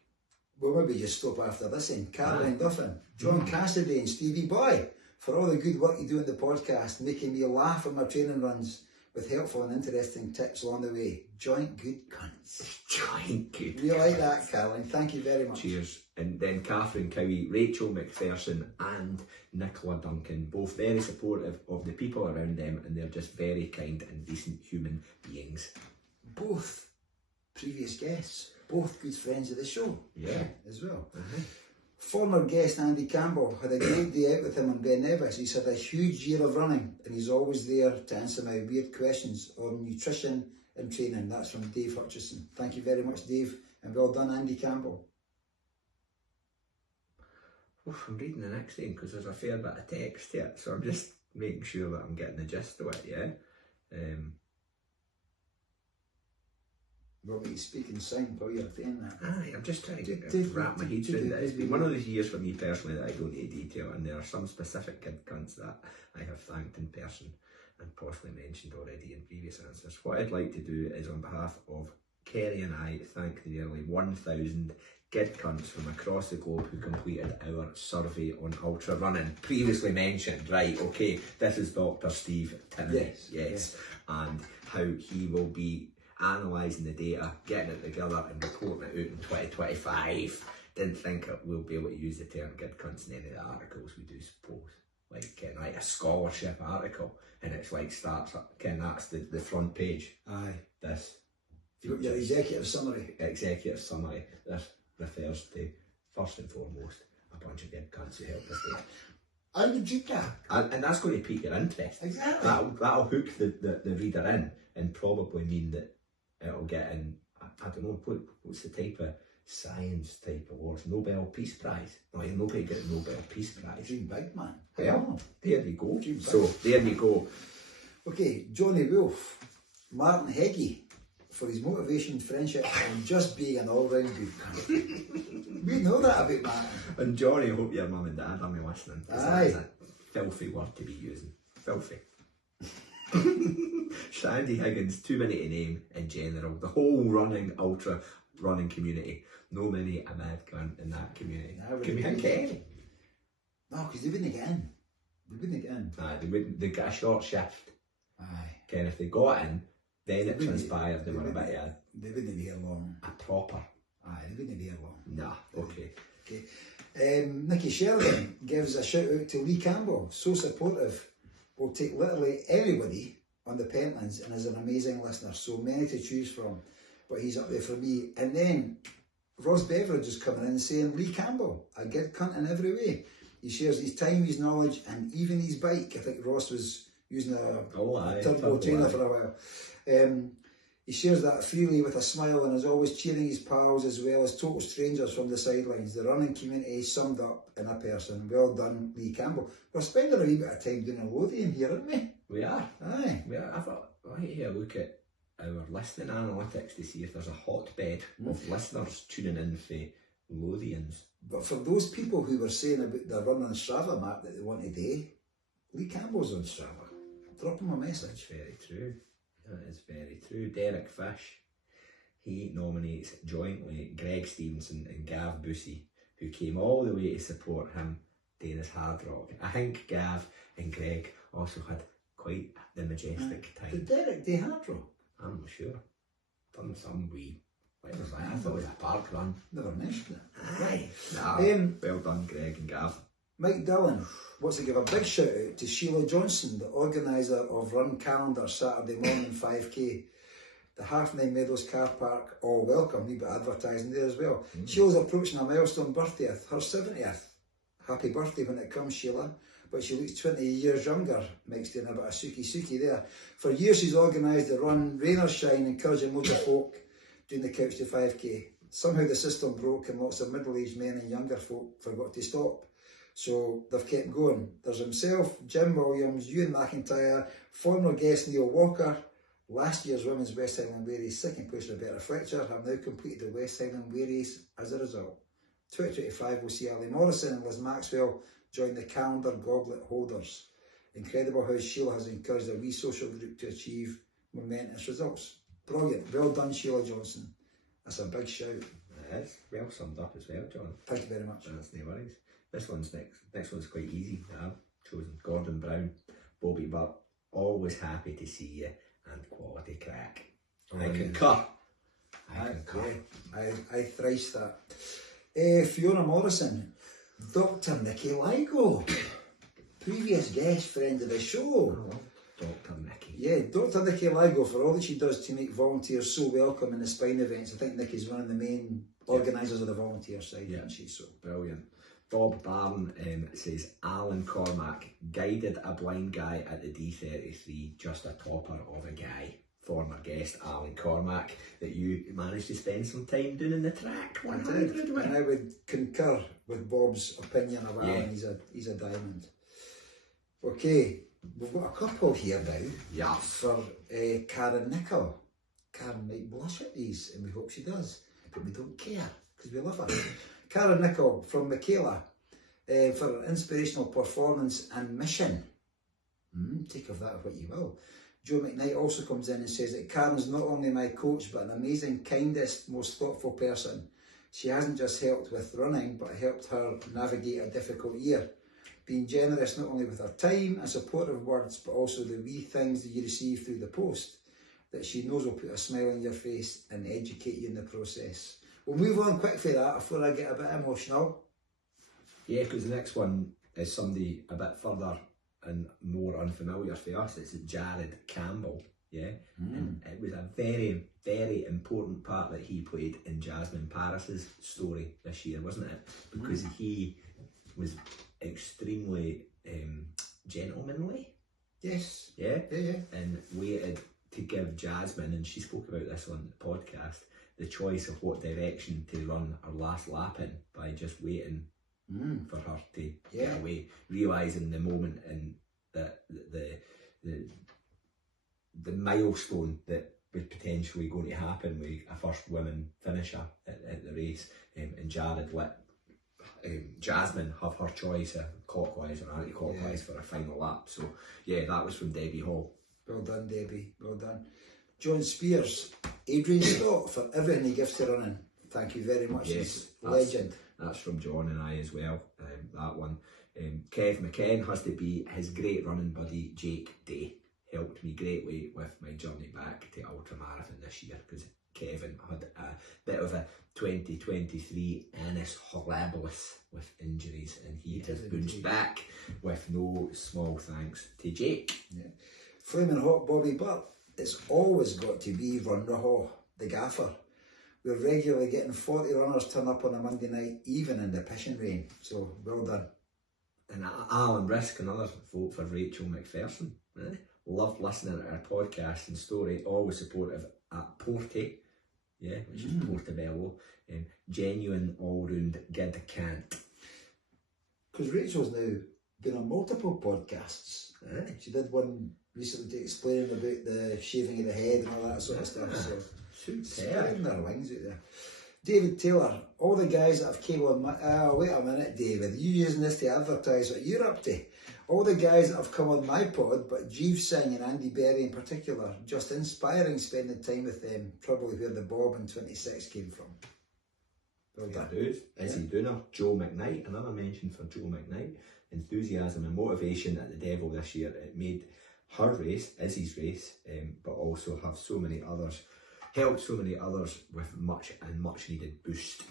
Well, maybe just stop after this then. Caroline Duffin, John Cassidy and Stevie Boy, for all the good work you do in the podcast, making me laugh on my training runs with helpful and interesting tips along the way. Joint good cunts. Joint good. We like that, Caroline. Thank you very much. Cheers. And then Catherine Cowie, Rachel McPherson and Nicola Duncan, both very supportive of the people around them, and they're just very kind and decent human beings. Both previous previous guests, both good friends of the show. Yeah. As well. Uh-huh. Former guest Andy Campbell had a great day out with him on Ben Nevis. He's had a huge year of running and he's always there to answer my weird questions on nutrition and training. That's from Dave Hutchison. Thank you very much, Dave, and well done, Andy Campbell. Oof, I'm reading the next thing because there's a fair bit of text here, so I'm just making sure that I'm getting the gist of it, yeah? Well, you speak and sign while you're doing that. Aye, I'm just trying to wrap my head around it. It's been one of those years for me personally that I go into detail, and there are some specific kid cunts that I have thanked in person and possibly mentioned already in previous answers. What I'd like to do is, on behalf of Kerry and I, thank the nearly 1,000 kid cunts from across the globe who completed our survey on ultra running. Previously mentioned, right, okay, this is Dr. Steve Tinney, yes, and how he will be analysing the data, getting it together and reporting it out in 2025. Didn't think we'll be able to use the term kid cunts in any of the articles we do, suppose. Like a scholarship article, and it's like starts up, that's the front page. Aye. This. Your executive summary. Executive summary. This refers to, first and foremost, a bunch of kid cunts who helped us do. I would read that. And that's going to pique your interest. Exactly. That'll hook the reader in and probably mean that it'll get in, I don't know, what's the type of science type awards? Nobel Peace Prize? No, nobody got a Nobel Peace Prize. Dream big, man. Well, there you go. Dream so, there you go. Okay, Johnny Wolf, Martin Heggie, for his motivation, friendship, and just being an all-round good cunt. We know that about Martin. And Johnny, I hope your mum and dad are listening. Aye. That's a filthy word to be using. Filthy. Sandy Higgins, too many to name in general. The whole ultra running community. No many a mad cunt in that community. Can we think any? No, because they wouldn't get in. They wouldn't get in. Aye, they get a short shift. Aye. Ken, if they got in, then it transpired they were a bit of they wouldn't be here long. a proper. Aye, they wouldn't be here long. Nah, okay. Okay. Nicky Sheridan gives a shout out to Lee Campbell. So supportive. Will take literally anybody on the Pentlands and is an amazing listener. So many to choose from. But he's up there for me. And then Ross Beveridge is coming in saying Lee Campbell, a good cunt in every way. He shares his time, his knowledge, and even his bike. I think Ross was using a turbo trainer for a while. He shares that freely with a smile and is always cheering his pals as well as total strangers from the sidelines. The running community summed up in a person. Well done, Lee Campbell. We're spending a wee bit of time doing a Lothian here, aren't we? We are. Aye. We are. I thought, I need to look at our listening analytics to see if there's a hotbed of listeners tuning in for Lothians. But for those people who were saying about the run on Strava map that they want today, Lee Campbell's on Strava. Drop him a message. That's very true. That is very true. Derek Fish, he nominates jointly Greg Stevenson and Gav Bussey, who came all the way to support him doing his hard rock. I think Gav and Greg also had quite the majestic time. Did Derek do hard rock? I'm not sure. Done some wee. I thought it was a park run. Never mentioned it. Aye. Nah, well done, Greg and Gav. Mike Dillon wants to give a big shout out to Sheila Johnson, the organiser of Run Calendar Saturday morning 5k. The Half Nine Meadows car park, all welcome, wee bit of advertising there as well. Sheila's approaching a milestone birthday, her 70th. Happy birthday when it comes, Sheila. But she looks 20 years younger, Mike's doing a bit of suki there. For years she's organised the run, rain or shine, encouraging loads of folk doing the couch to 5k. Somehow the system broke and lots of middle-aged men and younger folk forgot to stop. So they've kept going. There's himself, Jim Williams, Ewan McIntyre, former guest Neil Walker, last year's Women's West Highland Wherries, second place Roberta Fletcher, have now completed the West Highland Wherries as a result. 2025 will see Ali Morrison and Liz Maxwell join the calendar goblet holders. Incredible how Sheila has encouraged a wee social group to achieve momentous results. Brilliant. Well done, Sheila Johnson. That's a big shout. It is. Well summed up as well, John. Thank you very much. That's no worries. This one's next one's quite easy. I've chosen Gordon Brown, Bobby Butt. Always happy to see you and quality crack. I concur. I thrice that. Fiona Morrison, Dr. Nicky Ligo, previous guest friend of the show. Dr. Nicky. Yeah, Dr. Nikki Lago, for all that she does to make volunteers so welcome in the spine events. I think Nikki's one of the main organisers of the volunteer side, isn't she? So brilliant. Bob Barn says, Alan Cormack guided a blind guy at the D33, just a topper of a guy. Former guest Alan Cormack, that you managed to spend some time doing in the track 100 with. And I would concur with Bob's opinion of Alan. He's a diamond. Okay, we've got a couple here now. Yes. For Karen Nichol. Karen might blush at these, and we hope she does, but we don't care because we love her. Karen Nichol from Michaela for an inspirational performance and mission. Take of that what you will. Joe McKnight also comes in and says that Karen's not only my coach, but an amazing, kindest, most thoughtful person. She hasn't just helped with running, but helped her navigate a difficult year. Being generous not only with her time and supportive words, but also the wee things that you receive through the post, that she knows will put a smile on your face and educate you in the process. We'll move on quick for that before I get a bit emotional. Yeah, because the next one is somebody a bit further and more unfamiliar for us. It's Jared Campbell, yeah? And it was a very, very important part that he played in Jasmine Paris's story this year, wasn't it? Because he was extremely gentlemanly. Yes. Yeah? Yeah. And waited to give Jasmine, and she spoke about this on the podcast, the choice of what direction to run her last lap in by just waiting for her to get away, realising the moment and the milestone that was potentially going to happen with a first woman finisher at the race, and Jared let Jasmine have her choice of clockwise or anti-clockwise for her final lap. So yeah, that was from Debbie Hall. Well done, Debbie, well done. John Spears, Adrian Stott for everything he gives to running. Thank you very much. Yes, legend. That's from John and I as well, that one. Kev McKen has to be his great running buddy Jake Day. Helped me greatly with my journey back to ultramarathon this year, because Kevin had a bit of a 2023 annus horribilis with injuries, and he has bounced back with no small thanks to Jake. Yeah. Flaming hot Bobby Butt. It's always got to be Run Rahaw, the gaffer. We're regularly getting 40 runners turn up on a Monday night, even in the pissing rain. So, well done. And Alan Risk, another vote for Rachel McPherson. Loved listening to her podcast and story, always supportive at Porty, which is Portobello. Genuine all-round good can't. Because Rachel's now been on multiple podcasts. She did one recently to explain about the shaving of the head and all that sort of stuff. So, spreading their wings out there. David Taylor, all the guys that have came on my... wait a minute, David, you using this to advertise what you're up to. All the guys that have come on my pod, but Jeeves Singh and Andy Berry in particular, just inspiring spending time with them, probably where the Bob in 26 came from. Well done. Izzy Dooner, Joe McKnight, another mention for Joe McKnight. Enthusiasm and motivation at the Devil this year. It made her race, Izzy's race, but also have so many others, helped so many others with much needed boost.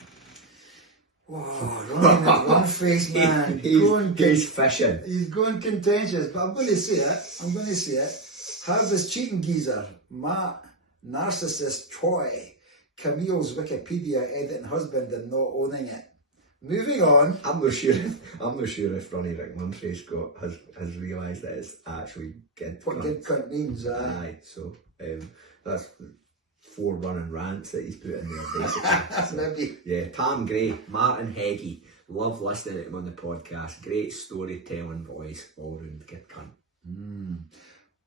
Wow, running at one face, man. He's fishing. He's going contentious, but I'm going to say it. Have this cheating geezer, Matt, narcissist Troy, Camille's Wikipedia editing husband and not owning it. Moving on. I'm not sure if Ronnie Rickmunfrey has realised that it's actually good. What good cunt means, aye. So that's 4 running rants that he's put in there, basically. So, maybe. Yeah, Pam Gray, Martin Heggie. Love listening to him on the podcast. Great storytelling voice, all round good cunt.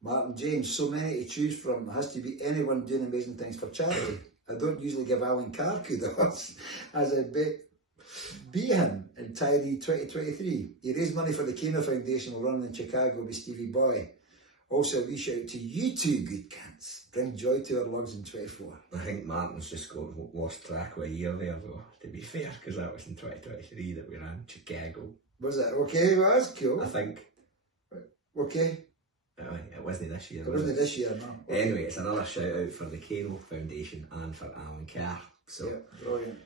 Martin James, so many to choose from. It has to be anyone doing amazing things for charity. I don't usually give Alan Carr kudos, as I be him in Tyree 2023. He raised money for the Kano Foundation running in Chicago with Stevie Boy. Also, a wee shout out to you two good cunts. Bring joy to our lives in 24. I think Martin's just lost track of a year there, though, to be fair, because that was in 2023 that we ran Chicago. Was it? Okay, well, that's cool. I think. Okay. It wasn't this year. It wasn't this year, no. Okay. Anyway, it's another shout out for the Kano Foundation and for Alan Carr. So, yeah, brilliant.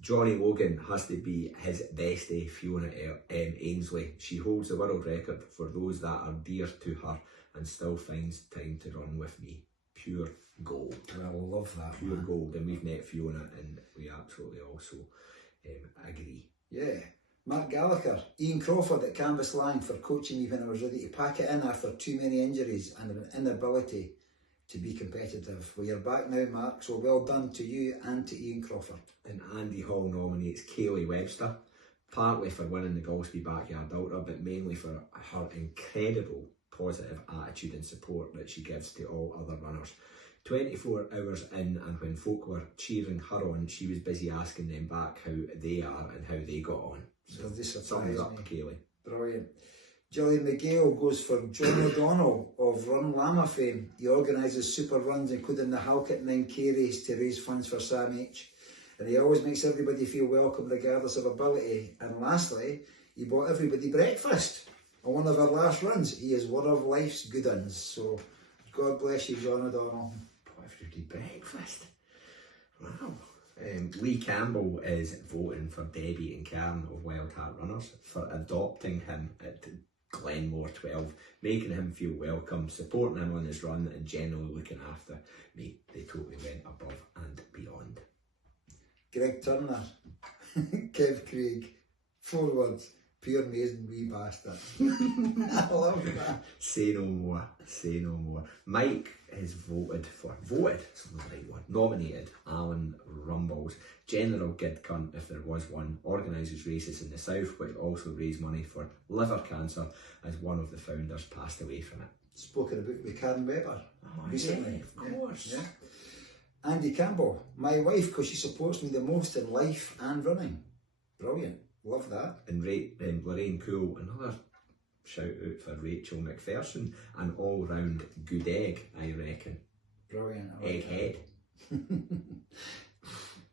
Johnny Logan has to be his bestie, Fiona Ainsley. She holds the world record for those that are dear to her and still finds time to run with me. Pure gold. I love that. Pure Man. gold. And we've met Fiona and we absolutely also agree. Yeah. Mark Gallagher, Ian Crawford at Canvas Lang for coaching me when I was ready to pack it in after too many injuries and an inability to be competitive. Well, you're back now, Mark, so well done to you and to Ian Crawford. And Andy Hall nominates Kaylee Webster, partly for winning the Golspie Backyard Ultra, but mainly for her incredible positive attitude and support that she gives to all other runners. 24 hours in, and when folk were cheering her on, she was busy asking them back how they are and how they got on. So thumbs up, Kaylee. Brilliant. Gillian McGale goes for John O'Donnell of Run Llama fame. He organises super runs, including the Halkett 9k race, to raise funds for Sam H. And he always makes everybody feel welcome regardless of ability. And lastly, he bought everybody breakfast on one of our last runs. He is one of life's good uns. So God bless you, John O'Donnell. Bought everybody breakfast. Wow. Lee Campbell is voting for Debbie and Karen of Wild Heart Runners for adopting him at Glenmore 12, making him feel welcome, supporting him on his run and generally looking after me. They totally went above and beyond. Greg Turner, Kev Craig, 4 words, pure amazing wee bastard. I love that. Say no more, say no more. Mike has nominated Alan Rumbles, General Gid Cunt if there was one, organises races in the south which also raise money for liver cancer as one of the founders passed away from it. Spoken about with Karen Weber recently. Yeah, of course. Yeah. Andy Campbell, my wife, because she supports me the most in life and running. Brilliant. Love that. And Lorraine Poole, another shout out for Rachel McPherson, an all round good egg, I reckon. Brilliant. Egghead.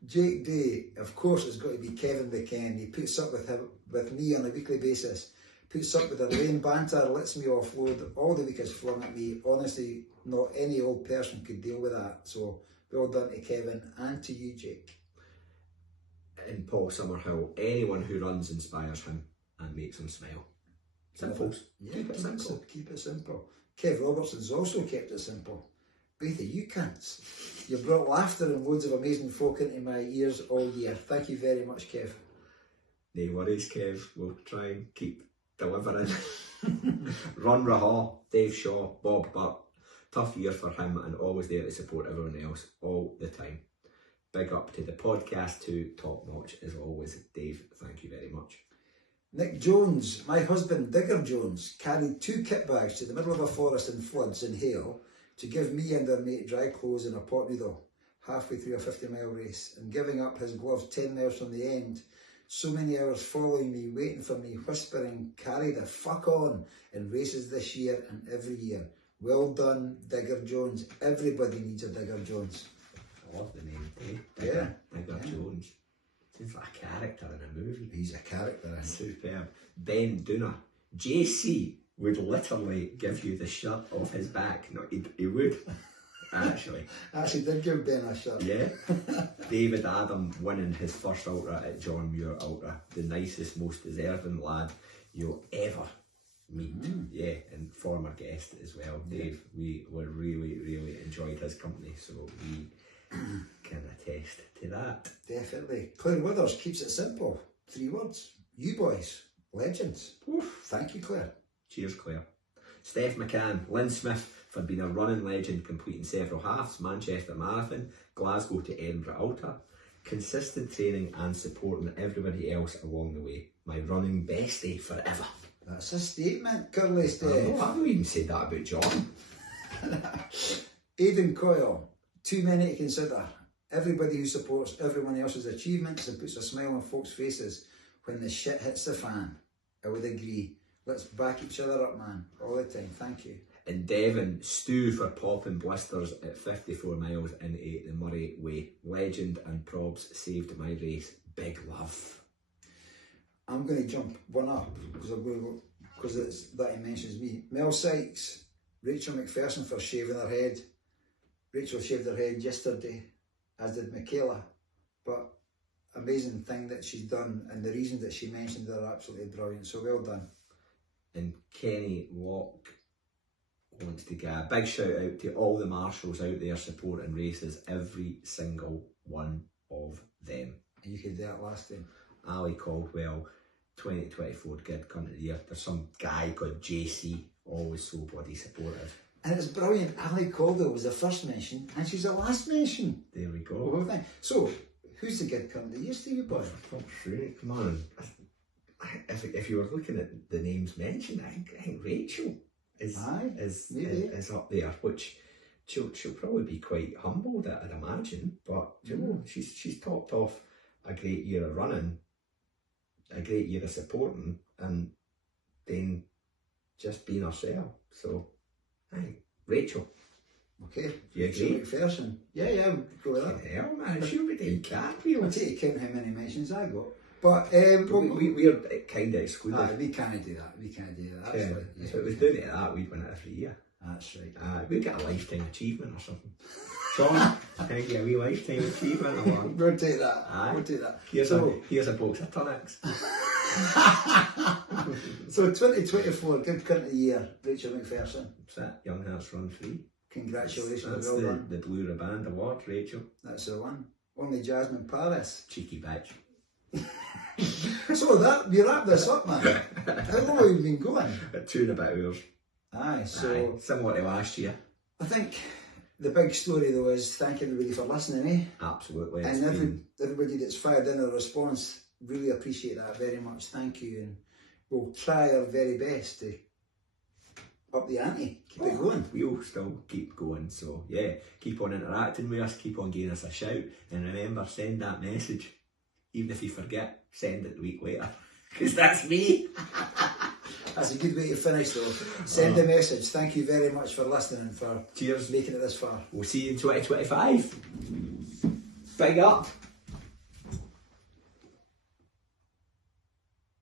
Jake Day, of course it's got to be Kevin McCann. He puts up with me on a weekly basis, puts up with the lame banter, lets me offload all the week has flung at me. Honestly, not any old person could deal with that. So well done to Kevin and to you, Jake. And Paul Summerhill, anyone who runs inspires him and makes him smile. Simple. Yeah, keep it simple. Keep it simple. Kev Robertson's also kept it simple. Both of you cunts. You brought laughter and loads of amazing folk into my ears all year. Thank you very much, Kev. No worries, Kev. We'll try and keep delivering. Ron Rahal, Dave Shaw, Bob Butt. Tough year for him and always there to support everyone else all the time. Big up to the podcast too, top notch as always. Dave, thank you very much. Nick Jones, my husband Digger Jones, carried 2 kit bags to the middle of a forest in floods and hail to give me and our mate dry clothes and a pot noodle halfway through a 50-mile race, and giving up his gloves 10 miles from the end. So many hours following me, waiting for me, whispering, carry the fuck on in races this year and every year. Well done, Digger Jones. Everybody needs a Digger Jones. I love the name, Dave. Digger Jones. Seems like a character in a movie. He's a character. Superb. Ben Dooner. JC would literally give you the shirt off his back. No, he would, actually. Actually did give Ben a shirt. Yeah. David Adam winning his first ultra at John Muir Ultra. The nicest, most deserving lad you'll ever meet. Yeah, and former guest as well. Dave, we were really enjoyed his company, so we can attest to that. Definitely. Claire Withers keeps it simple. 3 words. You boys, legends. Oof. Thank you, Claire. Cheers, Claire. Steph McCann, Lynn Smith for being a running legend, completing several halves, Manchester Marathon, Glasgow to Edinburgh Ultra. Consistent training and supporting everybody else along the way. My running bestie forever. That's a statement, Curly Steph. I've not even said that about John. Aidan Coyle, too many to consider. Everybody who supports everyone else's achievements and puts a smile on folks' faces when the shit hits the fan. I would agree. Let's back each other up, man, all the time. Thank you. And Devon, Stu for popping blisters at 54 miles into the Murray Way. Legend and probs saved my race. Big love. I'm going to jump one up because that he mentions me. Mel Sykes, Rachel McPherson for shaving her head. Rachel shaved her head yesterday, as did Michaela. But amazing thing that she's done, and the reasons that she mentioned are absolutely brilliant. So well done. And Kenny Locke wants to give a big shout out to all the marshals out there supporting races, every single one of them. You could do that last time. Ali Caldwell, 2024 Good Cunt of the Year. There's some guy called JC, always so bloody supportive. And it's brilliant. Ali Caldwell was the first mention, and she's the last mention. There we go. The whole thing. So, who's the Good Cunt of the Year, Stevie Boy? Oh, sure, come on. If you were looking at the names mentioned, I think Rachel is up there, which she'll probably be quite humbled at, I'd imagine. But you know, she's topped off a great year of running, a great year of supporting, and then just being herself. So, hey, Rachel. Okay. You agree? McPherson. Yeah, go with that. Hell, man, she'll be doing cartwheels. I'll take count how many mentions I got. But we're kind of excluded. We can't do that. Actually. If it was doing it that, we'd win it every year. That's right. We'd get a lifetime achievement or something. Sean, can I get a wee lifetime achievement? We'll take that. Aye. We'll take that. Here's a box of tonics. So 2024 Good Cunt of the Year, Rachel McPherson. That's it. Young Hearts Run Free. Congratulations. That's well done. the Blue Riband Award, Rachel. That's the one. Only Jasmine Paris. Cheeky bitch. So we wrap this up, man. How long have we been going? 2.5 hours. Aye, so similar to last year. I think the big story though is thank everybody for listening, Absolutely. And everybody that's fired in a response, really appreciate that very much. Thank you, and we'll try our very best to up the ante, keep it going. We'll still keep going, so yeah, keep on interacting with us, keep on giving us a shout, and remember, send that message. Even if you forget, send it the week later, because that's me. That's a good way to finish though. Send a message. Thank you very much for listening and for cheers, making it this far. We'll see you in 2025. Big up.